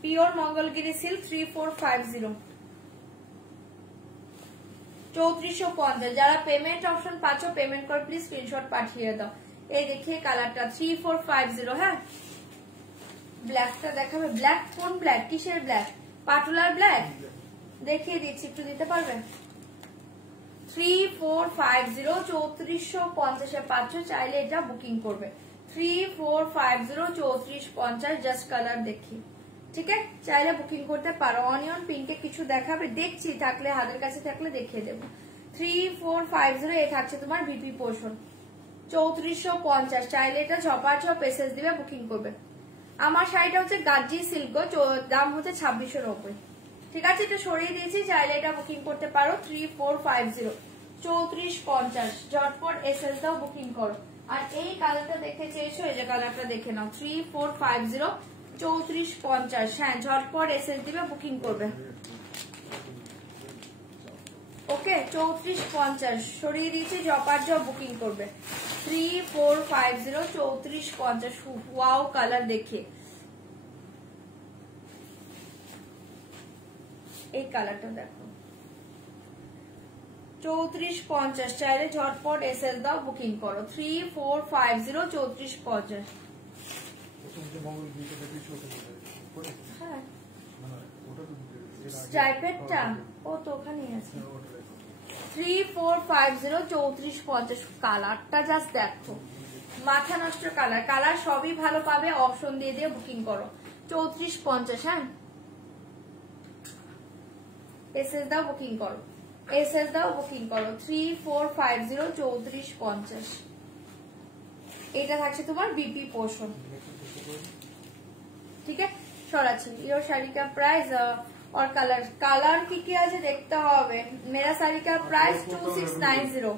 পিওর মঙ্গলগিরি সিল্ক 3450 3450। যারা পেমেন্ট অপশন পাচ্ছ পেমেন্ট করে প্লিজ স্ক্রিনশট পাঠিয়ে দাও। এই দেখিয়ে কালারটা 3450, হ্যাঁ। ব্ল্যাকটা দেখাবে, ব্ল্যাক কোন ব্ল্যাক, কিসের ব্ল্যাক, পাটুলার ব্ল্যাক দেখিয়ে দিচ্ছি, একটু দিতে পারবে। 3450 3450 পাচ্ছ, চাইলে এটা বুকিং করবে। 3450 3450 জাস্ট কালার দেখি, ঠিক আছে, চাইলে বুকিং করতে পারো। অনিয়ন পিঙ্কে কিছু দেখাবে, দেখছি, থাকলে হাতের কাছে থাকলে দেখিয়ে দেবো। 3450 এ থাকছে তোমার ভিপি পোর্শন, 3450, চাইলে এটা ঝপার ঝপ এসএস দিবে বুকিং করবে। আমার শাড়িটা হচ্ছে গাজি সিল্ক, দাম হচ্ছে 2690। ঠিক আছে, এটা সরিয়ে দিয়েছি, চাইলে এটা বুকিং করতে পারো 3450, 3450, ঝটপট এসএস দাও, বুকিং করো। আর এই কালারটা দেখতে চেয়েছো, এই যে কালারটা দেখে নাও, 3450, 3450। হ্যাঁ, ঝটপট এসএস দিবে, বুকিং করবে। ওকে, 3450 সরিয়ে দিয়েছি, জপার জব বুকিং করবে। 3450, 3450। ওয়াও কালার দেখে, এই কালারটা দেখো, 3450, চাইলে ঝটপট এসএস দাও, বুকিং করো। 3450, 3450। হ্যাঁ, স্ট্রাইপেরটা ও তো ওখানেই আছে। 3450, 3450। কালারটা জাস্ট দেখো, মাথা নষ্ট কালার। কালার সবই ভালো পাবে, অপশন দিয়ে দিয়ে বুকিং করো। 3450। হ্যাঁ, এসএস দাও, বুকিং করো, এসএস দাও, বুকিং করো। 3450, 3450। এটা থাকছে তোমার বিপি পোর্শন। ঠিক আছে, সরাচ্ছি। ইয়োর শাড়ি কা প্রাইস और कलर की আছে দেখতে হবে। मेरा साड़ी का price 2690,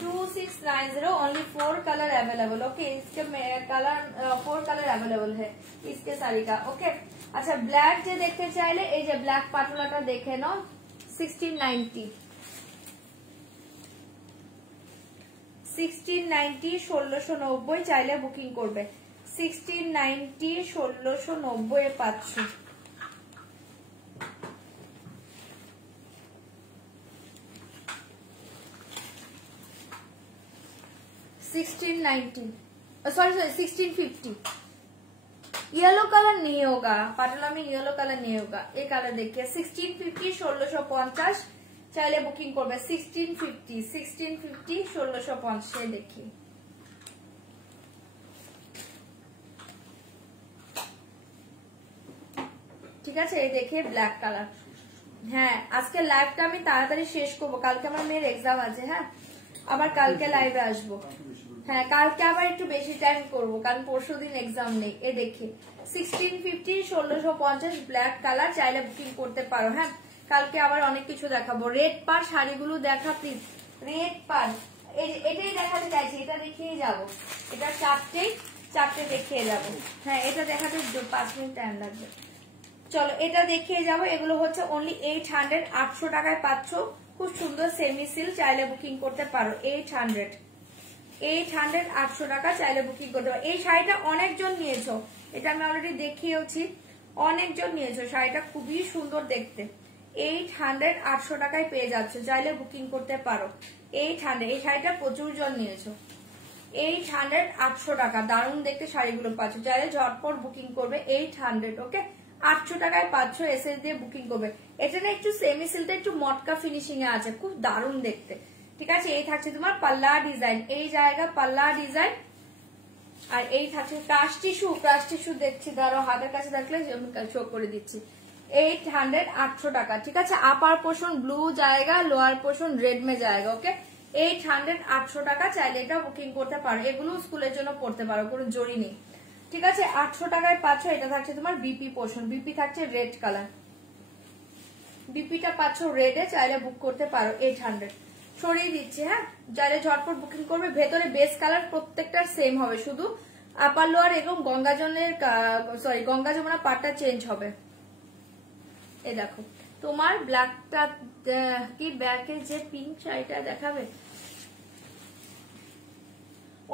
2690। Only 4 colour available. Okay, इसके कलर 4 कलर अवेलेबल है इसके साड़ी का। ओके, अच्छा ब्लैक যে দেখতে চাইলে এই যে ব্ল্যাক পাটোলাটা দেখে নাও, 1690, 1690, 1690। চাইলে বুকিং করবে। 1690, 1690 এ পাচ্ছ। सॉरी 1650। येलो कलर नहीं होगा, पाटला में येलो कलर नहीं होगा। ये कलर देखिए, 1650, 1650। चाइले बुकिंग करबे। 1650, 1650, 1650। देखिए, ঠিক আছে, এই দেখে ব্ল্যাক কালার। হ্যাঁ, আজকে লাইভটা আমি তাড়াতাড়ি শেষ করবো, কালকে আমার মেয়ের এক্সাম আছে। হ্যাঁ, আবার কালকে লাইভে আসবো। হ্যাঁ, কালকে আবার একটু বেশি টাইম করবো, কারণ পরশুদিন এক্সাম নেই। এ দেখে 1650, 1650 ব্ল্যাক কালার। চাইলে বুকিং করতে পারো। হ্যাঁ, কালকে আবার অনেক কিছু দেখাবো। রেড পার শাড়িগুলো দেখা প্লিজ। রেড পার এটাই দেখাতে চাইছি, এটা দেখিয়ে যাবো। এটা চারটে দেখিয়ে যাবো। হ্যাঁ, এটা দেখাতে 5 মিনিট টাইম লাগবে। চলো, এটা দেখিয়ে যাবো। এগুলো হচ্ছে অনলি 800, 800 টাকায় পাচ্ছ। খুব সুন্দর সেমি সিল। চাইলে বুকিং করতে পারো। 800, 800 টাকা। চাইলে বুকিং করতে পারো। এই শাড়িটা অনেকজন নিয়েছো, এটা আমি অলরেডি দেখিয়েছি। অনেকজন নিয়েছো, শাড়িটা খুবই সুন্দর দেখতে। 800, 800 টাকায় পেয়ে যাচ্ছ। চাইলে বুকিং করতে পারো। 800, এই শাড়িটা প্রচুর জন নিয়েছো। 800, 800 টাকা। দারুণ দেখতে শাড়িগুলো পাচ্ছ। চাইলে ঝটপট বুকিং করবে। 800, ওকে, 800 টাকায় পাচ্ছ। এসএস দিয়ে বুকিং করবে। এটা না একটু সেমি সিলটা একটু মটকা ফিনিশিং এ আছে, খুব দারুণ দেখতে। ঠিক আছে, এই থাকছে তোমার পাল্লা ডিজাইন, এই জায়গা পাল্লা ডিজাইন। আর এই থাকছে ক্রাশ টিস্যু দেখছি, ধরো হাতের কাছে থাকলে শো করে দিচ্ছি। 800, 800 টাকা। ঠিক আছে, আপার পোর্শন ব্লু জায়গা, লোয়ার পোর্শন রেড মে জায়গা। ওকে, 800, 800 টাকা। চাইলে এটা বুকিং করতে পারো। এগুলো স্কুলের জন্য পড়তে পারো, কোনো জরি নেই। ঠিক আছে, 800 টাকায় পাচ্ছ। এটা থাকছে তোমার বিপি পোর্শন, বিপি থাকছে রেড কালার। বিপিটা পাচ্ছ রেডে। চাইলে বুক করতে পারো। 800 সরিয়ে দিচ্ছি। হ্যাঁ, চাইলে ঝটপট বুকিং করবে। ভেতরে বেস কালার প্রত্যেকটার সেম হবে, শুধু আপার লোয়ার এবং গঙ্গা যমুনা পাটটা চেঞ্জ হবে। এই দেখো, তোমার ব্ল্যাকটা কি ব্যাকে যে পিঙ্ক শাড়িটা দেখাবে,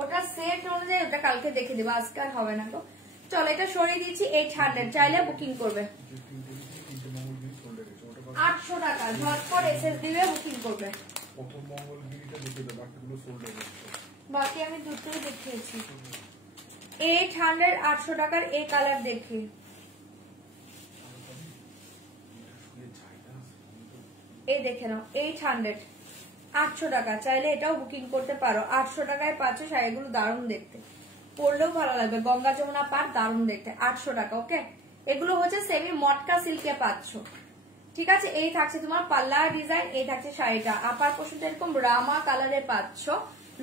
ওটা সেট অনুযায়ী ওটা কালকে দেখে দেবো, আজকে আর হবে না। তো চলো, এটা সরিয়ে দিচ্ছি। 800, চাইলে বুকিং করবে। 800 টাকা। ঝটপট এসএস দিবে, বুকিং করবে। বাকি আমি দুটোই দেখিয়েছি। 800, 800 টাকার এই কালার দেখি। এই দেখে নাও, 800, 800 টাকা। চাইলে এটাও বুকিং করতে পারো। 800 টাকায় পাচ্ছ। শাড়িগুলো দারুণ দেখতে, পরলেও ভালো লাগবে। গঙ্গা যমুনা পার, দারুণ দেখতে। 800 টাকা। ওকে, এগুলো হচ্ছে সেমি মটকা সিল্কে পাচ্ছ। ঠিক আছে, এই থাকছে তোমার পাল্লা ডিজাইন। এই থাকছে শাড়িটা। আপার পোর্শনটা এরকম রামা কালারে পাচ্ছ।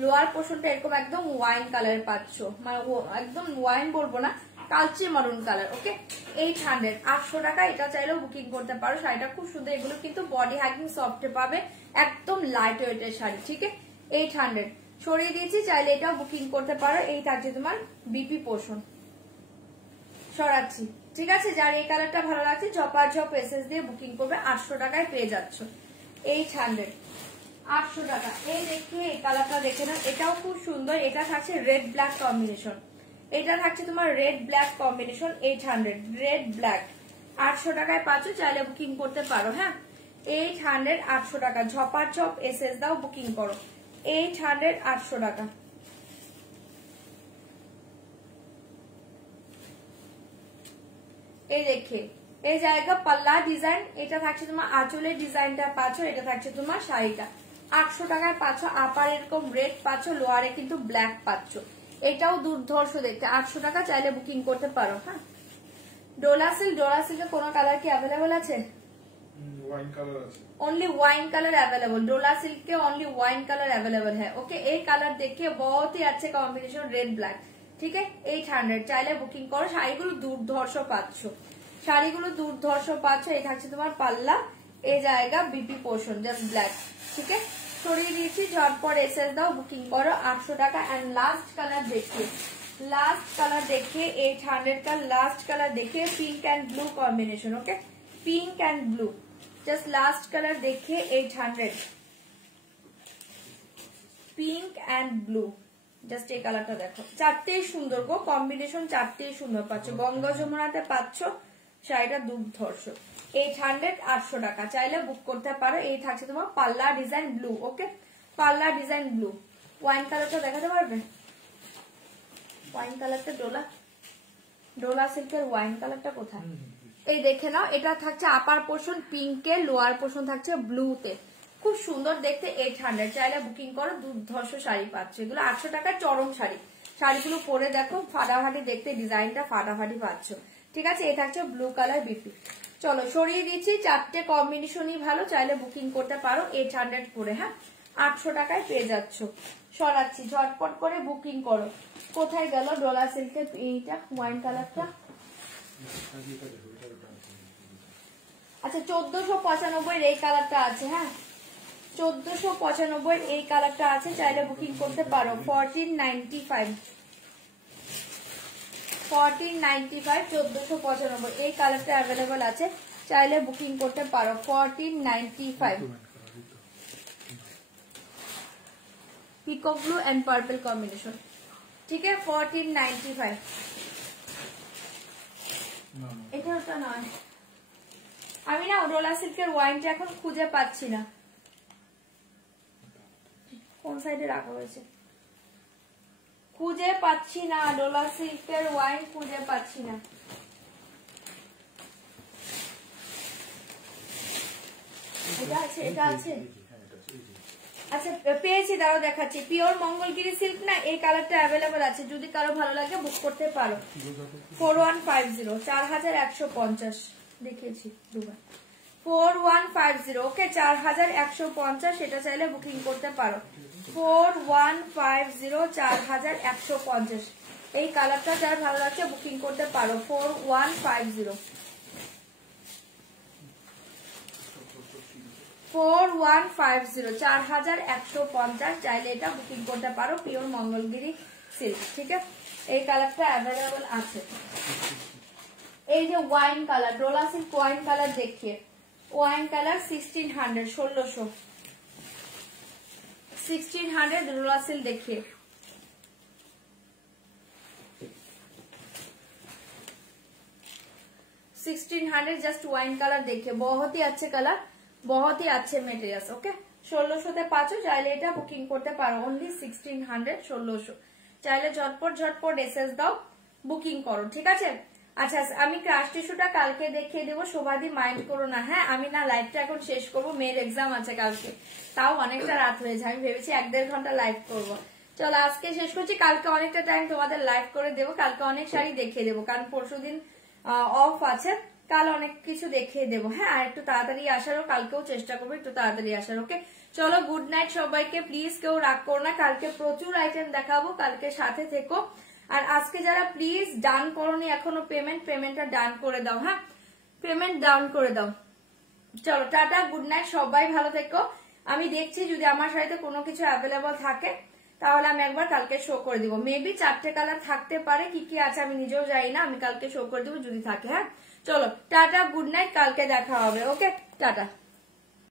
লোয়ার পোর্শনটা এরকম একদম ওয়াইন কালার পাচ্ছ, মানে একদম ওয়াইন বলবো না, কালচে মারুন কালার। ওকে 800, 800 টাকা। এটা চাইলেও বুকিং করতে পারো। শাড়িটা খুব সুন্দর। এগুলো কিন্তু বডি হাগিং সফটে পাবে, একদম লাইট ওয়েটের শাড়ি। ঠিক আছে 800 সরিয়ে দিয়েছি, চাইলে এটাও বুকিং করতে পারো। এই থাকছে তোমার বিপি পোর্শন, সরাচ্ছি। ঠিক আছে, যার এই কালারটা ভালো লাগছে ঝপ এসএস দিয়ে বুকিং করবে। 800 টাকায় পেয়ে যাচ্ছ 800, 800 টাকা। এই দেখে এই কালারটা দেখে না, এটাও খুব সুন্দর। এটা থাকছে রেড ব্ল্যাক কম্বিনেশন, এটা থাকছে তোমার red black combination. 800 red black, 800 টাকায় পাচ্ছ, চাইলে বুকিং করতে পারো। হ্যাঁ 800, 800 টাকা। ঝপ এসএস দাও, বুকিং করো। 800, 800 টাকা। এই দেখে এই জায়গা পাল্লা ডিজাইন, এটা থাকছে তোমার আঁচলের ডিজাইনটা পাচ্ছ, এটা থাকছে তোমার শাড়িটা। 800 টাকায় পাচ্ছ। আপার এরকম রেড পাচ্ছ, লোয়ারে কিন্তু ব্ল্যাক পাচ্ছ। এটাও দুর্ধর্ষ দেখতে। 800 টাকা, চাইলে বুকিং করতে পারো। হ্যাঁ ডোলা সিল্কে কোনো কালার কি অ্যাভেলেবল আছে? ওয়াইন কালার আছে, ओनली वाइन कलर अवेलेबल। डोला सिल्क के ओनली वाइन कलर अवेलेबल है। ओके एक कलर देखिए, बहुत ही अच्छे कॉम्बिनेशन रेड ब्लैक। ठीक है 800, চাইলে বুকিং করো। শাড়িগুলো দুর্ধর্ষ পাচ্ছ, শাড়িগুলো দুর্ধর্ষ পাচ্ছ। এই থাকছে তোমার পাল্লা, এই জায়গা বিপি পোর্শন জাস্ট ব্ল্যাক। ঠিক আছে সরিয়ে দিয়েছি, ঝটপট এসএস দাও, বুকিং করো। 800 টাকা। एंड लास्ट कलर देखिए, लास्ट कलर देखिए 800 का लास्ट कलर देखिए, pink and blue combination. Okay pink and blue, just last colour देखिए 800, पिंक एंड ब्लू। জাস্ট এই কালারটা দেখো, চারটেই সুন্দর গো কম্বিনেশন, চারটেই সুন্দর পাচ্ছ। গঙ্গা যমুনাতে পাচ্ছ, শাড়িটা দুর্ধর্ষ। 800, 800 টাকা, চাইলে বুক করতে পারো। এই থাকছে তোমার পাল্লা ডিজাইন ব্লু। ওকে পাল্লা ডিজাইন ব্লু। ওয়াইন কালারটা দেখাতে পারবে? ওয়াইন কালারটা ডোলা সিল্কের ওয়াইন কালারটা কোথায়? এই দেখে নাও, এটা থাকছে আপার পোর্শন পিঙ্কে, লোয়ার পোর্শন থাকছে ব্লুতে। খুব সুন্দর দেখতে। 800, চাইলে বুকিং করো। দুর্ধর্ষ শাড়ি পাচ্ছ, এগুলো 800 টাকার চরম শাড়ি। শাড়িগুলো পরে দেখো, ফাটাফাটি দেখতে, ডিজাইনটা ফাটাফাটি পাচ্ছ। ঠিক আছে এই থাকছে ব্লু কালার বিপি। চলো সরিয়ে দিচ্ছি, চারটে কম্বিনেশনই ভালো, চাইলে বুকিং করতে পারো 800 করে। হ্যাঁ 800 টাকায় পেয়ে যাচ্ছ। সরাচ্ছি, ঝটপট করে বুকিং করো। কোথায় গেল ডোলা সিল্কের এইটা ওয়াইন কালারটা? আচ্ছা 1495 এই কালারটা আছে। হ্যাঁ 1495 এই কালারটা আছে, চাইলে বুকিং করতে পারো। 1495, 1495 এই কালারটা অ্যাভেলেবল আছে, চাইলে বুকিং করতে পারো। 1495 peacock blue and purple combination. ঠিক আছে 1495। এটা ওটা নয়, আমি না ডোলা সিল্কের ওয়াইনটা এখন খুঁজে পাচ্ছি না, কোন সাইডে রাখা হয়েছে খুঁজে পাচ্ছি না। ডোলা সিল্কের ওয়াইন খুঁজে পাচ্ছি না। এটা আছে, এটা আছে। আচ্ছা পেয়েছি, দাঁড়াও দেখাচ্ছি। পিওর মঙ্গলগিরি সিল্ক না, এই কালারটা অ্যাভেলেবল আছে, যদি কারো ভালো লাগে বুক করতে পারো। 4150, 4150 দেখিয়েছি দুবার। 4150 ওকে 4150, এটা চাইলে বুকিং করতে পারো। 4150, 4150 এই কালারটা যার ভালো লাগছে বুকিং করতে পারো। 4150, 4150, 4150 চাইলে এটা বুকিং করতে পারো। Pure Mangalagiri silk. ঠিক আছে এই কালারটা অ্যাভেলেবল আছে। এই যে wine colour, Dola silk wine colour দেখিয়ে, ওয়াইন কালার 1600, 1600 ডোলা সিল্ক देखिए। जस्ट वाइन कलर देखिए, बहुत ही अच्छे कलर, बहुत ही अच्छे मेटेरियल्स। ओके 1600 পাচ্ছ, চাইলে এটা বুকিং করতে পারো। অনলি 1600, 1600 চাইলে ঝটপট এসএস দাও, বুকিং করো। ঠিক আছে আচ্ছা আমি ক্রাশ টিস্যুটা কালকে দেখিয়ে দেবো, শোভাদি মাইন্ড করো না। হ্যাঁ আমি না লাইভটা এখন শেষ করবো, মেয়ের এক্সাম আছে কালকে, তাও অনেকটা রাত হয়েছে। আমি ভেবেছি 1-1.5 ঘন্টা লাইভ করবো। চলো আজকে শেষ করছি, কালকে অনেকটা টাইম তোমাদের লাইভ করে দেবো। কালকে অনেক শাড়ি দেখিয়ে দেবো, কারণ পরশুদিন অফ আছে, কাল অনেক কিছু দেখিয়ে দেবো। হ্যাঁ, আর একটু তাড়াতাড়ি আসারও কালকেও চেষ্টা করবো একটু তাড়াতাড়ি আসার। ওকে, চলো গুড নাইট সবাইকে। প্লিজ কেউ রাগ করো না, কালকে প্রচুর আইটেম দেখাবো, কালকে সাথে থেকো। আর আজকে যারা প্লিজ ডান করোনি এখনো পেমেন্টটা ডান করে দাও। হ্যাঁ, পেমেন্ট ডাউন করে দাও। চলো টাটা, গুড নাইট, সবাই ভালো থেকো। আমি দেখছি যদি আমার সাথে কোনো কিছু অ্যাভেলেবল থাকে তাহলে আমি একবার কালকে শো করে দিব। মেবি 4টে কালার থাকতে পারে, কি কি আছে আমি নিজেও জানি না, আমি কালকে শো করে দিব যদি থাকে। হ্যাঁ চলো টাটা, গুড নাইট, কালকে দেখা হবে। ওকে টাটা।